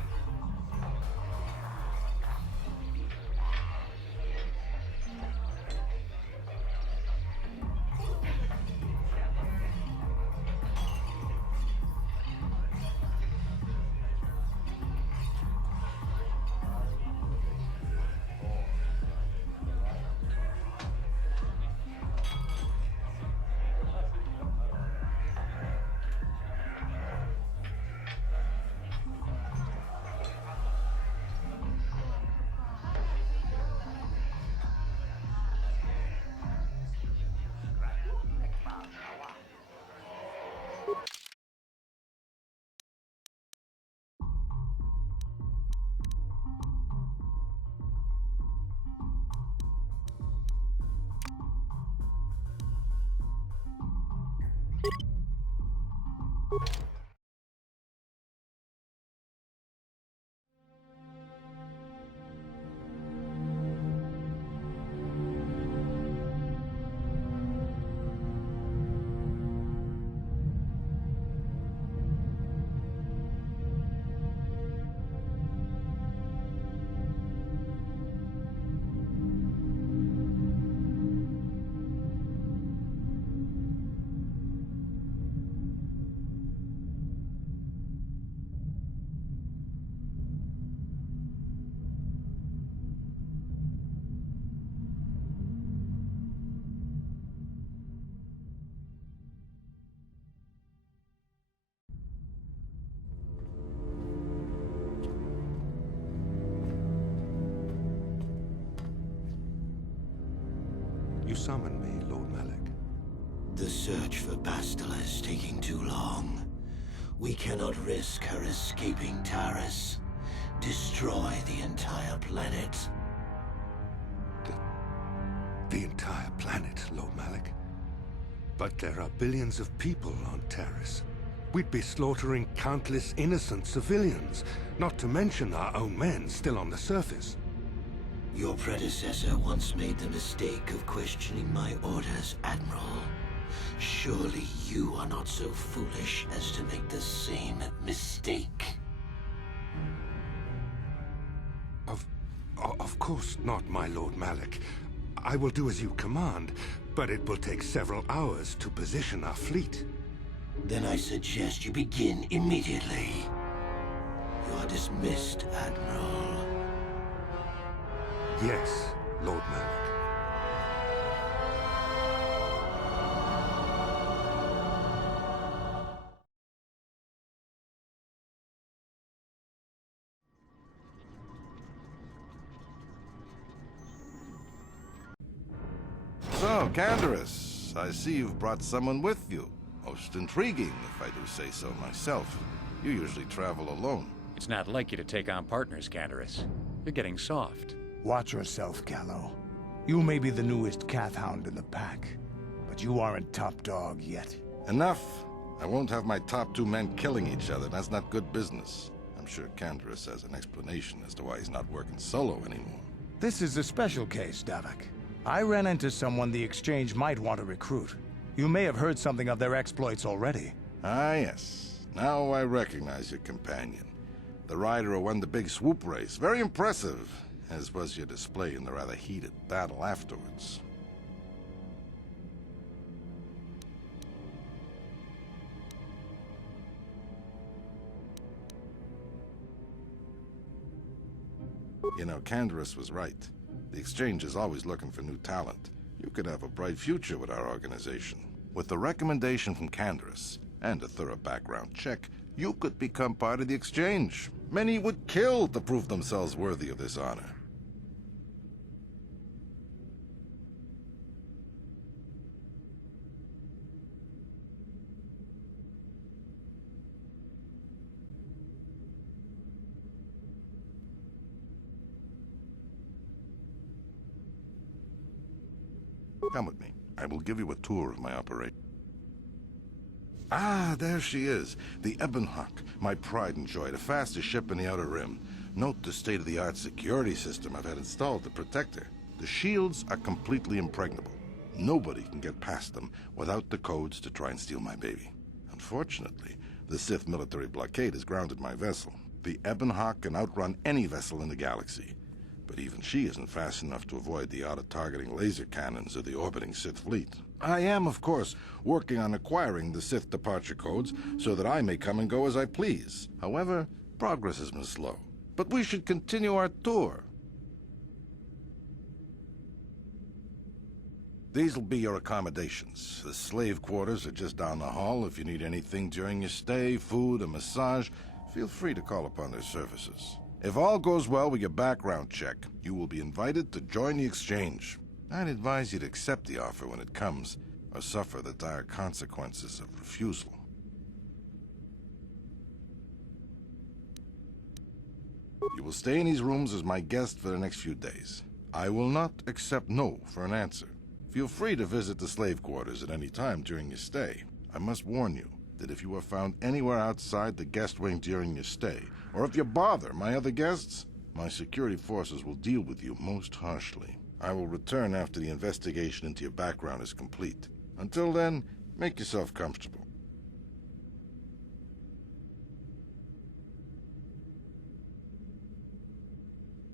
You summoned me, Lord Malak. The search for Bastila is taking too long. We cannot risk her escaping Taris. Destroy the entire planet. The entire planet, Lord Malak. But there are billions of people on Taris. We'd be slaughtering countless innocent civilians, not to mention our own men still on the surface. Your predecessor once made the mistake of questioning my orders, Admiral. Surely you are not so foolish as to make the same mistake. Of course not, my Lord Malak. I will do as you command, but it will take several hours to position our fleet. Then I suggest you begin immediately. You are dismissed, Admiral. Yes, Lord Malak. So, Canderous, I see you've brought someone with you. Most intriguing, if I do say so myself. You usually travel alone. It's not like you to take on partners, Canderous. You're getting soft. Watch yourself, Callow. You may be the newest Cath Hound in the pack, but you aren't top dog yet. Enough. I won't have my top two men killing each other. That's not good business. I'm sure Canderous has an explanation as to why he's not working solo anymore. This is a special case, Davik. I ran into someone the Exchange might want to recruit. You may have heard something of their exploits already. Ah, yes. Now I recognize your companion. The rider who won the big swoop race. Very impressive, as was your display in the rather heated battle afterwards. You know, Candaris was right. The Exchange is always looking for new talent. You could have a bright future with our organization. With the recommendation from Candaris and a thorough background check, you could become part of the Exchange. Many would kill to prove themselves worthy of this honor. Come with me. I will give you a tour of my operation. Ah, there she is. The Ebonhawk, my pride and joy, the fastest ship in the Outer Rim. Note the state-of-the-art security system I've had installed to protect her. The shields are completely impregnable. Nobody can get past them without the codes to try and steal my baby. Unfortunately, the Sith military blockade has grounded my vessel. The Ebonhawk can outrun any vessel in the galaxy. But even she isn't fast enough to avoid the auto-targeting laser cannons of the orbiting Sith fleet. I am, of course, working on acquiring the Sith departure codes so that I may come and go as I please. However, progress has been slow. But we should continue our tour. These will be your accommodations. The slave quarters are just down the hall. If you need anything during your stay, food, a massage, feel free to call upon their services. If all goes well with your background check, you will be invited to join the Exchange. I'd advise you to accept the offer when it comes, or suffer the dire consequences of refusal. You will stay in these rooms as my guest for the next few days. I will not accept no for an answer. Feel free to visit the slave quarters at any time during your stay. I must warn you that if you are found anywhere outside the guest wing during your stay, or if you bother my other guests, my security forces will deal with you most harshly. I will return after the investigation into your background is complete. Until then, make yourself comfortable.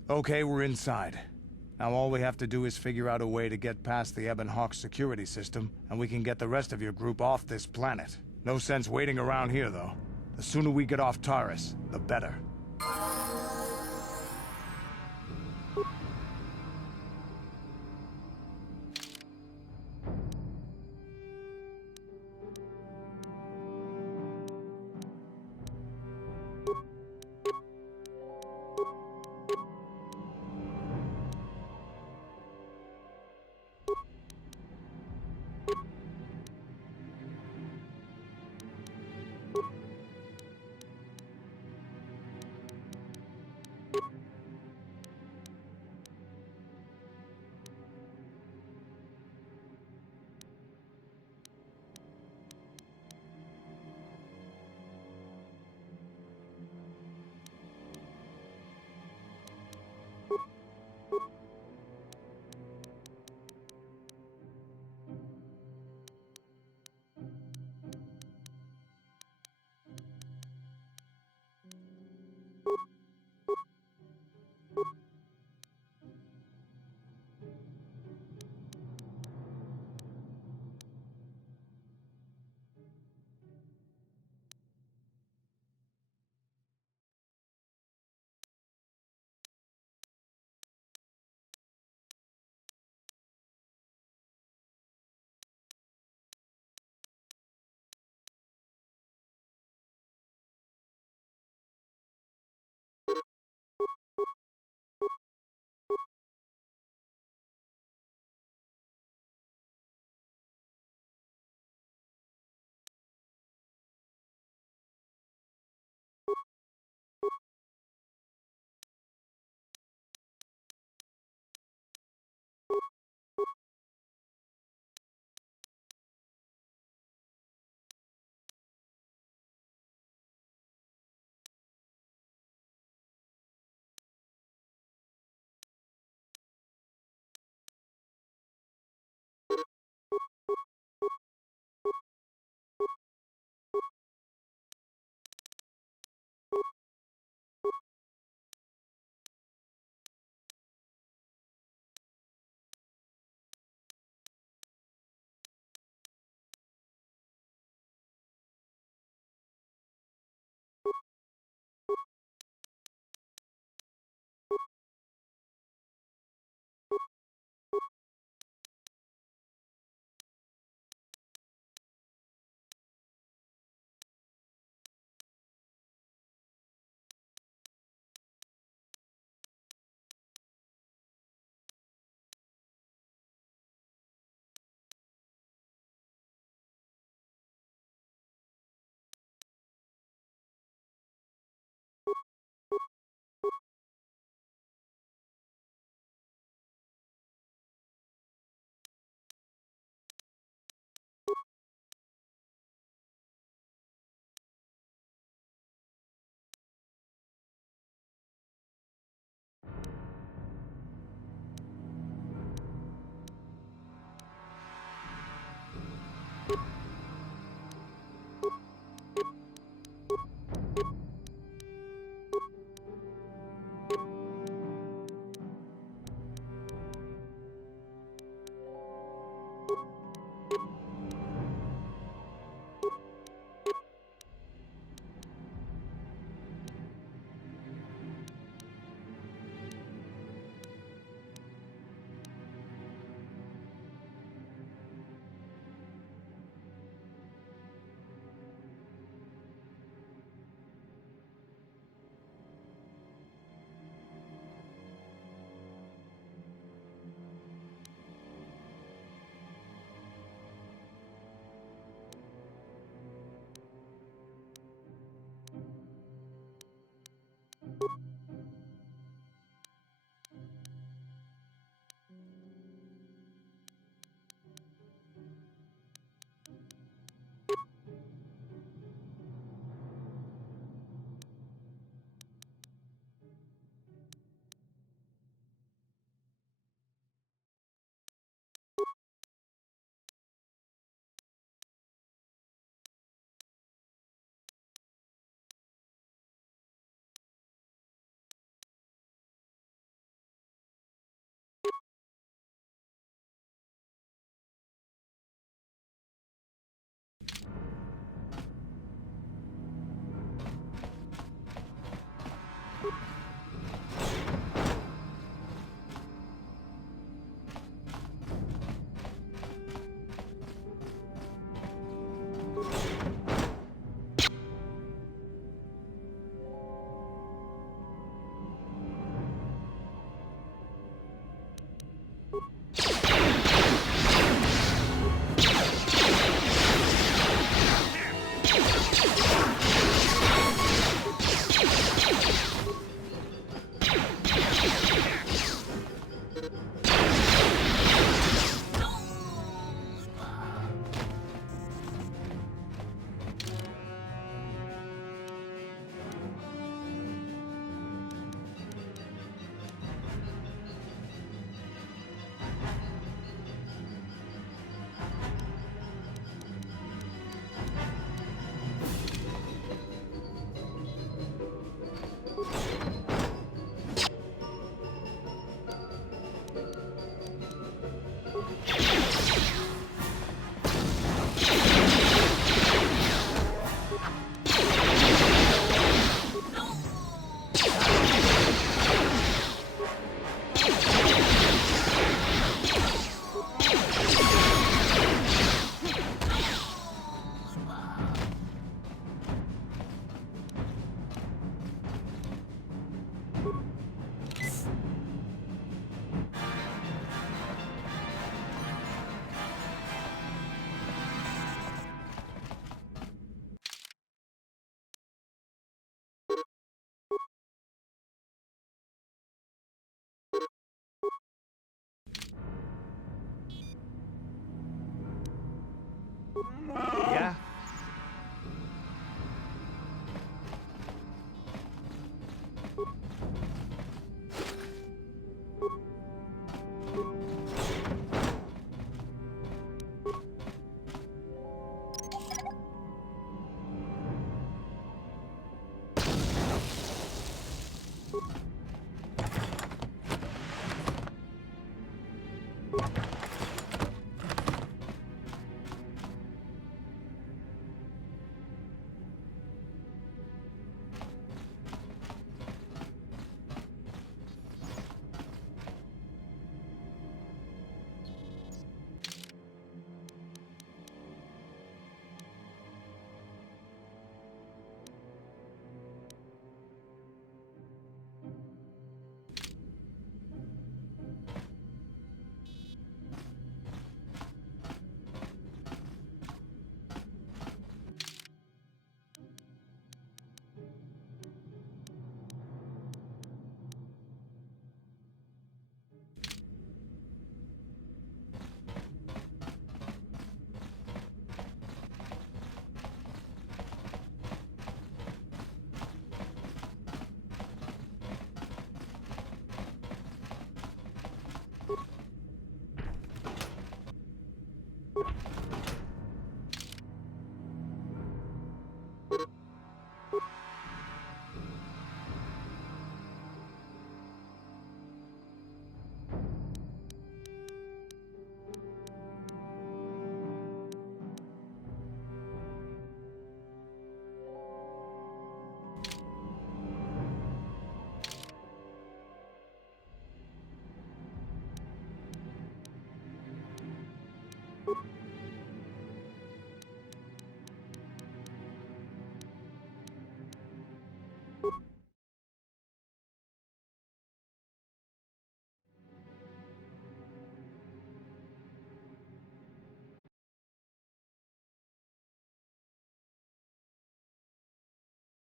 Okay, we're inside. Now all we have to do is figure out a way to get past the Ebonhawk security system, and we can get the rest of your group off this planet. No sense waiting around here, though. The sooner we get off Taurus, the better.